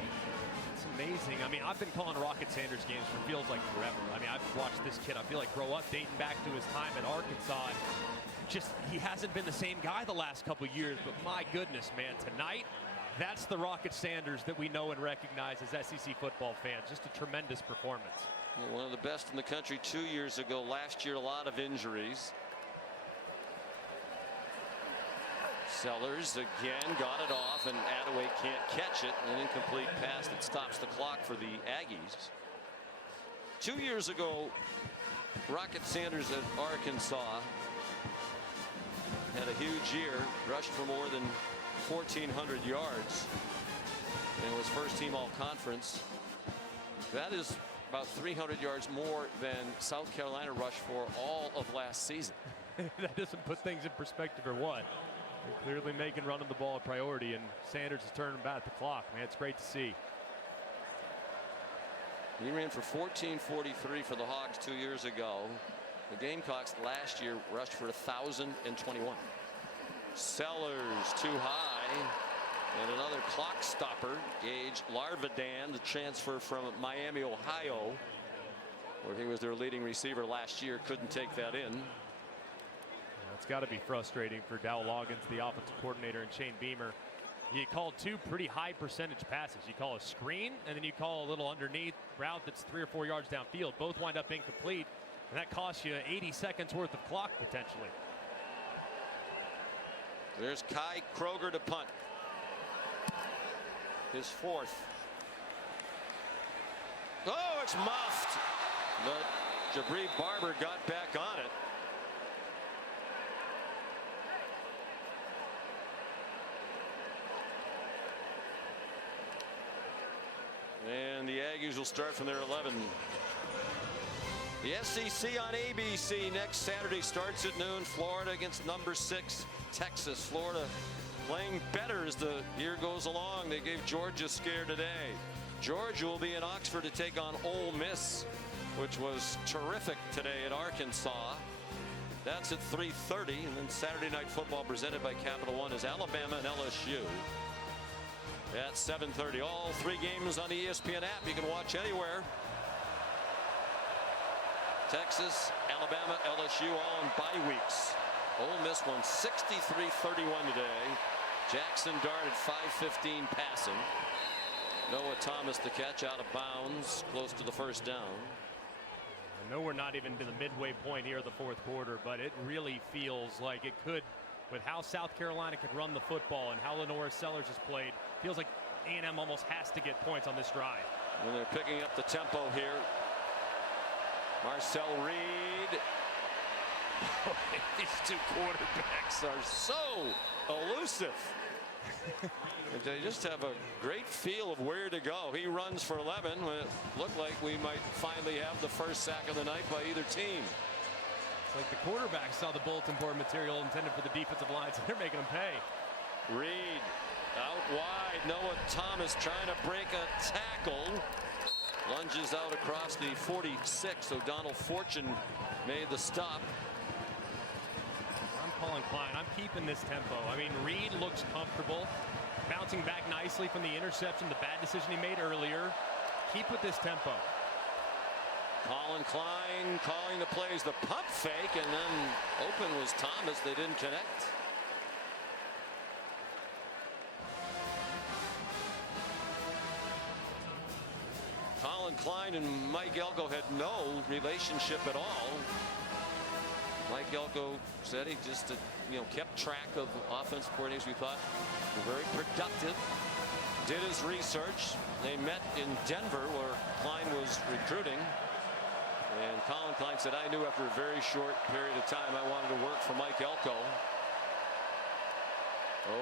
It's amazing. I mean, I've been calling Rocket Sanders games for feels like forever. I mean, I've watched this kid, I feel like, grow up dating back to his time at Arkansas. Just, he hasn't been the same guy the last couple years, but my goodness, man, tonight, that's the Rocket Sanders that we know and recognize as SEC football fans. Just a tremendous performance. One of the best in the country 2 years ago. Last year, a lot of injuries. Sellers again got it off, and Attaway can't catch it. An incomplete pass that stops the clock for the Aggies. 2 years ago, Rocket Sanders at Arkansas had a huge year, rushed for more than 1,400 yards, and was first team all conference. That is about 300 yards more than South Carolina rushed for all of last season. That doesn't put things in perspective or what? They're clearly making running the ball a priority, and Sanders is turning back the clock. Man, it's great to see. He ran for 1443 for the Hogs 2 years ago. The Gamecocks last year rushed for 1,021. Sellers too high, and another clock stopper. Gage Larvadan, the transfer from Miami, Ohio, where he was their leading receiver last year, couldn't take that in. It's got to be frustrating for Dow Loggins, the offensive coordinator, and Shane Beamer. You call 2 pretty high percentage passes. You call a screen, and then you call a little underneath route that's 3 or 4 yards downfield. Both wind up incomplete, and that costs you 80 seconds worth of clock potentially. There's Kai Kroger to punt. His 4th. Oh, it's muffed, but Jabri Barber got back on it. And the Aggies will start from their 11. The SEC on ABC next Saturday starts at noon. Florida against number 6 Texas. Florida playing better as the year goes along. They gave Georgia a scare today. Georgia will be in Oxford to take on Ole Miss, which was terrific today at Arkansas. That's at 3:30, and then Saturday Night Football presented by Capital One is Alabama and LSU at 7:30. All 3 games on the ESPN app. You can watch anywhere. Texas, Alabama, LSU all in bye weeks. Ole Miss won 63-31 today. Jackson Dart at 5:15 passing. Noah Thomas the catch out of bounds close to the first down. I know we're not even to the midway point here of the fourth quarter, but it really feels like it could, with how South Carolina could run the football and how Lenora Sellers has played, feels like A&M almost has to get points on this drive. And they're picking up the tempo here. Marcel Reed. These 2 quarterbacks are so elusive. They just have a great feel of where to go. He runs for 11 when it looked like we might finally have the first sack of the night by either team. It's like the quarterbacks saw the bulletin board material intended for the defensive line, so they're making them pay. Reed out wide. Noah Thomas trying to break a tackle. Lunges out across the 46. So Donald Fortune made the stop. I'm calling Klein. I'm keeping this tempo. I mean, Reed looks comfortable, bouncing back nicely from the interception, the bad decision he made earlier. Keep with this tempo. Colin Klein calling the plays, the pump fake, and then open was Thomas. They didn't connect. Colin Klein and Mike Elko had no relationship at all. Mike Elko said he just kept track of offensive coordinators we thought were very productive. Did his research. They met in Denver where Klein was recruiting. And Colin Klein said, I knew after a very short period of time I wanted to work for Mike Elko.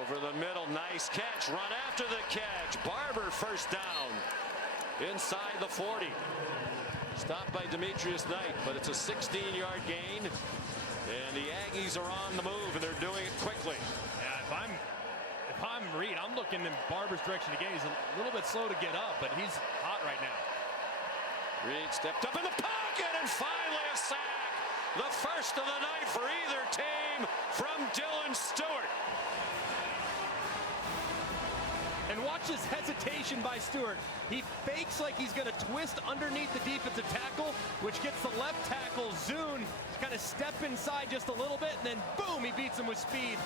Over the middle, nice catch, run after the catch. Barber first down inside the 40. Stopped by Demetrius Knight, but it's a 16-yard gain. And the Aggies are on the move, and they're doing it quickly. Yeah, if I'm Reed, I'm looking in Barber's direction again. He's a little bit slow to get up, but he's hot right now. Reed stepped up in the pocket, and finally a sack. The first of the night for either team from Dylan Stewart. And watch this hesitation by Stewart. He fakes like he's going to twist underneath the defensive tackle, which gets the left tackle, Zune, to kind of step inside just a little bit, and then boom, he beats him with speed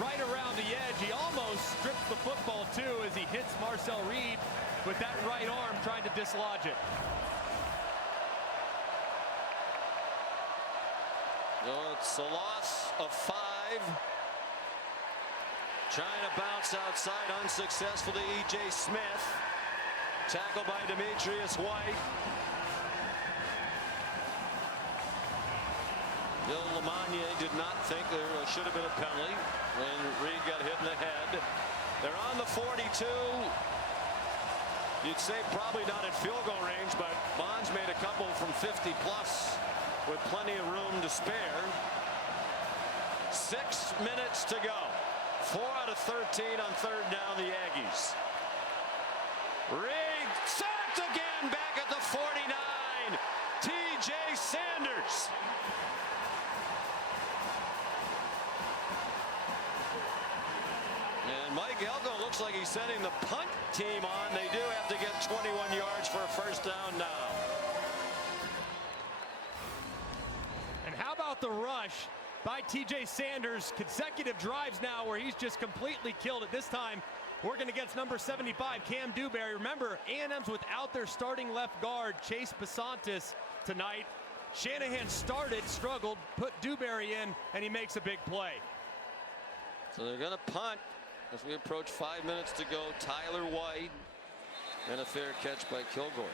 right around the edge. He almost strips the football, too, as he hits Marcel Reed with that right arm trying to dislodge it. No, it's a loss of 5. Trying to bounce outside, unsuccessful to E.J. Smith. Tackled by Demetrius White. Bill Lamagna did not think there should have been a penalty when Reed got hit in the head. They're on the 42. You'd say probably not at field goal range, but Bonds made a couple from 50 plus with plenty of room to spare. 6 minutes to go. 4 out of 13 on third down, the Aggies. Reed sacked again back at the 49. T.J. Sanders. And Mike Elko looks like he's sending the punt team on. They do have to get 21 yards for a first down now. And how about the rush by T.J. Sanders? Consecutive drives now where he's just completely killed it. This time working against number 75, Cam Dewberry. Remember, A&M's without their starting left guard, Chase Basantis, tonight. Shanahan started, struggled, put Dewberry in, and he makes a big play. So they're going to punt as we approach 5 minutes to go. Tyler White and a fair catch by Kilgore.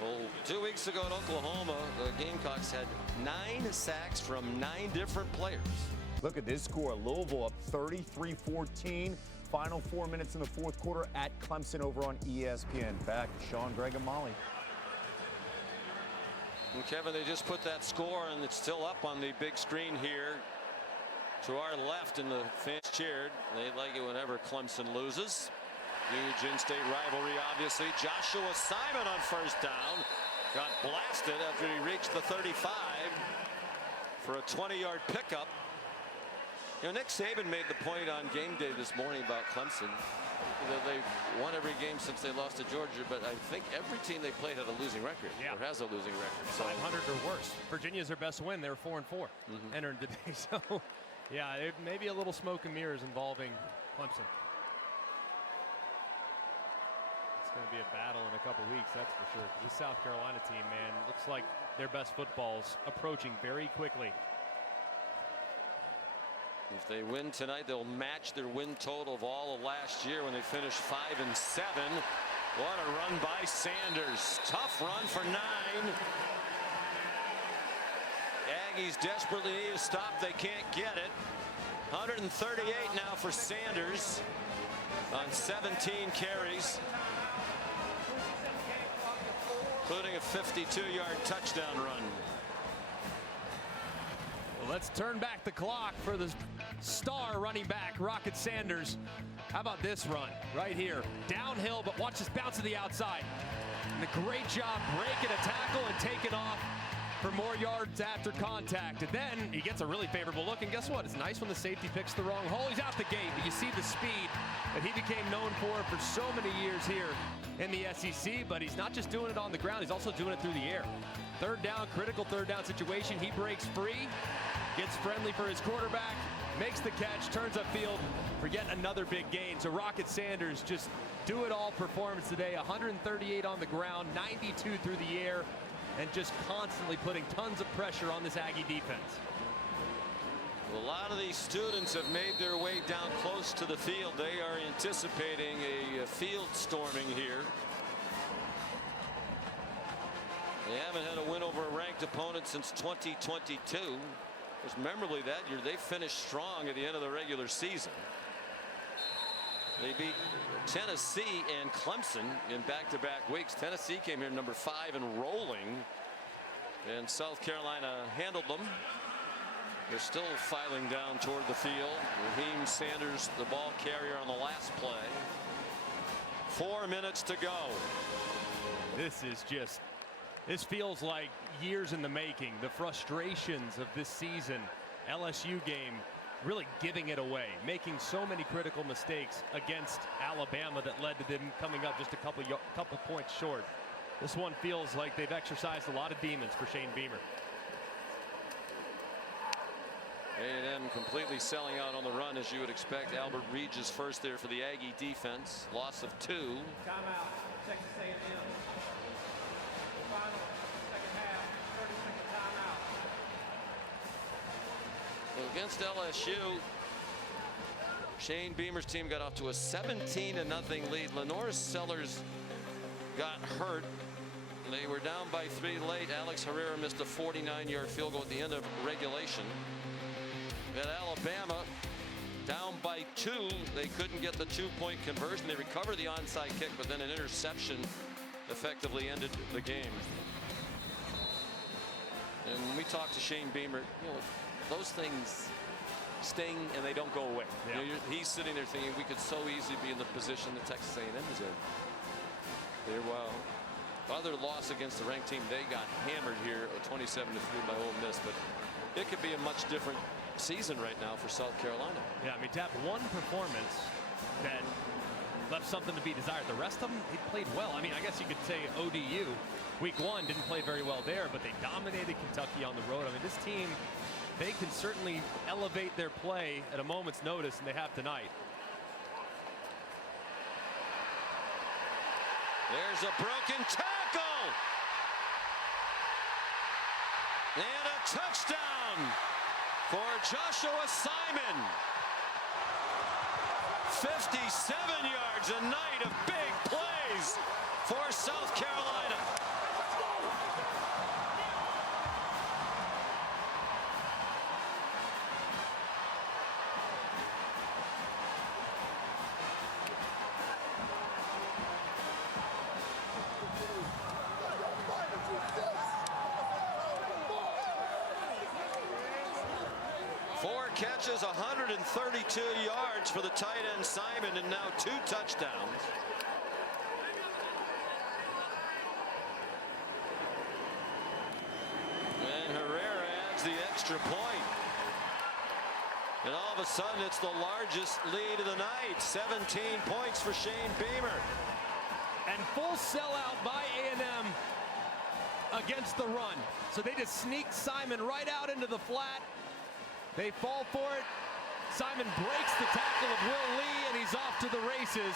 Well, 2 weeks ago in Oklahoma, the Gamecocks had 9 sacks from 9 different players. Look at this score. Louisville up 33-14. Final 4 minutes in the fourth quarter at Clemson over on ESPN. Back to Sean, Greg, and Molly. And Kevin, they just put that score, and it's still up on the big screen here to our left, and the fans cheered. They like it whenever Clemson loses. Huge in-state rivalry, obviously. Joshua Simon on first down got blasted after he reached the 35 for a 20-yard pickup. You know, Nick Saban made the point on game day this morning about Clemson. They've won every game since they lost to Georgia, but I think every team they played had a losing record, or has a losing record. So 500 or worse. Virginia's their best win. They were 4-4 entering today. So, yeah, it may be a little smoke and mirrors involving Clemson. It's going to be a battle in a couple weeks, that's for sure. This South Carolina team, man, looks like their best football's approaching very quickly. If they win tonight, they'll match their win total of all of last year when they finished 5-7. What a run by Sanders. Tough run for 9. Aggies desperately need a stop. They can't get it. 138 now for Sanders on 17 carries, including a 52-yard touchdown run. Well, let's turn back the clock for the star running back, Rocket Sanders. How about this run right here? Downhill, but watch this bounce to the outside. And a great job breaking a tackle and taking off for more yards after contact. And then he gets a really favorable look. And guess what? It's nice when the safety picks the wrong hole. He's out the gate, but you see the speed that he became known for so many years here in the SEC. But he's not just doing it on the ground, he's also doing it through the air. Third down, critical third down situation. He breaks free, gets friendly for his quarterback, makes the catch, turns upfield for yet another big gain. So Rocket Sanders, just do it all performance today. 138 on the ground, 92 through the air, and just constantly putting tons of pressure on this Aggie defense. A lot of these students have made their way down close to the field. They are anticipating a field storming here. They haven't had a win over a ranked opponent since 2022. Because memorably that year, they finished strong at the end of the regular season. They beat Tennessee and Clemson in back-to-back weeks. Tennessee came here number 5 and rolling, and South Carolina handled them. They're still filing down toward the field. Raheem Sanders, the ball carrier on the last play. 4 minutes to go. This feels like years in the making. The frustrations of this season, LSU game, really giving it away, making so many critical mistakes against Alabama that led to them coming up just a couple points short. This one feels like they've exercised a lot of demons for Shane Beamer. A&M completely selling out on the run, as you would expect. Albert Regis first there for the Aggie defense. Loss of 2. Timeout, Texas A&M. Final second half, 30-second timeout. Against LSU, Shane Beamer's team got off to a 17-0 lead. Lenore Sellers got hurt. They were down by 3 late. Alex Herrera missed a 49-yard field goal at the end of regulation. At Alabama, down by 2. They couldn't get the 2-point conversion. They recovered the onside kick, but then an interception effectively ended the game. And when we talk to Shane Beamer, you know, those things sting and they don't go away. Yeah. You know, he's sitting there thinking we could so easily be in the position that Texas A&M is in. They're other loss against the ranked team, they got hammered here at 27-3 by Ole Miss, but it could be a much different season right now for South Carolina. Yeah, I mean, to have one performance that left something to be desired. The rest of them, they played well. I mean, I guess you could say ODU, week 1, didn't play very well there, but they dominated Kentucky on the road. I mean, this team, they can certainly elevate their play at a moment's notice, and they have tonight. There's a broken tackle. And a touchdown for Joshua Simon. 57 yards, a night of big plays for South Carolina. catches, 132 yards for the tight end Simon, and now 2 touchdowns. And Herrera adds the extra point. And all of a sudden, it's the largest lead of the night. 17 points for Shane Beamer. And full sellout by A&M against the run. So they just sneak Simon right out into the flat. They fall for it. Simon breaks the tackle of Will Lee, and he's off to the races.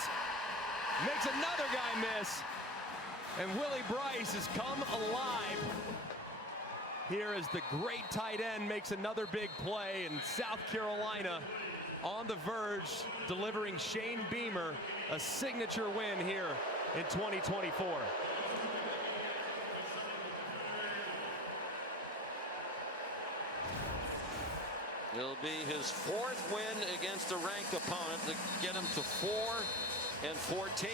Makes another guy miss. And Willie Bryce has come alive. Here as the great tight end makes another big play, and South Carolina on the verge, delivering Shane Beamer a signature win here in 2024. It'll be his 4th win against a ranked opponent to get him to 4-14.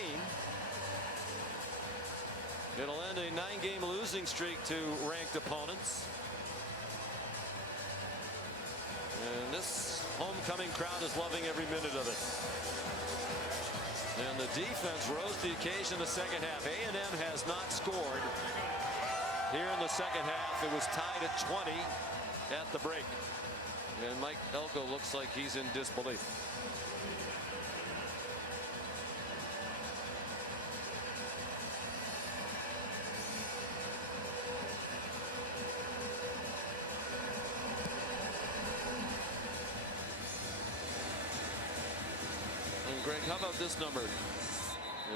It'll end a 9-game losing streak to ranked opponents. And this homecoming crowd is loving every minute of it. And the defense rose to the occasion in the second half. A&M has not scored here in the second half. It was tied at 20 at the break. And Mike Elko looks like he's in disbelief. And Greg, how about this number?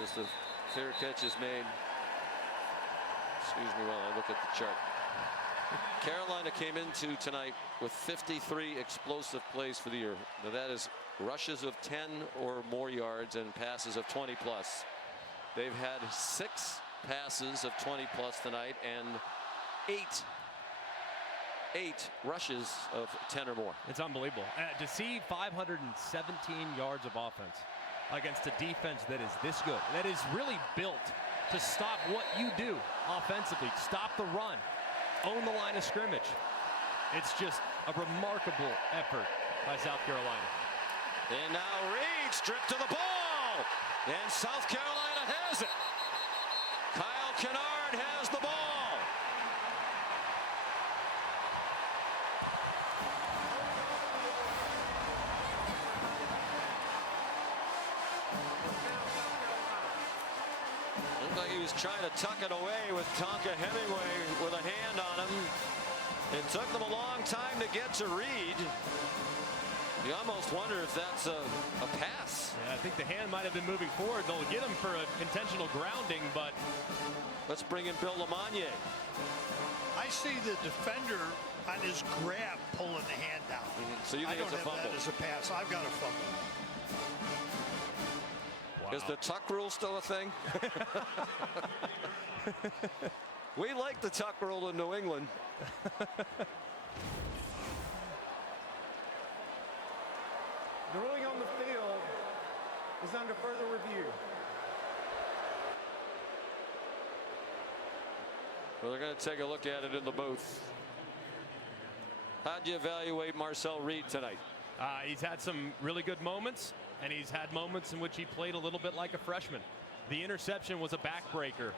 As the fair catch is made. Excuse me while I look at the chart. Carolina came into tonight with 53 explosive plays for the year. Now that is rushes of 10 or more yards and passes of 20 plus. They've had 6 passes of 20 plus tonight and 8 rushes of 10 or more. It's unbelievable. To see 517 yards of offense against a defense that is this good, that is really built to stop what you do offensively, stop the run, own the line of scrimmage. It's just a remarkable effort by South Carolina. And now Reed stripped to the ball. And South Carolina has it. Kyle Kennard has the ball. Looked like he was trying to tuck it away with Tonka Hemingway with a hand on him. It took them a long time to get to Reed. You almost wonder if that's a pass. Yeah, I think the hand might have been moving forward. They'll get him for an intentional grounding, but let's bring in Bill Lamagna. I see the defender on his grab pulling the hand down. So you think it's a fumble? I don't have that as a pass. I've got a fumble. Wow. Is the tuck rule still a thing? We like the tuck rule in New England. The ruling on the field is under further review. Well, they're going to take a look at it in the booth. How'd you evaluate Marcel Reed tonight? He's had some really good moments, and he's had moments in which he played a little bit like a freshman. The interception was a backbreaker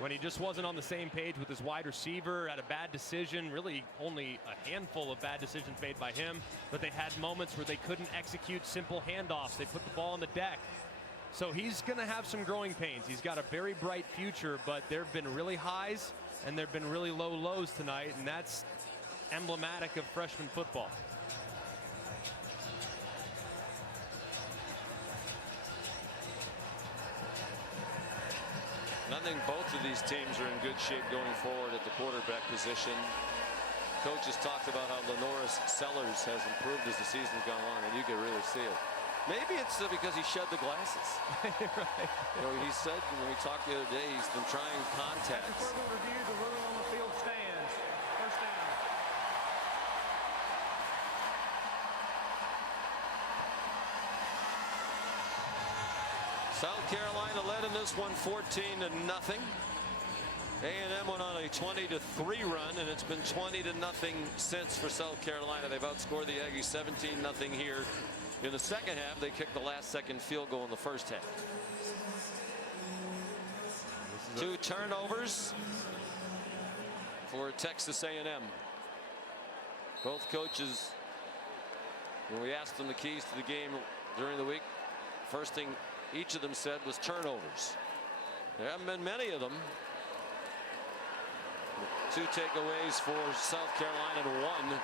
when he just wasn't on the same page with his wide receiver, had a bad decision, really only a handful of bad decisions made by him, but they had moments where they couldn't execute simple handoffs. They put the ball on the deck. So he's going to have some growing pains. He's got a very bright future, but there have been really highs and there have been really low lows tonight, and that's emblematic of freshman football. I think both of these teams are in good shape going forward at the quarterback position. Coach has talked about how Lenoris Sellers has improved as the season's gone on, and you can really see it. Maybe it's because he shed the glasses. Right. You know, he said when we talked the other day, he's been trying contacts. Further review, the ruling on the field stands. First down. South Carolina led in this one 14-0. A&M went on a 20-3 run, and it's been 20-0 since for South Carolina. They've outscored the Aggies 17-0 here in the second half. They kicked the last-second field goal in the first half. 2 turnovers for Texas A&M. Both coaches, when we asked them the keys to the game during the week, first thing each of them said was turnovers. There haven't been many of them. 2 takeaways for South Carolina and 1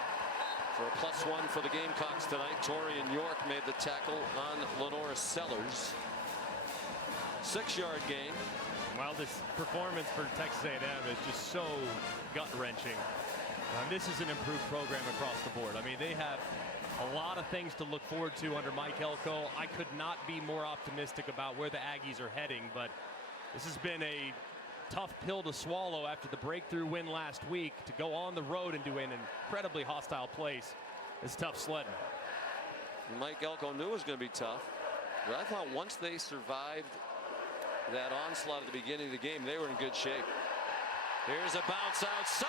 for a +1 for the Gamecocks tonight. Torian York made the tackle on Lenora Sellers. 6-yard gain. Well, this performance for Texas A&M is just so gut-wrenching. This is an improved program across the board. I mean, they have a lot of things to look forward to under Mike Elko. I could not be more optimistic about where the Aggies are heading, but this has been a tough pill to swallow after the breakthrough win last week. To go on the road into an incredibly hostile place is tough sledding. Mike Elko knew it was going to be tough, but I thought once they survived that onslaught at the beginning of the game, they were in good shape. Here's a bounce outside.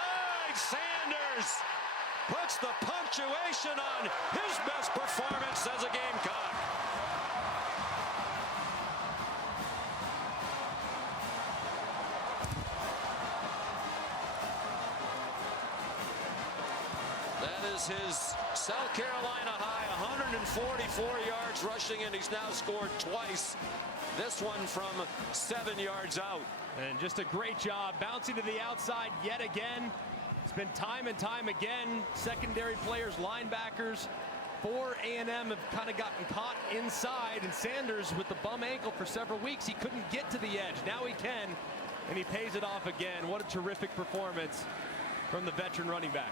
Sanders puts the punctuation on his best performance as a Gamecock. That is his South Carolina high, 144 yards rushing, and he's now scored twice. This one from 7 yards out. And just a great job bouncing to the outside yet again. It's been time and time again. Secondary players, linebackers for A&M have kind of gotten caught inside, and Sanders with the bum ankle for several weeks, he couldn't get to the edge. Now he can, and he pays it off again. What a terrific performance from the veteran running back.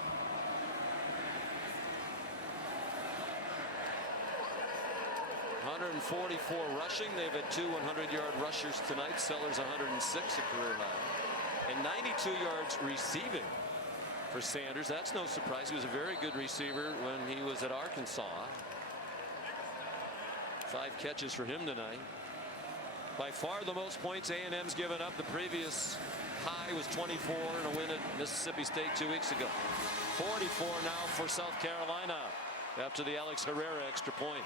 .144 rushing. They've had 2 100-yard rushers tonight. Sellers 106, a career high, and 92 yards receiving for Sanders. That's no surprise. He was a very good receiver when he was at Arkansas. 5 catches for him tonight. By far the most points A&M's given up. The previous high was 24 in a win at Mississippi State 2 weeks ago. 44 now for South Carolina after the Alex Herrera extra point.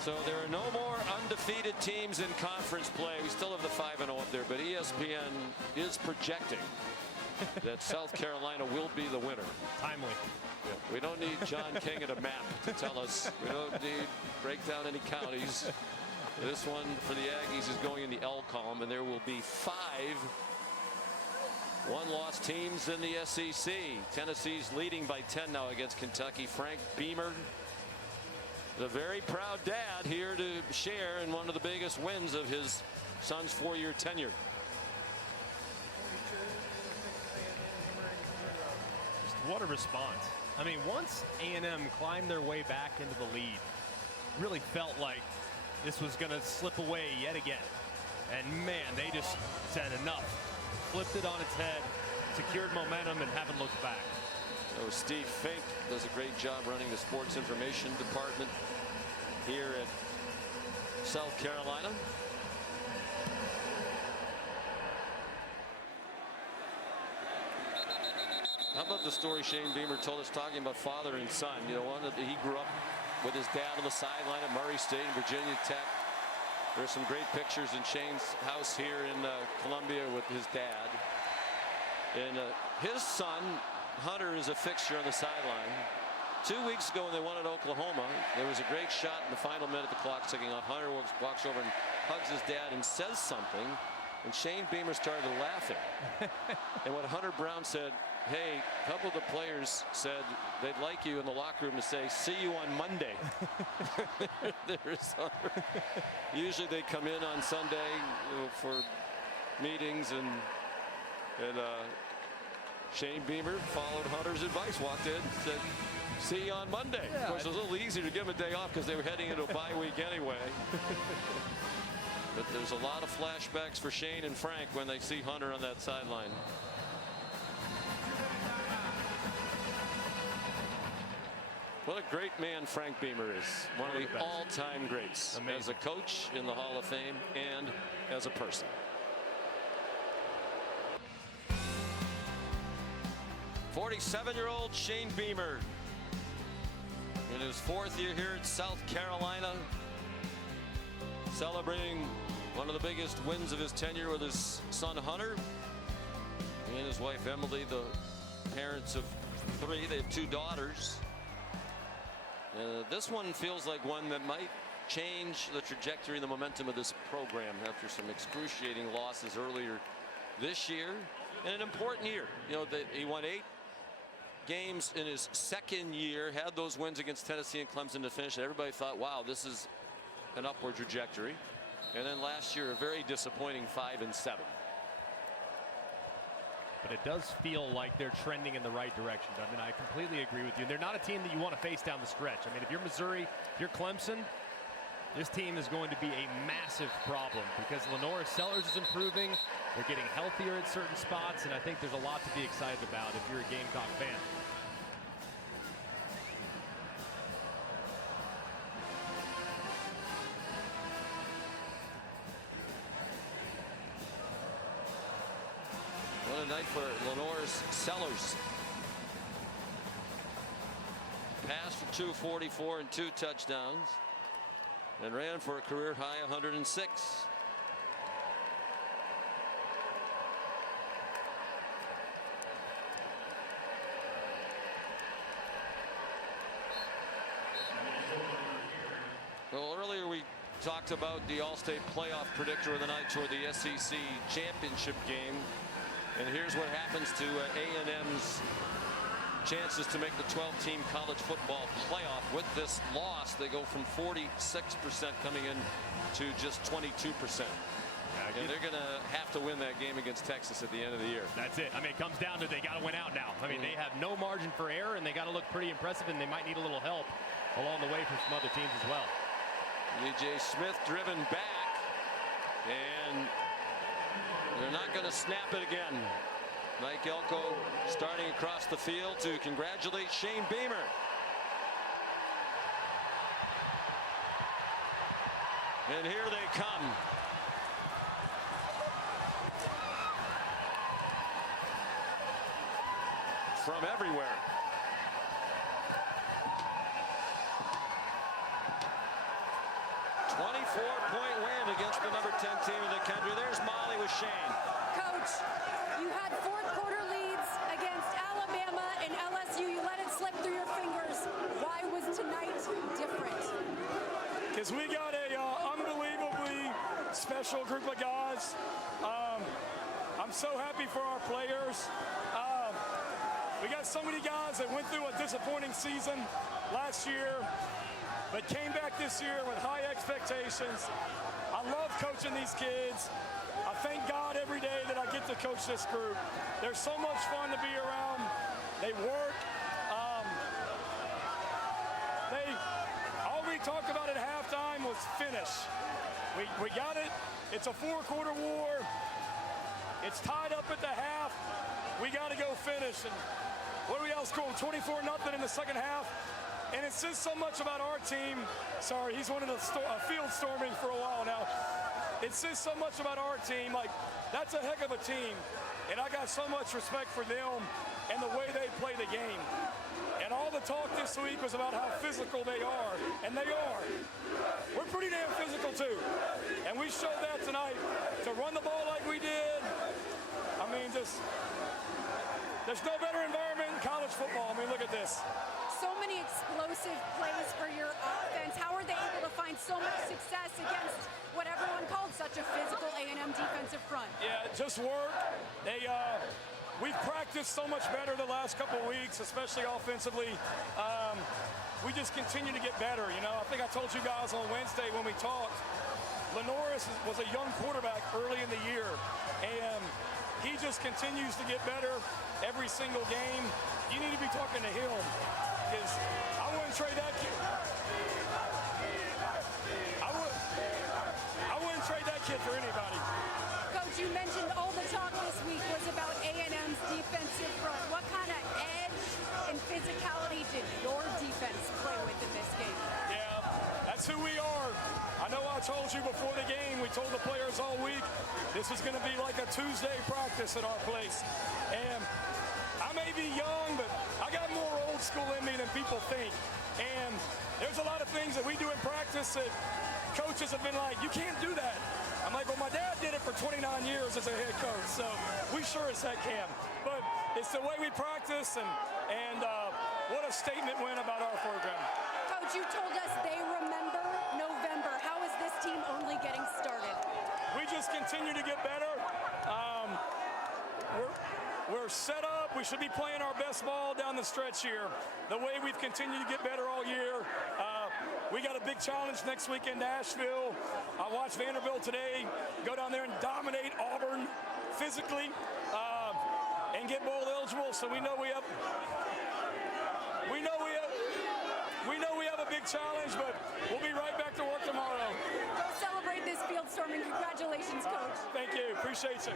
So there are no more undefeated teams in conference play. We still have the 5-0 up there, but ESPN is projecting that South Carolina will be the winner. Timely. Yeah. We don't need John King at a map to tell us. We don't need break down any counties. This one for the Aggies is going in the L column, and there will be 5 one-loss teams in the SEC. Tennessee's leading by 10 now against Kentucky. Frank Beamer, the very proud dad, here to share in one of the biggest wins of his son's 4-year tenure. Just what a response. I mean, once A&M climbed their way back into the lead, really felt like this was going to slip away yet again. And man, they just said enough. Flipped it on its head, secured momentum, and haven't looked back. So Steve Fink does a great job running the sports information department here at South Carolina. How about the story Shane Beamer told us talking about father and son? You know, one that he grew up with his dad on the sideline at Murray State and Virginia Tech. There's some great pictures in Shane's house here in Columbia with his dad. And his son, Hunter, is a fixture on the sideline. 2 weeks ago when they won at Oklahoma, there was a great shot in the final minute, the clock ticking off. Hunter walks over and hugs his dad and says something, and Shane Beamer started laughing. And what Hunter Brown said, hey, a couple of the players said they'd like you in the locker room to say, see you on Monday. There's Hunter. Usually they come in on Sunday, you know, for meetings, and Shane Beamer followed Hunter's advice, walked in, said, see you on Monday. Yeah, of course, it was a little easier to give him a day off because they were heading into a bye week anyway. But there's a lot of flashbacks for Shane and Frank when they see Hunter on that sideline. What a great man Frank Beamer is. One of the all-time greats. Amazing. As a coach in the Hall of Fame and as a person. '47-year-old Shane Beamer in his 4th year here at South Carolina, celebrating one of the biggest wins of his tenure with his son Hunter and his wife Emily, the parents of 3. They have 2 daughters. This one feels like one that might change the trajectory and the momentum of this program after some excruciating losses earlier this year, and an important year. You know, he won 8 games in his 2nd year, had those wins against Tennessee and Clemson to finish. Everybody thought, wow, this is an upward trajectory. And then last year, a very disappointing 5-7. But it does feel like they're trending in the right direction. I mean, I completely agree with you. They're not a team that you want to face down the stretch. I mean, if you're Missouri, if you're Clemson, this team is going to be a massive problem because Lenore Sellers is improving. They're getting healthier at certain spots, and I think there's a lot to be excited about if you're a Gamecock fan. What a night for Lenore Sellers. Passed for 244 and 2 touchdowns, and ran for a career high 106. Well, earlier we talked about the All-State playoff predictor of the night toward the SEC championship game. And here's what happens to A&M's chances to make the 12-team college football playoff. With this loss, they go from 46% coming in to just 22%. And they're going to have to win that game against Texas at the end of the year. That's it. I mean, it comes down to they got to win out now. I mean, they have no margin for error, and they got to look pretty impressive, and they might need a little help along the way from some other teams as well. E.J. Smith driven back, and they're not going to snap it again. Mike Elko starting across the field to congratulate Shane Beamer. And here they come. From everywhere. .4 win against the number 10 team in the country. There's Molly with Shane. Coach, you had 4th quarter leads against Alabama and LSU. You let it slip through your fingers. Why was tonight different? Because we got a unbelievably special group of guys. I'm so happy for our players. We got so many guys that went through a disappointing season last year, but came back this year with high expectations. I love coaching these kids. I thank God every day that I get to coach this group. They're so much fun to be around. They work. All we talked about at halftime was finish. We got it. It's a 4-quarter war. It's tied up at the half. We got to go finish. And what do we outscore? 24-0 in the second half. And it says so much about our team. Sorry, he's wanted a field storming for a while now. It says so much about our team. Like, that's a heck of a team. And I got so much respect for them and the way they play the game. And all the talk this week was about how physical they are. And they are. We're pretty damn physical, too. And we showed that tonight. To run the ball like we did. I mean, just, there's no better environment in college football. I mean, look at this. So many explosive plays for your offense. How are they able to find so much success against what everyone called such a physical A&M defensive front? Yeah, just work. We've practiced so much better the last couple of weeks, especially offensively. We just continue to get better. You know, I think I told you guys on Wednesday when we talked, Lenore was a young quarterback early in the year, and he just continues to get better every single game. You need to be talking to him. Because I wouldn't trade that kid. I wouldn't trade that kid for anybody. Coach, Coach, you mentioned all the talk this week was about A&M's defensive front. What kind of edge and physicality did your defense play with in this game? Yeah, that's who we are. I know I told you before the game, we told the players all week, this is going to be like a Tuesday practice at our place. And I may be young, but I got more old school in me than people think. And there's a lot of things that we do in practice that coaches have been like, you can't do that. I'm like, well, my dad did it for 29 years as a head coach, so we sure as heck can. But it's the way we practice, and what a statement win about our program. Coach, you told us they remember November. How is this team only getting started? We just continue to get better. We're set up. We should be playing our best ball down the stretch here. The way we've continued to get better all year. We got a big challenge next week in Nashville. I watched Vanderbilt today go down there and dominate Auburn physically and get bowl eligible. So we know we have a big challenge, but we'll be right back to work tomorrow. Go celebrate this field storming. Congratulations, Coach. Thank you. Appreciate you.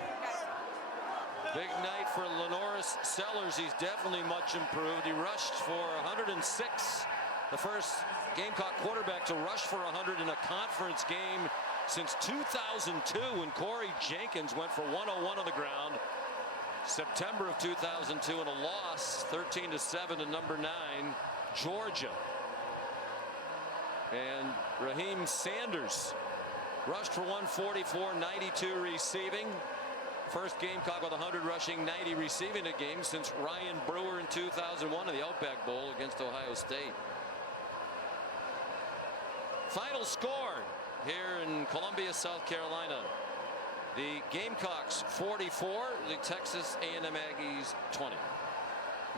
Big night for Lenoris Sellers. He's definitely much improved. He rushed for 106. The first Gamecock quarterback to rush for 100 in a conference game since 2002 when Corey Jenkins went for 101 on the ground. September of 2002 in a loss 13-7 to number 9 Georgia. And Raheem Sanders rushed for 144, 92 receiving. First Gamecock with 100 rushing, 90 receiving a game since Ryan Brewer in 2001 in the Outback Bowl against Ohio State. Final score here in Columbia, South Carolina. The Gamecocks 44, the Texas A&M Aggies 20.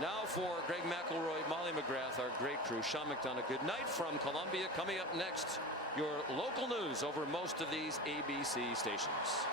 Now for Greg McElroy, Molly McGrath, our great crew, Sean McDonough. Good night from Columbia. Coming up next, your local news over most of these ABC stations.